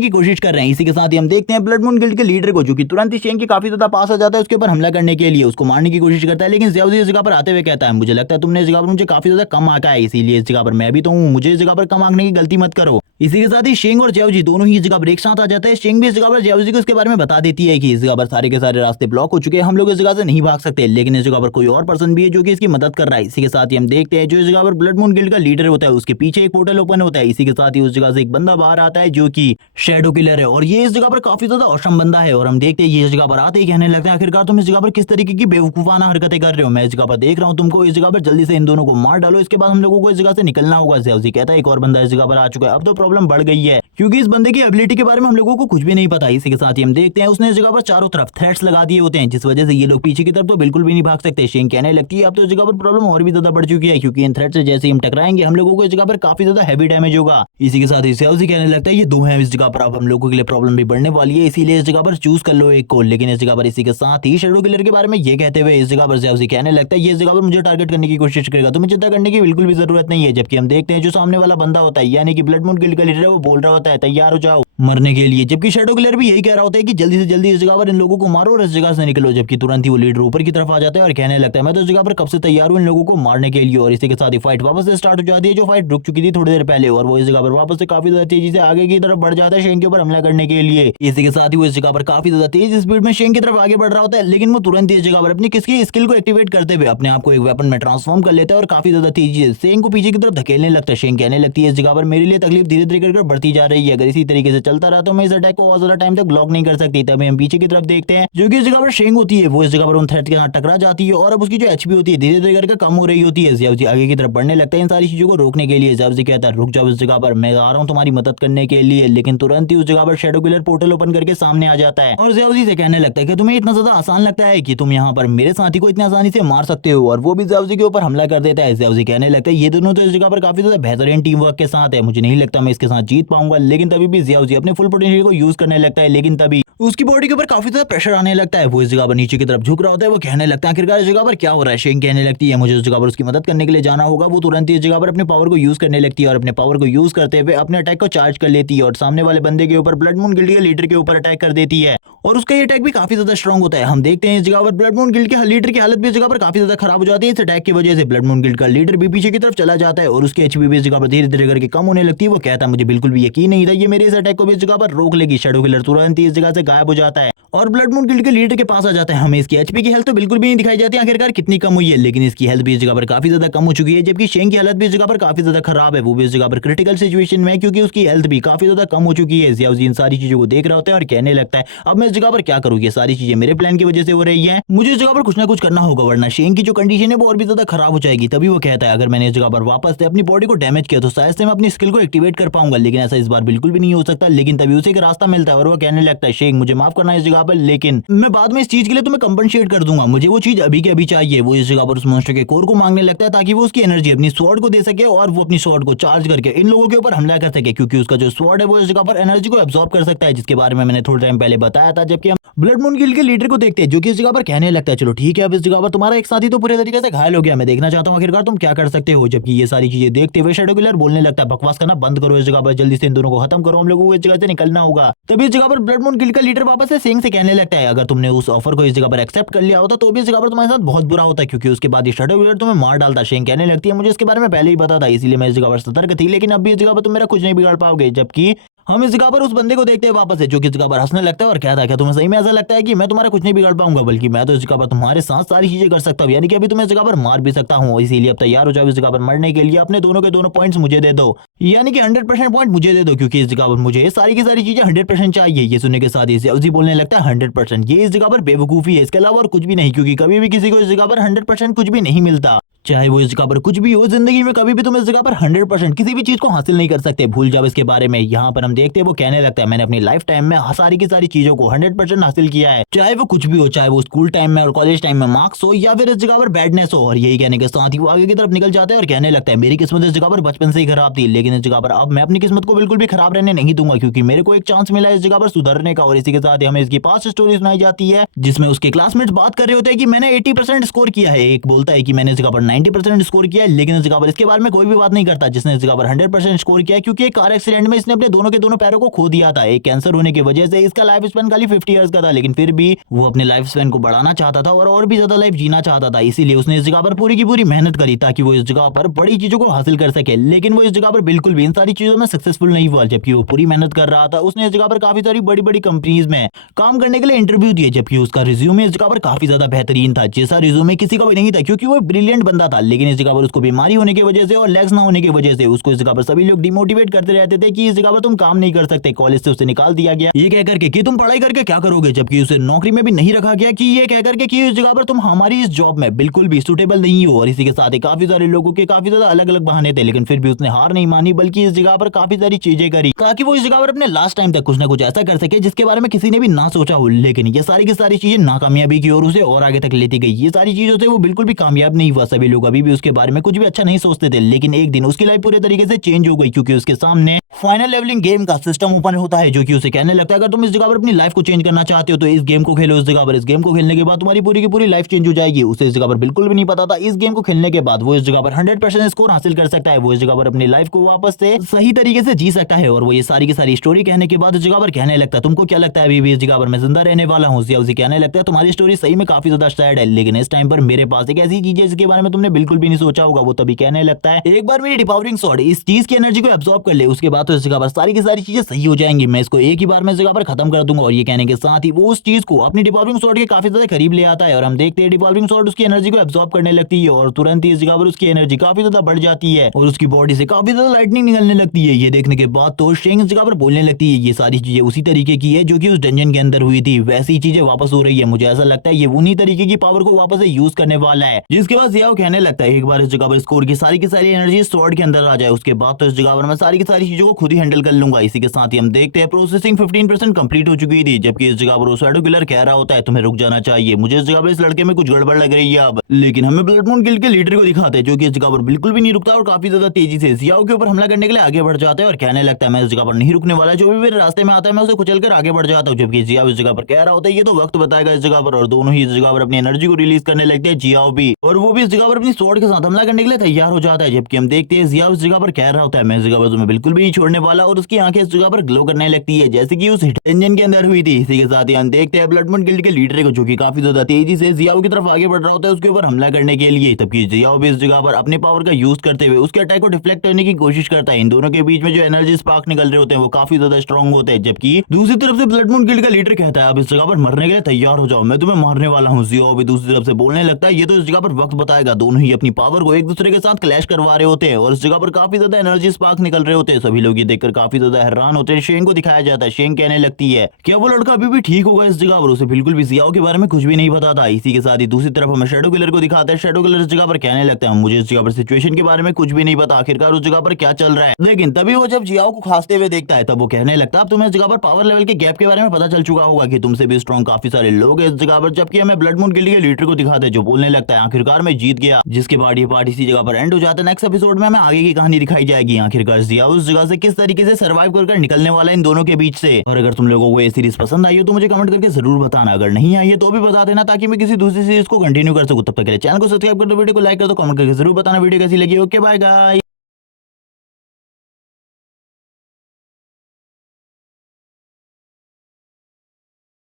की कोशिश कर रहे हैं। इसी के साथ ही हम देखते हैं ब्लड मून गिल्ड के लीडर को जो कि तुरंत ही शेंग के काफी ज्यादा पास आ जाता है उसके ऊपर हमला करने के लिए, उसको मारने की कोशिश करता है। लेकिन ज़ियाओज़ी इस जगह पर आते हुए कहता है मुझे लगता है तुमने इस जगह पर मुझे काफी ज्यादा कम आंका है, इसीलिए इस जगह पर मैं भी तो हूँ, मुझे इस जगह पर कम आंकने की गलती मत करो। इसी के साथ ही शेंग और ज़ियाओज़ी दोनों ही इस जगह पर एक साथ आ जाता है। शेंग भी इस जगह पर ज़ियाओज़ी को इसके बारे में बता देती है कि इस जगह पर सारे के सारे रास्ते ब्लॉक हो चुके हैं, हम लोग इस जगह से नहीं भाग सकते, लेकिन इस जगह पर कोई और पर्सन भी है जो कि इसकी मदद कर रहा है। इसी के साथ ही हम देखते हैं जो इस जगह पर ब्लड मून गिल्ड का लीडर होता है उसके पीछे एक पोर्टल ओपन होता है। इसी के साथ ही उस जगह से एक बंदा बाहर आता है जो कि शैडो किलर है और ये इस जगह पर काफी ज्यादा औसम बंदा है। और हम देखते हैं ये इस जगह पर आते ही कहने लगते हैं आखिरकार तुम इस जगह पर किस तरीके की बेवकूफाना हरकतें कर रहे हो, मैं इस जगह पर देख रहा हूँ तुमको, इस जगह पर जल्दी से इन दोनों को मार डालो, इसके बाद हम लोगों को इस जगह से निकलना होगा। ज़ियाओज़ी कहता है एक और बंदा इस जगह पर आ चुका है, अब तो प्रॉब्लम बढ़ गई है क्योंकि इस बंदे की एबिलिटी के बारे में हम लोगों को कुछ भी नहीं पता। इसी के साथ ही हम देखते हैं उसने इस जगह पर चारों तरफ थ्रेट्स लगा दिए होते हैं जिस वजह से ये लोग पीछे की तरफ तो बिल्कुल भी नहीं भाग सकते। शेंग कहने लगती है अब तो इस जगह पर प्रॉब्लम और भी ज्यादा बढ़ चुकी है क्योंकि इन थ्रेट से जैसे ही हम टकराएंगे हम लोगों को इस जगह पर काफी ज्यादा हैवी डैमेज होगा। इसी के साथ ही ज़ियाओज़ी कहने लगता है ये दो हैं इस जगह पर, अब हम लोगों के लिए प्रॉब्लम भी बढ़ने वाली है, इसीलिए इस जगह पर चूज कर लो एक को। लेकिन इस जगह पर इसी के साथ ही शैडो किलर के बारे में ये कहते हुए इस जगह पर ज़ियाओज़ी कहने लगता है ये इस जगह पर मुझे टारगेट करने की कोशिश करेगा, तुम्हें चिंता करने की बिल्कुल भी जरूरत नहीं है। जबकि हम देखते हैं जो सामने वाला बंदा होता है यानी कि ब्लड मून गिल्ड का लीडर है वो बोल रहा होता है तैयार हो जाओ मरने के लिए, जबकि शैडो किलर भी यही कह रहा होता है कि जल्दी से जल्दी इस जगह पर इन लोगों को मारो और इस जगह से निकलो। जबकि तुरंत ही वो लीडर ऊपर की तरफ आ जाता है और कहने लगता है मैं तो इस जगह पर कब से तैयार हूँ इन लोगों को मारने के लिए। और इसी के साथ ही फाइट वापस से स्टार्ट हो जाती है जो फाइट रुक चुकी थी थोड़ी देर पहले, और वो इस जगह पर वापस से काफी ज्यादा तेजी से आगे की तरफ बढ़ जाता है शेंग के ऊपर हमला करने के लिए। इसी के साथ ही वो इस जगह पर काफी ज्यादा तेज स्पीड में शेंग की तरफ आगे बढ़ रहा होता है, लेकिन वो तुरंत ही इस जगह पर अपनी किसकी स्किल को एक्टिवेट करते हुए अपने आप को एक वेपन में ट्रांसफॉर्म कर लेता है और काफी ज्यादा तेजी से शेंग को पीछे की तरफ धकेलने लगता है। शेंग कहने लगती है इस जगह पर मेरे लिए तकलीफ धीरे धीरे कर बढ़ती जा रही है, अगर इसी तरीके से चलता रहा तो मैं इस अटैक को और ज्यादा टाइम तक ब्लॉक नहीं कर सकती। तभी हम पीछे की तरफ देखते हैं जो कि इस जगह पर शेंग होती है वो इस जगह पर उन थ्रेट के साथ टकरा जाती है और अब उसकी जो एचपी होती है धीरे धीरे करके कम हो रही होती है। ज़ियाओज़ी आगे की तरफ बढ़ने लगता है इन सारी चीजों को रोकने के लिए। ज़ियाओज़ी कहता है रुक जाओ इस जगह पर, मैं आ रहा हूँ तुम्हारी मदद करने के लिए। लेकिन तुरंत ही उस जगह पर शैडो किलर पोर्टल ओपन करके सामने आ जाता है और ज़ियाओज़ी से कहने लगता है कि तुम्हें इतना ज्यादा आसान लगता है कि तुम यहाँ पर मेरे साथी को इतनी आसानी से मार सकते हो, और वो भी ज़ियाओज़ी के ऊपर हमला कर देता है। ज़ियाओज़ी कहने लगता है ये दोनों तो इस जगह पर काफी ज्यादा बेहतरीन टीम वर्क के साथ है, मुझे नहीं लगता मैं इसके साथ जीत पाऊंगा। लेकिन तभी भी ज़ियाओज़ी अपने फुल पोटेंशियल को यूज करने लगता है, लेकिन तभी उसकी बॉडी के ऊपर काफी ज्यादा प्रेशर आने लगता है। वो इस जगह पर नीचे की तरफ झुक रहा होता है। वो कहने लगता है आखिरकार इस जगह पर क्या हो रहा है। शेंग कहने लगती है मुझे उस जगह पर उसकी मदद करने के लिए जाना होगा। वो तुरंत इस जगह पर अपने पावर को यूज करने लगती है और अपने पावर को यूज करते हुए अपने अटैक को चार्ज कर लेती है और सामने वाले बंदे के ऊपर ब्लड मून गिल्ड के लीडर के ऊपर अटैक कर देती है। और उसका ये अटैक भी काफी ज्यादा स्ट्रॉन्ग होता है। हम देखते हैं इस जगह पर ब्लड मून गिल्ड के लीडर की हालत भी इस जगह पर काफी ज्यादा खराब हो जाती है। इस अटैक की वजह से ब्लड मून गिल्ड का लीडर भी पीछे की तरफ चला जाता है और उसकी एचपी भी इस जगह पर धीरे धीरे करके कम होने लगती है। वो कहता है मुझे बिल्कुल भी यकीन नहीं था ये मेरे इस अटैक को भी इस जगह पर रोक लेगी। शैडो किलर तुरंत ही इस जगह से गायब हो जाता है और ब्लड मून गिल्ड के लीडर के पास आ जाता है। हमें इसकी एचपी की हेल्थ तो बिल्कुल भी नहीं दिखाई जाती आखिरकार कितनी कम हुई है, लेकिन इसकी हेल्थ भी इस जगह पर काफी ज्यादा कम हो चुकी है। जबकि शेंग की हालत भी इस जगह पर काफी ज्यादा खराब है। वो भी इस जगह पर क्रिटिकल सिचुएशन में है क्योंकि उसकी हेल्थ भी काफी ज्यादा कम हो चुकी है। जियाओजी इन सारी चीजों को देख रहा होता है और कहने लगता है अब मैं इस जगह पर क्या करूँ, ये सारी चीजें मेरे प्लान की वजह से हो रही है। मुझे इस जगह पर कुछ ना कुछ करना होगा वरना शेंग की जो कंडीशन है वो और भी ज्यादा खराब हो जाएगी। तभी वो कहता है अगर मैंने इस जगह पर वापस से अपनी बॉडी को डैमेज किया तो शायद से मैं अपनी स्किल को एक्टिवेट कर पाऊंगा, लेकिन ऐसा इस बार बिल्कुल भी नहीं हो सकता। लेकिन तभी उसे एक रास्ता मिलता है और वो कहने लगता है शेंग मुझे माफ करना है इस जगह पर, लेकिन मैं बाद में इस चीज के लिए तुम्हें कंपनसेट कर दूंगा। मुझे वो चीज अभी के अभी चाहिए। वो इस जगह पर उस मॉन्स्टर के कोर को मांगने लगता है ताकि वो उसकी एनर्जी अपनी स्वॉर्ड को दे सके और वो अपनी स्वॉर्ड को चार्ज करके इन लोगों के ऊपर हमला कर सके, क्योंकि उसका जो स्वॉर्ड है वो इस जगह पर एनर्जी को एब्सॉर्ब कर सकता है, जिसके बारे में मैंने थोड़ा टाइम पहले बताया था। जबकि हम ब्लड मून गिल्ड के लीडर को देखते हैं जो कि इस जगह पर कहने लगता है चलो ठीक है अब इस जगह पर तुम्हारा एक साथी तो पूरे तरीके से घायल हो गया, मैं देखना चाहता हूँ आखिरकार तुम क्या कर सकते हो। जबकि ये सारी चीजें देखते हुए शैडो किलर बोलने लगता है बकवास करना बंद करो, इस जगह पर जल्दी से इन दोनों को खत्म करो, हम लोगों को इस जगह से निकलना होगा। तभी इस जगह पर ब्लड मून गिल्ड का लीडर वापस से शेंग से कहने लगता है अगर तुमने उस ऑफर को इस जगह पर एक्सेप्ट कर लिया होता तो भी इस जगह पर तुम्हारे साथ बहुत बुरा होता, क्योंकि उसके बाद ये शैडो किलर तुम्हें मार डालता। शेंग कहने लगती है मुझे इसके बारे में पहले ही पता था इसीलिए मैं इस जगह पर सतर्क थी, लेकिन अब भी इस जगह पर तुम मेरा कुछ नहीं बिगाड़ पाओगे। जबकि हम इस जगह पर उस बंदे को देखते हैं वापस से जो कि इस जगह पर हंसने लगता है और कहता है क्या तुम्हें सही में ऐसा लगता है कि मैं तुम्हारा कुछ नहीं बिगाड़ पाऊंगा, बल्कि मैं तो इस जगह पर तुम्हारे साथ सारी चीजें कर सकता हूँ, यानी कि अभी तुम्हें इस जगह पर मार भी सकता हूँ। इसीलिए अब तैयार हो जाओ इस जगह पर मरने के लिए, अपने दोनों के दोनों पॉइंट्स मुझे दे दो, यानी कि 100% पॉइंट मुझे दे दो, क्योंकि इस जगह पर मुझे सारी की सारी चीजें 100% चाहिए। ये सुनने के साथ ही बोलने लगता है 100%, ये इस जगह पर बेवकूफी है, इसके अलावा और कुछ भी नहीं, क्योंकि कभी भी किसी को इस जगह पर 100% कुछ भी नहीं मिलता। चाहे वो इस जगह पर कुछ भी हो जिंदगी में, कभी भी तुम इस जगह पर 100% किसी भी चीज को हासिल नहीं कर सकते, भूल जाओ इसके बारे में। यहाँ पर हम देखते हैं वो कहने लगता है मैंने अपनी लाइफ टाइम में सारी की सारी चीजों को 100% हासिल किया है, चाहे वो कुछ भी हो, चाहे वो स्कूल टाइम में और कॉलेज टाइम में मार्क्स हो या फिर इस जगह पर बैडनेस हो। और यही कहने के साथ ही वो आगे की तरफ निकल जाता है और कहने लगता है मेरी किस्मत इस जगह पर बचपन से ही खराब थी, लेकिन इस जगह पर अब मैं अपनी किस्मत को बिल्कुल भी खराब रहने नहीं दूंगा, क्योंकि मेरे को एक चांस मिला है इस जगह पर सुधरने का। और इसी के साथ ही हमें इसकी पास्ट स्टोरी सुनाई जाती है जिसमें उसके क्लासमेट्स बात कर रहे होते हैं कि मैंने 80% स्कोर किया है, एक बोलता है कि मैंने इस जगह पर 90% स्कोर किया है, लेकिन इस जगह पर इसके बारे में कोई भी बात नहीं करता जिसने इस जगह पर 100% स्कोर किया है, क्योंकि एक कार एक्सीडेंट में इसने अपने दोनों के दोनों पैरों को खो दिया था। एक कैंसर होने की वजह से इसका लाइफ स्पैन खाली 50 इयर्स का था, लेकिन फिर भी वो अपने लाइफ स्पैन को बढ़ाना चाहता था और भी ज्यादा लाइफ जीना चाहता था। इसीलिए उसने इस जगह पर पूरी की पूरी मेहनत करी ताकि वो इस जगह पर बड़ी चीजों को हासिल कर सके, लेकिन वो इस जगह पर बिल्कुल भी इन सारी चीजों में सक्सेसफुल नहीं हुआ। जबकि वो पूरी मेहनत कर रहा था, उसने इस जगह पर काफी सारी बड़ी बड़ी कंपनीज में काम करने के लिए इंटरव्यू दिए, जबकि उसका रिज्यूमे इस जगह पर काफी ज्यादा बेहतरीन था, जैसा रिज्यूमे किसी का भी नहीं था, क्योंकि वो ब्रिलियंट बंदा था। लेकिन इस जगह पर उसको बीमारी होने की वजह से और लेग्स ना होने की वजह से उसको इस जगह पर सभी लोग डिमोटिवेट करते रहते थे कि इस जगह पर तुम काम नहीं कर सकते। कॉलेज से उसे निकाल दिया गया ये कह करके कि तुम पढ़ाई करके क्या करोगे, जबकि उसे नौकरी में भी नहीं रखा गया कि ये कह करके कि इस जगह पर तुम हमारी इस जॉब में बिल्कुल भी सुटेबल नहीं हो। और इसी के साथ ही काफी सारे लोगों के काफी ज्यादा अलग अलग बहाने थे, लेकिन फिर भी उसने हार नहीं मानी, बल्कि इस जगह पर काफी सारी चीजें करी ताकि वो इस जगह पर अपने लास्ट टाइम तक कुछ ना कुछ ऐसा कर सके जिसके बारे में किसी ने भी ना सोचा हो। लेकिन ये सारी की सारी चीजें नाकामयाबी की ओर उसे और आगे तक लेती गई। ये सारी चीजों से वो बिल्कुल भी कामयाब नहीं हुआ। सभी लोग अभी भी उसके बारे में कुछ भी अच्छा नहीं सोचते थे, लेकिन एक दिन उसकी लाइफ पूरे तरीके से चेंज हो गई, क्योंकि उसके सामने फाइनल लेवलिंग गेम का सिस्टम ओपन होता है, जो कि उसे कहने लगता है अगर तुम इस जगह पर अपनी लाइफ को चेंज करना चाहते हो तो इस गेम को खेलो। इस जगह पर इस गेम को खेलने के बाद तुम्हारी पूरी की पूरी लाइफ चेंज हो जाएगी। उसे इस जगह पर बिल्कुल भी नहीं पता था इस गेम को खेलने के बाद वो इस जगह पर 100% स्कोर हासिल कर सकता है, वो इस जगह पर अपनी लाइफ को वापस से सही तरीके से जी सकता है। और वो ये सारी की सारी स्टोरी कहने के बाद इस जगह पर कहने लगता है तुमको क्या लगता है अभी भी इस जगह पर मैं जिंदा रहने वाला हूँ। उसे कहने लगता है तुम्हारी स्टोरी सही में काफी ज्यादा सैड है, लेकिन इस टाइम पर मेरे पास एक ऐसी चीज है जिसके बारे में तुमने बिल्कुल भी नहीं सोचा होगा। वो तभी कहने लगता है एक बार मेरी डिपावरिंग स्वॉर्ड इस चीज की एनर्जी को एब्सॉर्ब कर ले, उसके बाद तो इस जगह पर सारी की सारी चीजें सही हो जाएंगी, मैं इसको एक ही बार में इस जगह पर खत्म कर दूंगा। और ये कहने के साथ ही वो उस चीज को अपनी डिपावरिंग स्वॉर्ड के काफी ज्यादा करीब ले आता है और हम देखते हैं डिपावरिंग स्वॉर्ड उसकी एनर्जी को एब्सॉर्ब करने लगती है और तुरंत ही इस जगह पर उसकी एनर्जी काफी ज्यादा बढ़ जाती है और उसकी बॉडी से काफी ज्यादा लाइटनिंग निकलने लगती है। ये देखने के बाद तो शेंग इस जगह पर बोलने लगती है ये सारी चीजें उसी तरीके की है जो कि उस डंजन के अंदर हुई थी, वैसी चीजें वापस हो रही है। मुझे ऐसा लगता है ये उन्हीं तरीके की पावर को वापस से यूज करने वाला है। जिसके बाद जियाओ कहने लगता है एक बार इस जगह पर स्कोर की सारी एनर्जी स्वॉर्ड के अंदर आ जाए, उसके बाद तो इस जगह पर मैं सारी की सारी चीजों को खुद ही हैंडल कर लूंगा। इसी के साथ ही हम देखते हैं प्रोसेसिंग 15% कंप्लीट हो चुकी थी, जबकि इस जगह पर शैडो किलर कह रहा होता है तुम्हें रुक जाना चाहिए, मुझे इस जगह पर इस लड़के में कुछ गड़बड़ लग रही है अब। लेकिन हमें ब्लड मून गिल्ड के लीडर को दिखाते हैं जो कि इस जगह पर बिल्कुल भी नहीं रुकता और काफी ज्यादा तेजी से जियाओ के ऊपर हमला करने के लिए आगे बढ़ जाता है और कहने लगता है मैं इस जगह पर नहीं रुकने वाला, जो भी मेरे रास्ते में आता है मैं उसे कुचल कर आगे बढ़ जाता हूँ। जबकि जियाओ इस जगह पर कह रहा होता है ये तो वक्त बताएगा इस जगह पर, और दोनों ही इस जगह पर अपनी एनर्जी को रिलीज करने लगते हैं, जियाओ भी, और वो भी इस जगह पर अपनी स्वॉर्ड के साथ हमला करने के लिए तैयार हो जाता है। जबकि हम देखते हैं जियाओ इस जगह पर कह रहा होता है मैं इस जगह पर तुम्हें बिल्कुल भी नहीं छोड़ने वाला, और उसकी आंखें इस जगह पर ग्लो करने लगती है जैसे कि उस हिट इंजन के अंदर हुई थी। इसी के साथ ही हम देखते हैं ब्लड मून गिल्ड के लीडर को जो कि काफी ज्यादा तेजी से जियाओ की तरफ आगे बढ़ रहा होता है उसके ऊपर हमला करने के लिए, तबकि जियाओ भी इस जगह पर अपने पावर का यूज करते हुए उसके अटैक को डिफ्लेक्ट करने की कोशिश करता है। इन दोनों के बीच में जो एनर्जी स्पार्क निकल रहे होते हैं वो काफी ज्यादा स्ट्रॉन्ग होते हैं। जबकि दूसरी तरफ से ब्लड मून गिल्ड का लीडर कहता है अब इस जगह पर मरने के लिए तैयार हो जाओ, मैं तुम्हें मारने वाला हूँ। जियाओ भी दूसरी तरफ से बोलने लगता है ये तो इस जगह पर वक्त बताएगा। दोनों ही अपनी पावर को एक दूसरे के साथ क्लैश करवा रहे होते हैं और इस जगह पर काफी ज्यादा एनर्जी स्पार्क निकल रहे होते हैं। सभी लोग ये देखकर काफी ज्यादा हैरान होते हैं। शेंग को दिखाया जाता है, शेंग कहने लगती है क्या वो लड़का अभी भी ठीक होगा इस जगह पर, उसे बिल्कुल भी जियाओ के बारे में कुछ भी नहीं पता था। इसी के साथ ही दूसरी तरफ हमें शैडो किलर को दिखाता है। शैडो किलर इस जगह पर कहने लगता है मुझे इस जगह पर सिचुएशन के बारे में कुछ भी नहीं पता, आखिरकार उस जगह पर क्या चल रहा है। लेकिन तभी वो जब जियाओ को खांसते हुए देखता है तब वो कहने लगता है अब तुम्हें इस जगह पर पावर लेवल के गैप के बारे में पता चल चुका होगा कि तुमसे भी स्ट्रॉन्ग काफी सारे लोग हैं इस जगह पर। जबकि हमें ब्लड मून गिल्ड के लीडर को दिखाते हैं जो बोलने लगता है आखिरकार मैं जीत गया, जिसके बाद ये पार्ट इसी जगह पर एंड हो जाता है। नेक्स्ट एपिसोड में हमें आगे की कहानी दिखाई जाएगी, आखिरकार जियाओ उस जगह से किस तरीके से सर्वाइव कर निकलने वाला है इन दोनों के बीच से। और अगर तुम लोगों को ये सीरीज पसंद आई हो तो मुझे कमेंट करके जरूर बताना, अगर नहीं आई है तो भी बता देना ताकि मैं किसी दूसरी सीरीज को कंटिन्यू कर सकूं। तब तक के लिए चैनल को सब्सक्राइब कर दो, वीडियो को लाइक कर दो, कमेंट करके जरूर बताना वीडियो कैसी लगी। Okay bye guys.